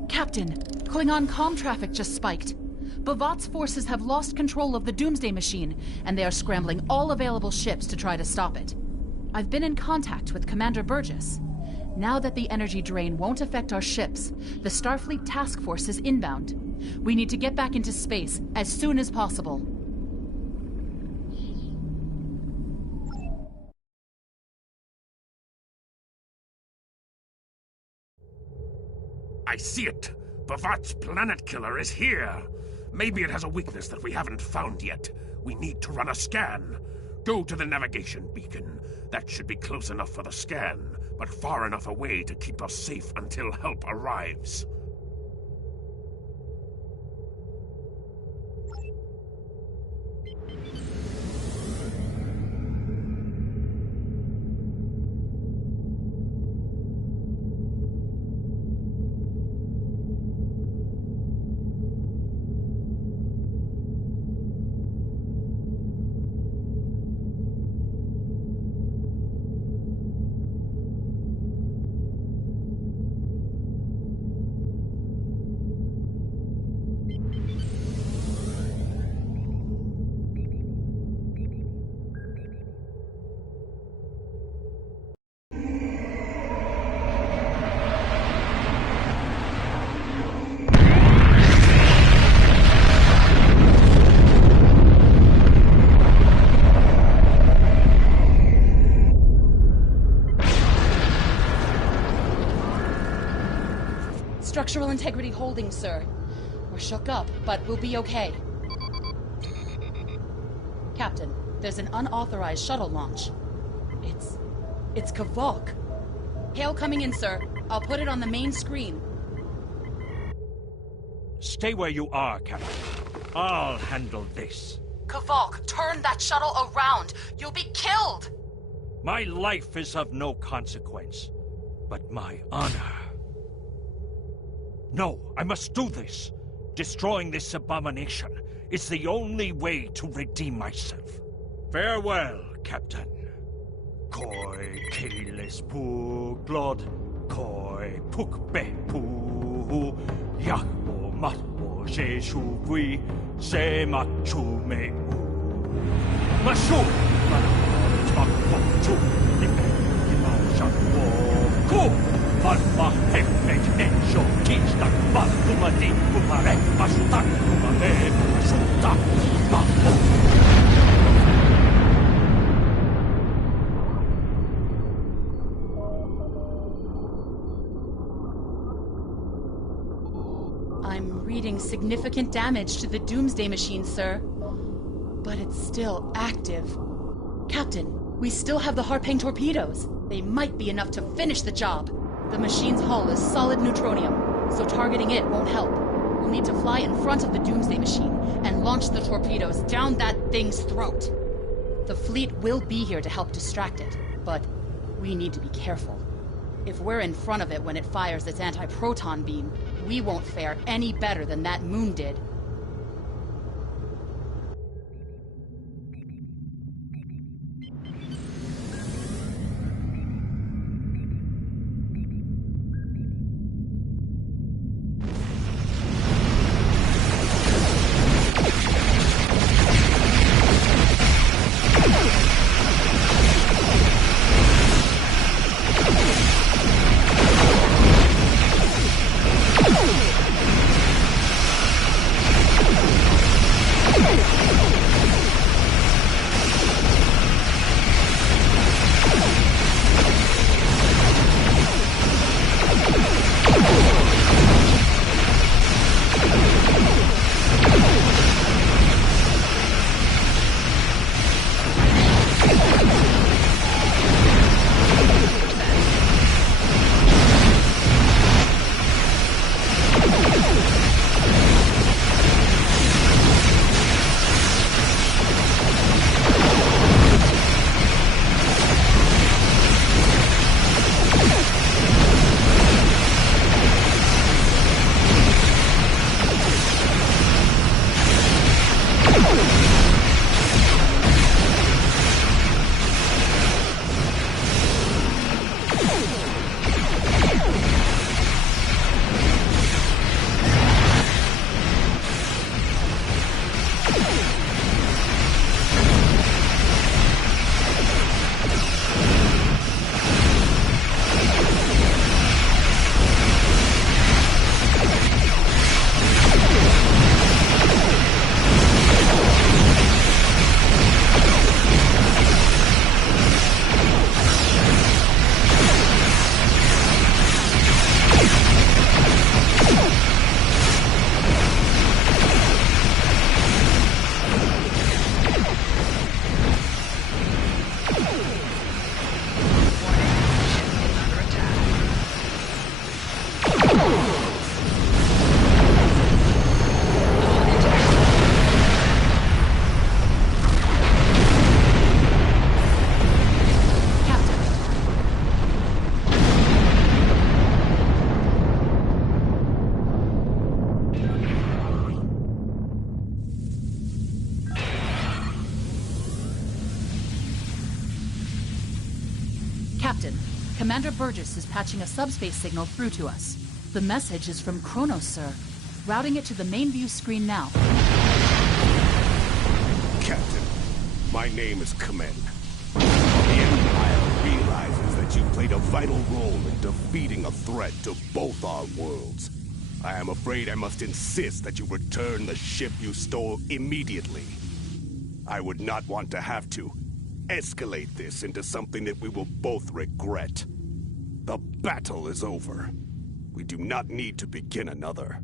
Captain, Klingon comm traffic just spiked. Bhavat's forces have lost control of the Doomsday Machine, and they are scrambling all available ships to try to stop it. I've been in contact with Commander Burgess. Now that the energy drain won't affect our ships, the Starfleet Task Force is inbound. We need to get back into space as soon as possible. I see it. Bhavat's Planet Killer is here. Maybe it has a weakness that we haven't found yet. We need to run a scan. Go to the navigation beacon. That should be close enough for the scan, but far enough away to keep us safe until help arrives. Structural integrity holding, sir. We're shook up, but we'll be okay. Captain, there's an unauthorized shuttle launch. It's Kavok. Hail coming in, sir. I'll put it on the main screen. Stay where you are, Captain. I'll handle this. Kavok, turn that shuttle around. You'll be killed! My life is of no consequence, but my honor. No, I must do this. Destroying this abomination is the only way to redeem myself. Farewell, Captain. Koi keles puglod, koi pukbe pu, yakbo matbo jeshuvui, se machume u. Mashu, makbochu, nipe, imashan ku. Varma hemmet enso kista valkumati kumare asutan kumare asuta maho. I'm reading significant damage to the Doomsday Machine, sir. But it's still active. Captain, we still have the Harpang torpedoes. They might be enough to finish the job. The machine's hull is solid neutronium, so targeting it won't help. We'll need to fly in front of the Doomsday Machine and launch the torpedoes down that thing's throat. The fleet will be here to help distract it, but we need to be careful. If we're in front of it when it fires its anti-proton beam, we won't fare any better than that moon did. Captain, Commander Burgess is patching a subspace signal through to us. The message is from Kronos, sir. Routing it to the main view screen now. Captain, my name is Kamen. The Empire realizes that you played a vital role in defeating a threat to both our worlds. I am afraid I must insist that you return the ship you stole immediately. I would not want to have to escalate this into something that we will both regret. The battle is over. We do not need to begin another.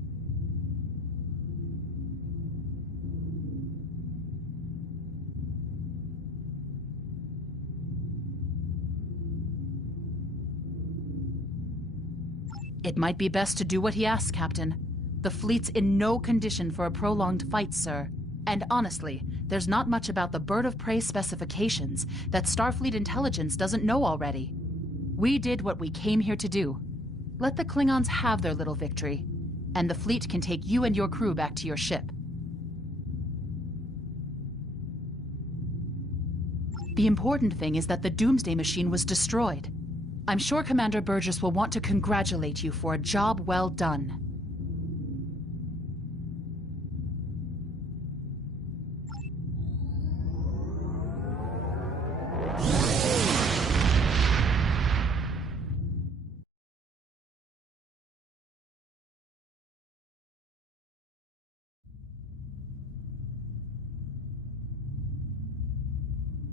It might be best to do what he asks, Captain. The fleet's in no condition for a prolonged fight, sir. And honestly, there's not much about the Bird of Prey specifications that Starfleet intelligence doesn't know already. We did what we came here to do. Let the Klingons have their little victory, and the fleet can take you and your crew back to your ship. The important thing is that the Doomsday Machine was destroyed. I'm sure Commander Burgess will want to congratulate you for a job well done.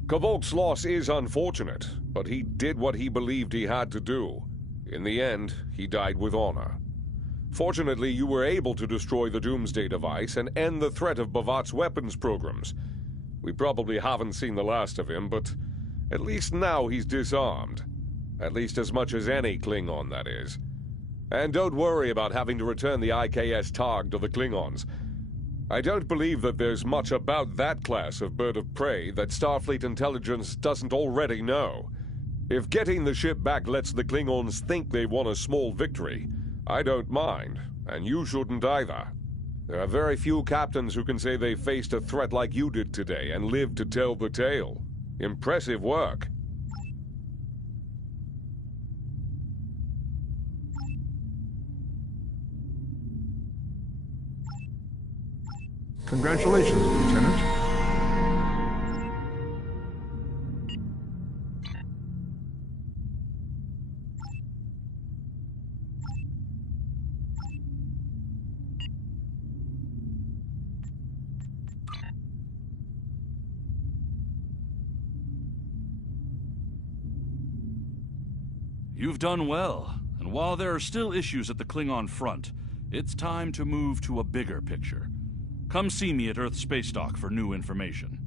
Kavok's loss is unfortunate, but he did what he believed he had to do. In the end, he died with honor. Fortunately, you were able to destroy the Doomsday device and end the threat of Bavat's weapons programs. We probably haven't seen the last of him, but at least now he's disarmed. At least as much as any Klingon, that is. And don't worry about having to return the IKS Targ to the Klingons. I don't believe that there's much about that class of bird of prey that Starfleet intelligence doesn't already know. If getting the ship back lets the Klingons think they won a small victory, I don't mind, and you shouldn't either. There are very few captains who can say they faced a threat like you did today and lived to tell the tale. Impressive work. Congratulations, Lieutenant. You've done well, and while there are still issues at the Klingon front, it's time to move to a bigger picture. Come see me at Earth Space Dock for new information.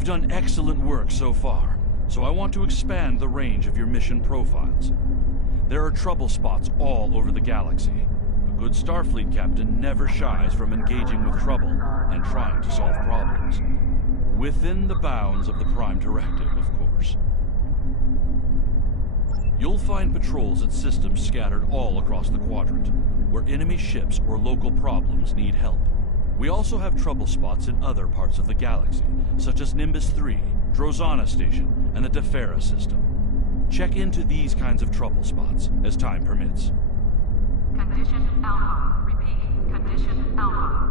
You've done excellent work so far, so I want to expand the range of your mission profiles. There are trouble spots all over the galaxy. A good Starfleet captain never shies from engaging with trouble and trying to solve problems. Within the bounds of the Prime Directive, of course. You'll find patrols at systems scattered all across the quadrant, where enemy ships or local problems need help. We also have trouble spots in other parts of the galaxy, such as Nimbus 3, Drozana Station, and the Defera system. Check into these kinds of trouble spots as time permits. Condition Alpha. Repeat. Condition Alpha.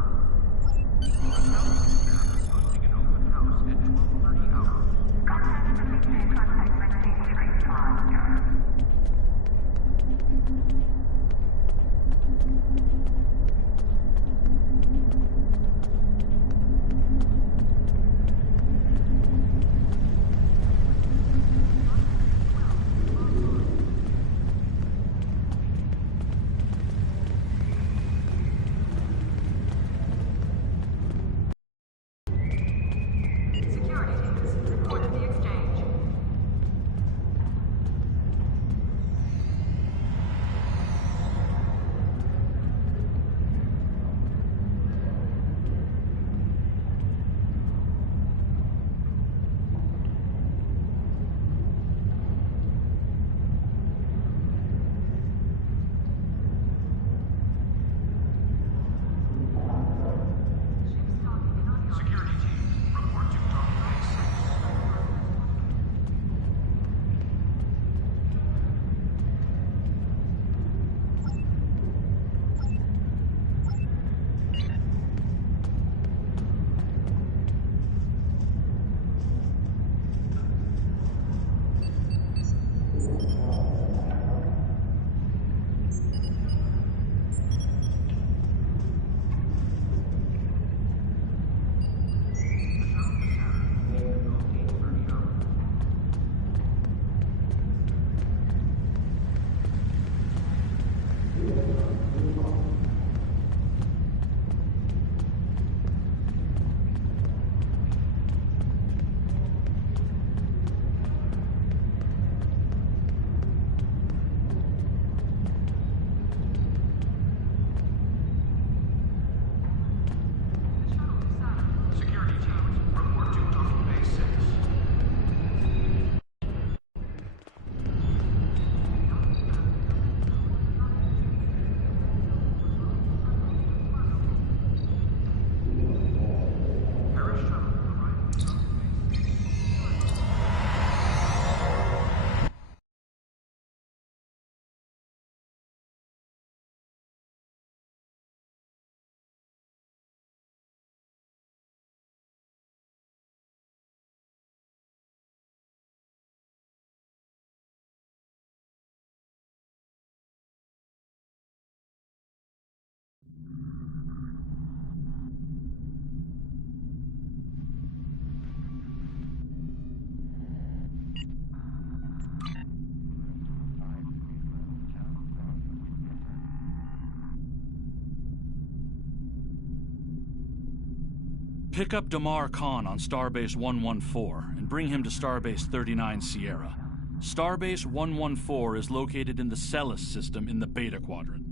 Pick up Damar Khan on Starbase 114 and bring him to Starbase 39 Sierra. Starbase 114 is located in the Celis system in the Beta Quadrant.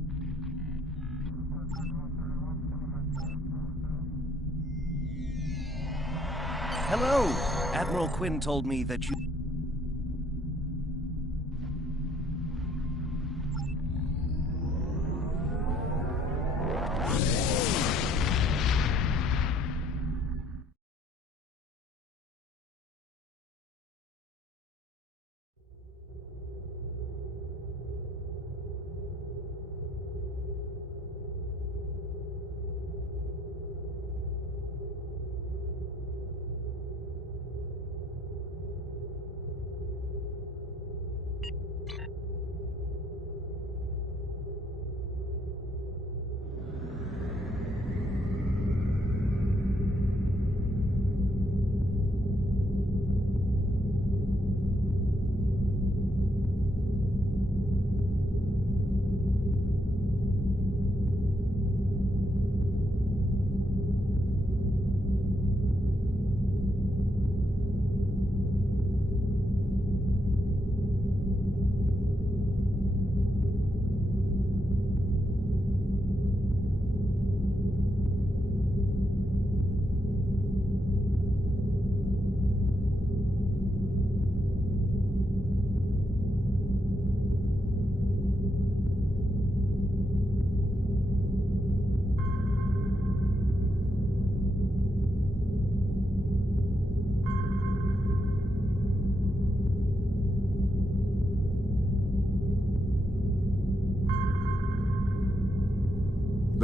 Hello! Admiral Quinn told me that you...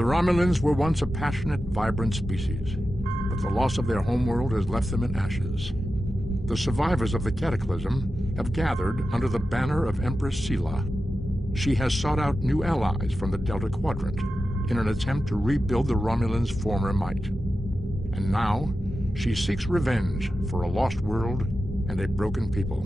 The Romulans were once a passionate, vibrant species, but the loss of their homeworld has left them in ashes. The survivors of the Cataclysm have gathered under the banner of Empress Sela. She has sought out new allies from the Delta Quadrant in an attempt to rebuild the Romulans' former might. And now, she seeks revenge for a lost world and a broken people.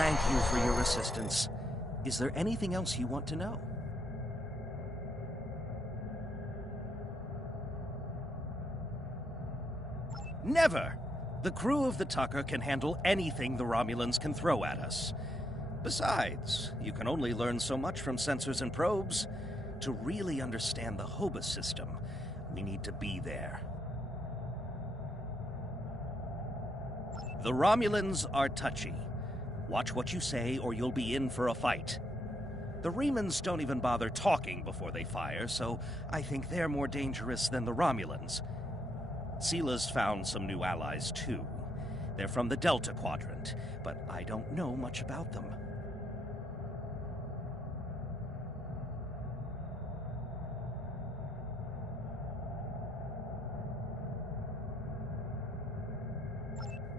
Thank you for your assistance. Is there anything else you want to know? Never! The crew of the Tucker can handle anything the Romulans can throw at us. Besides, you can only learn so much from sensors and probes. To really understand the Hobus system, we need to be there. The Romulans are touchy. Watch what you say, or you'll be in for a fight. The Remans don't even bother talking before they fire, so I think they're more dangerous than the Romulans. Sela's found some new allies, too. They're from the Delta Quadrant, but I don't know much about them.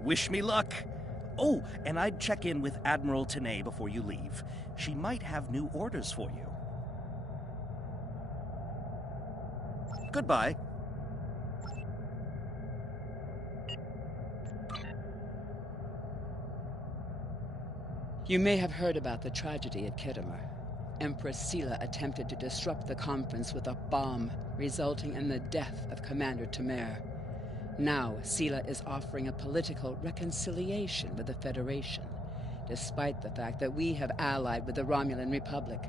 Wish me luck! Oh, and I'd check in with Admiral Tenay before you leave. She might have new orders for you. Goodbye. You may have heard about the tragedy at Khitomer. Empress Sela attempted to disrupt the conference with a bomb, resulting in the death of Commander Temer. Now, Sela is offering a political reconciliation with the Federation, despite the fact that we have allied with the Romulan Republic.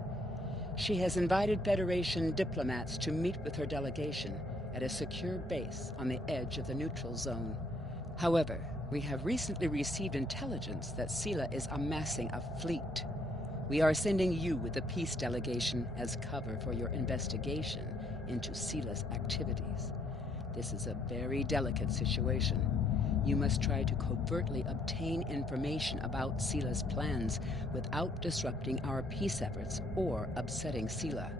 She has invited Federation diplomats to meet with her delegation at a secure base on the edge of the neutral zone. However, we have recently received intelligence that Sela is amassing a fleet. We are sending you with the peace delegation as cover for your investigation into Sela's activities. This is a very delicate situation. You must try to covertly obtain information about Sela's plans without disrupting our peace efforts or upsetting Sela.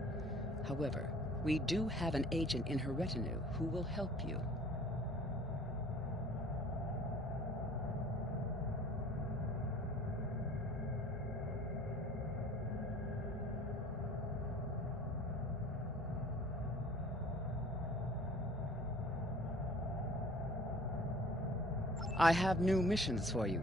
However, we do have an agent in her retinue who will help you. I have new missions for you.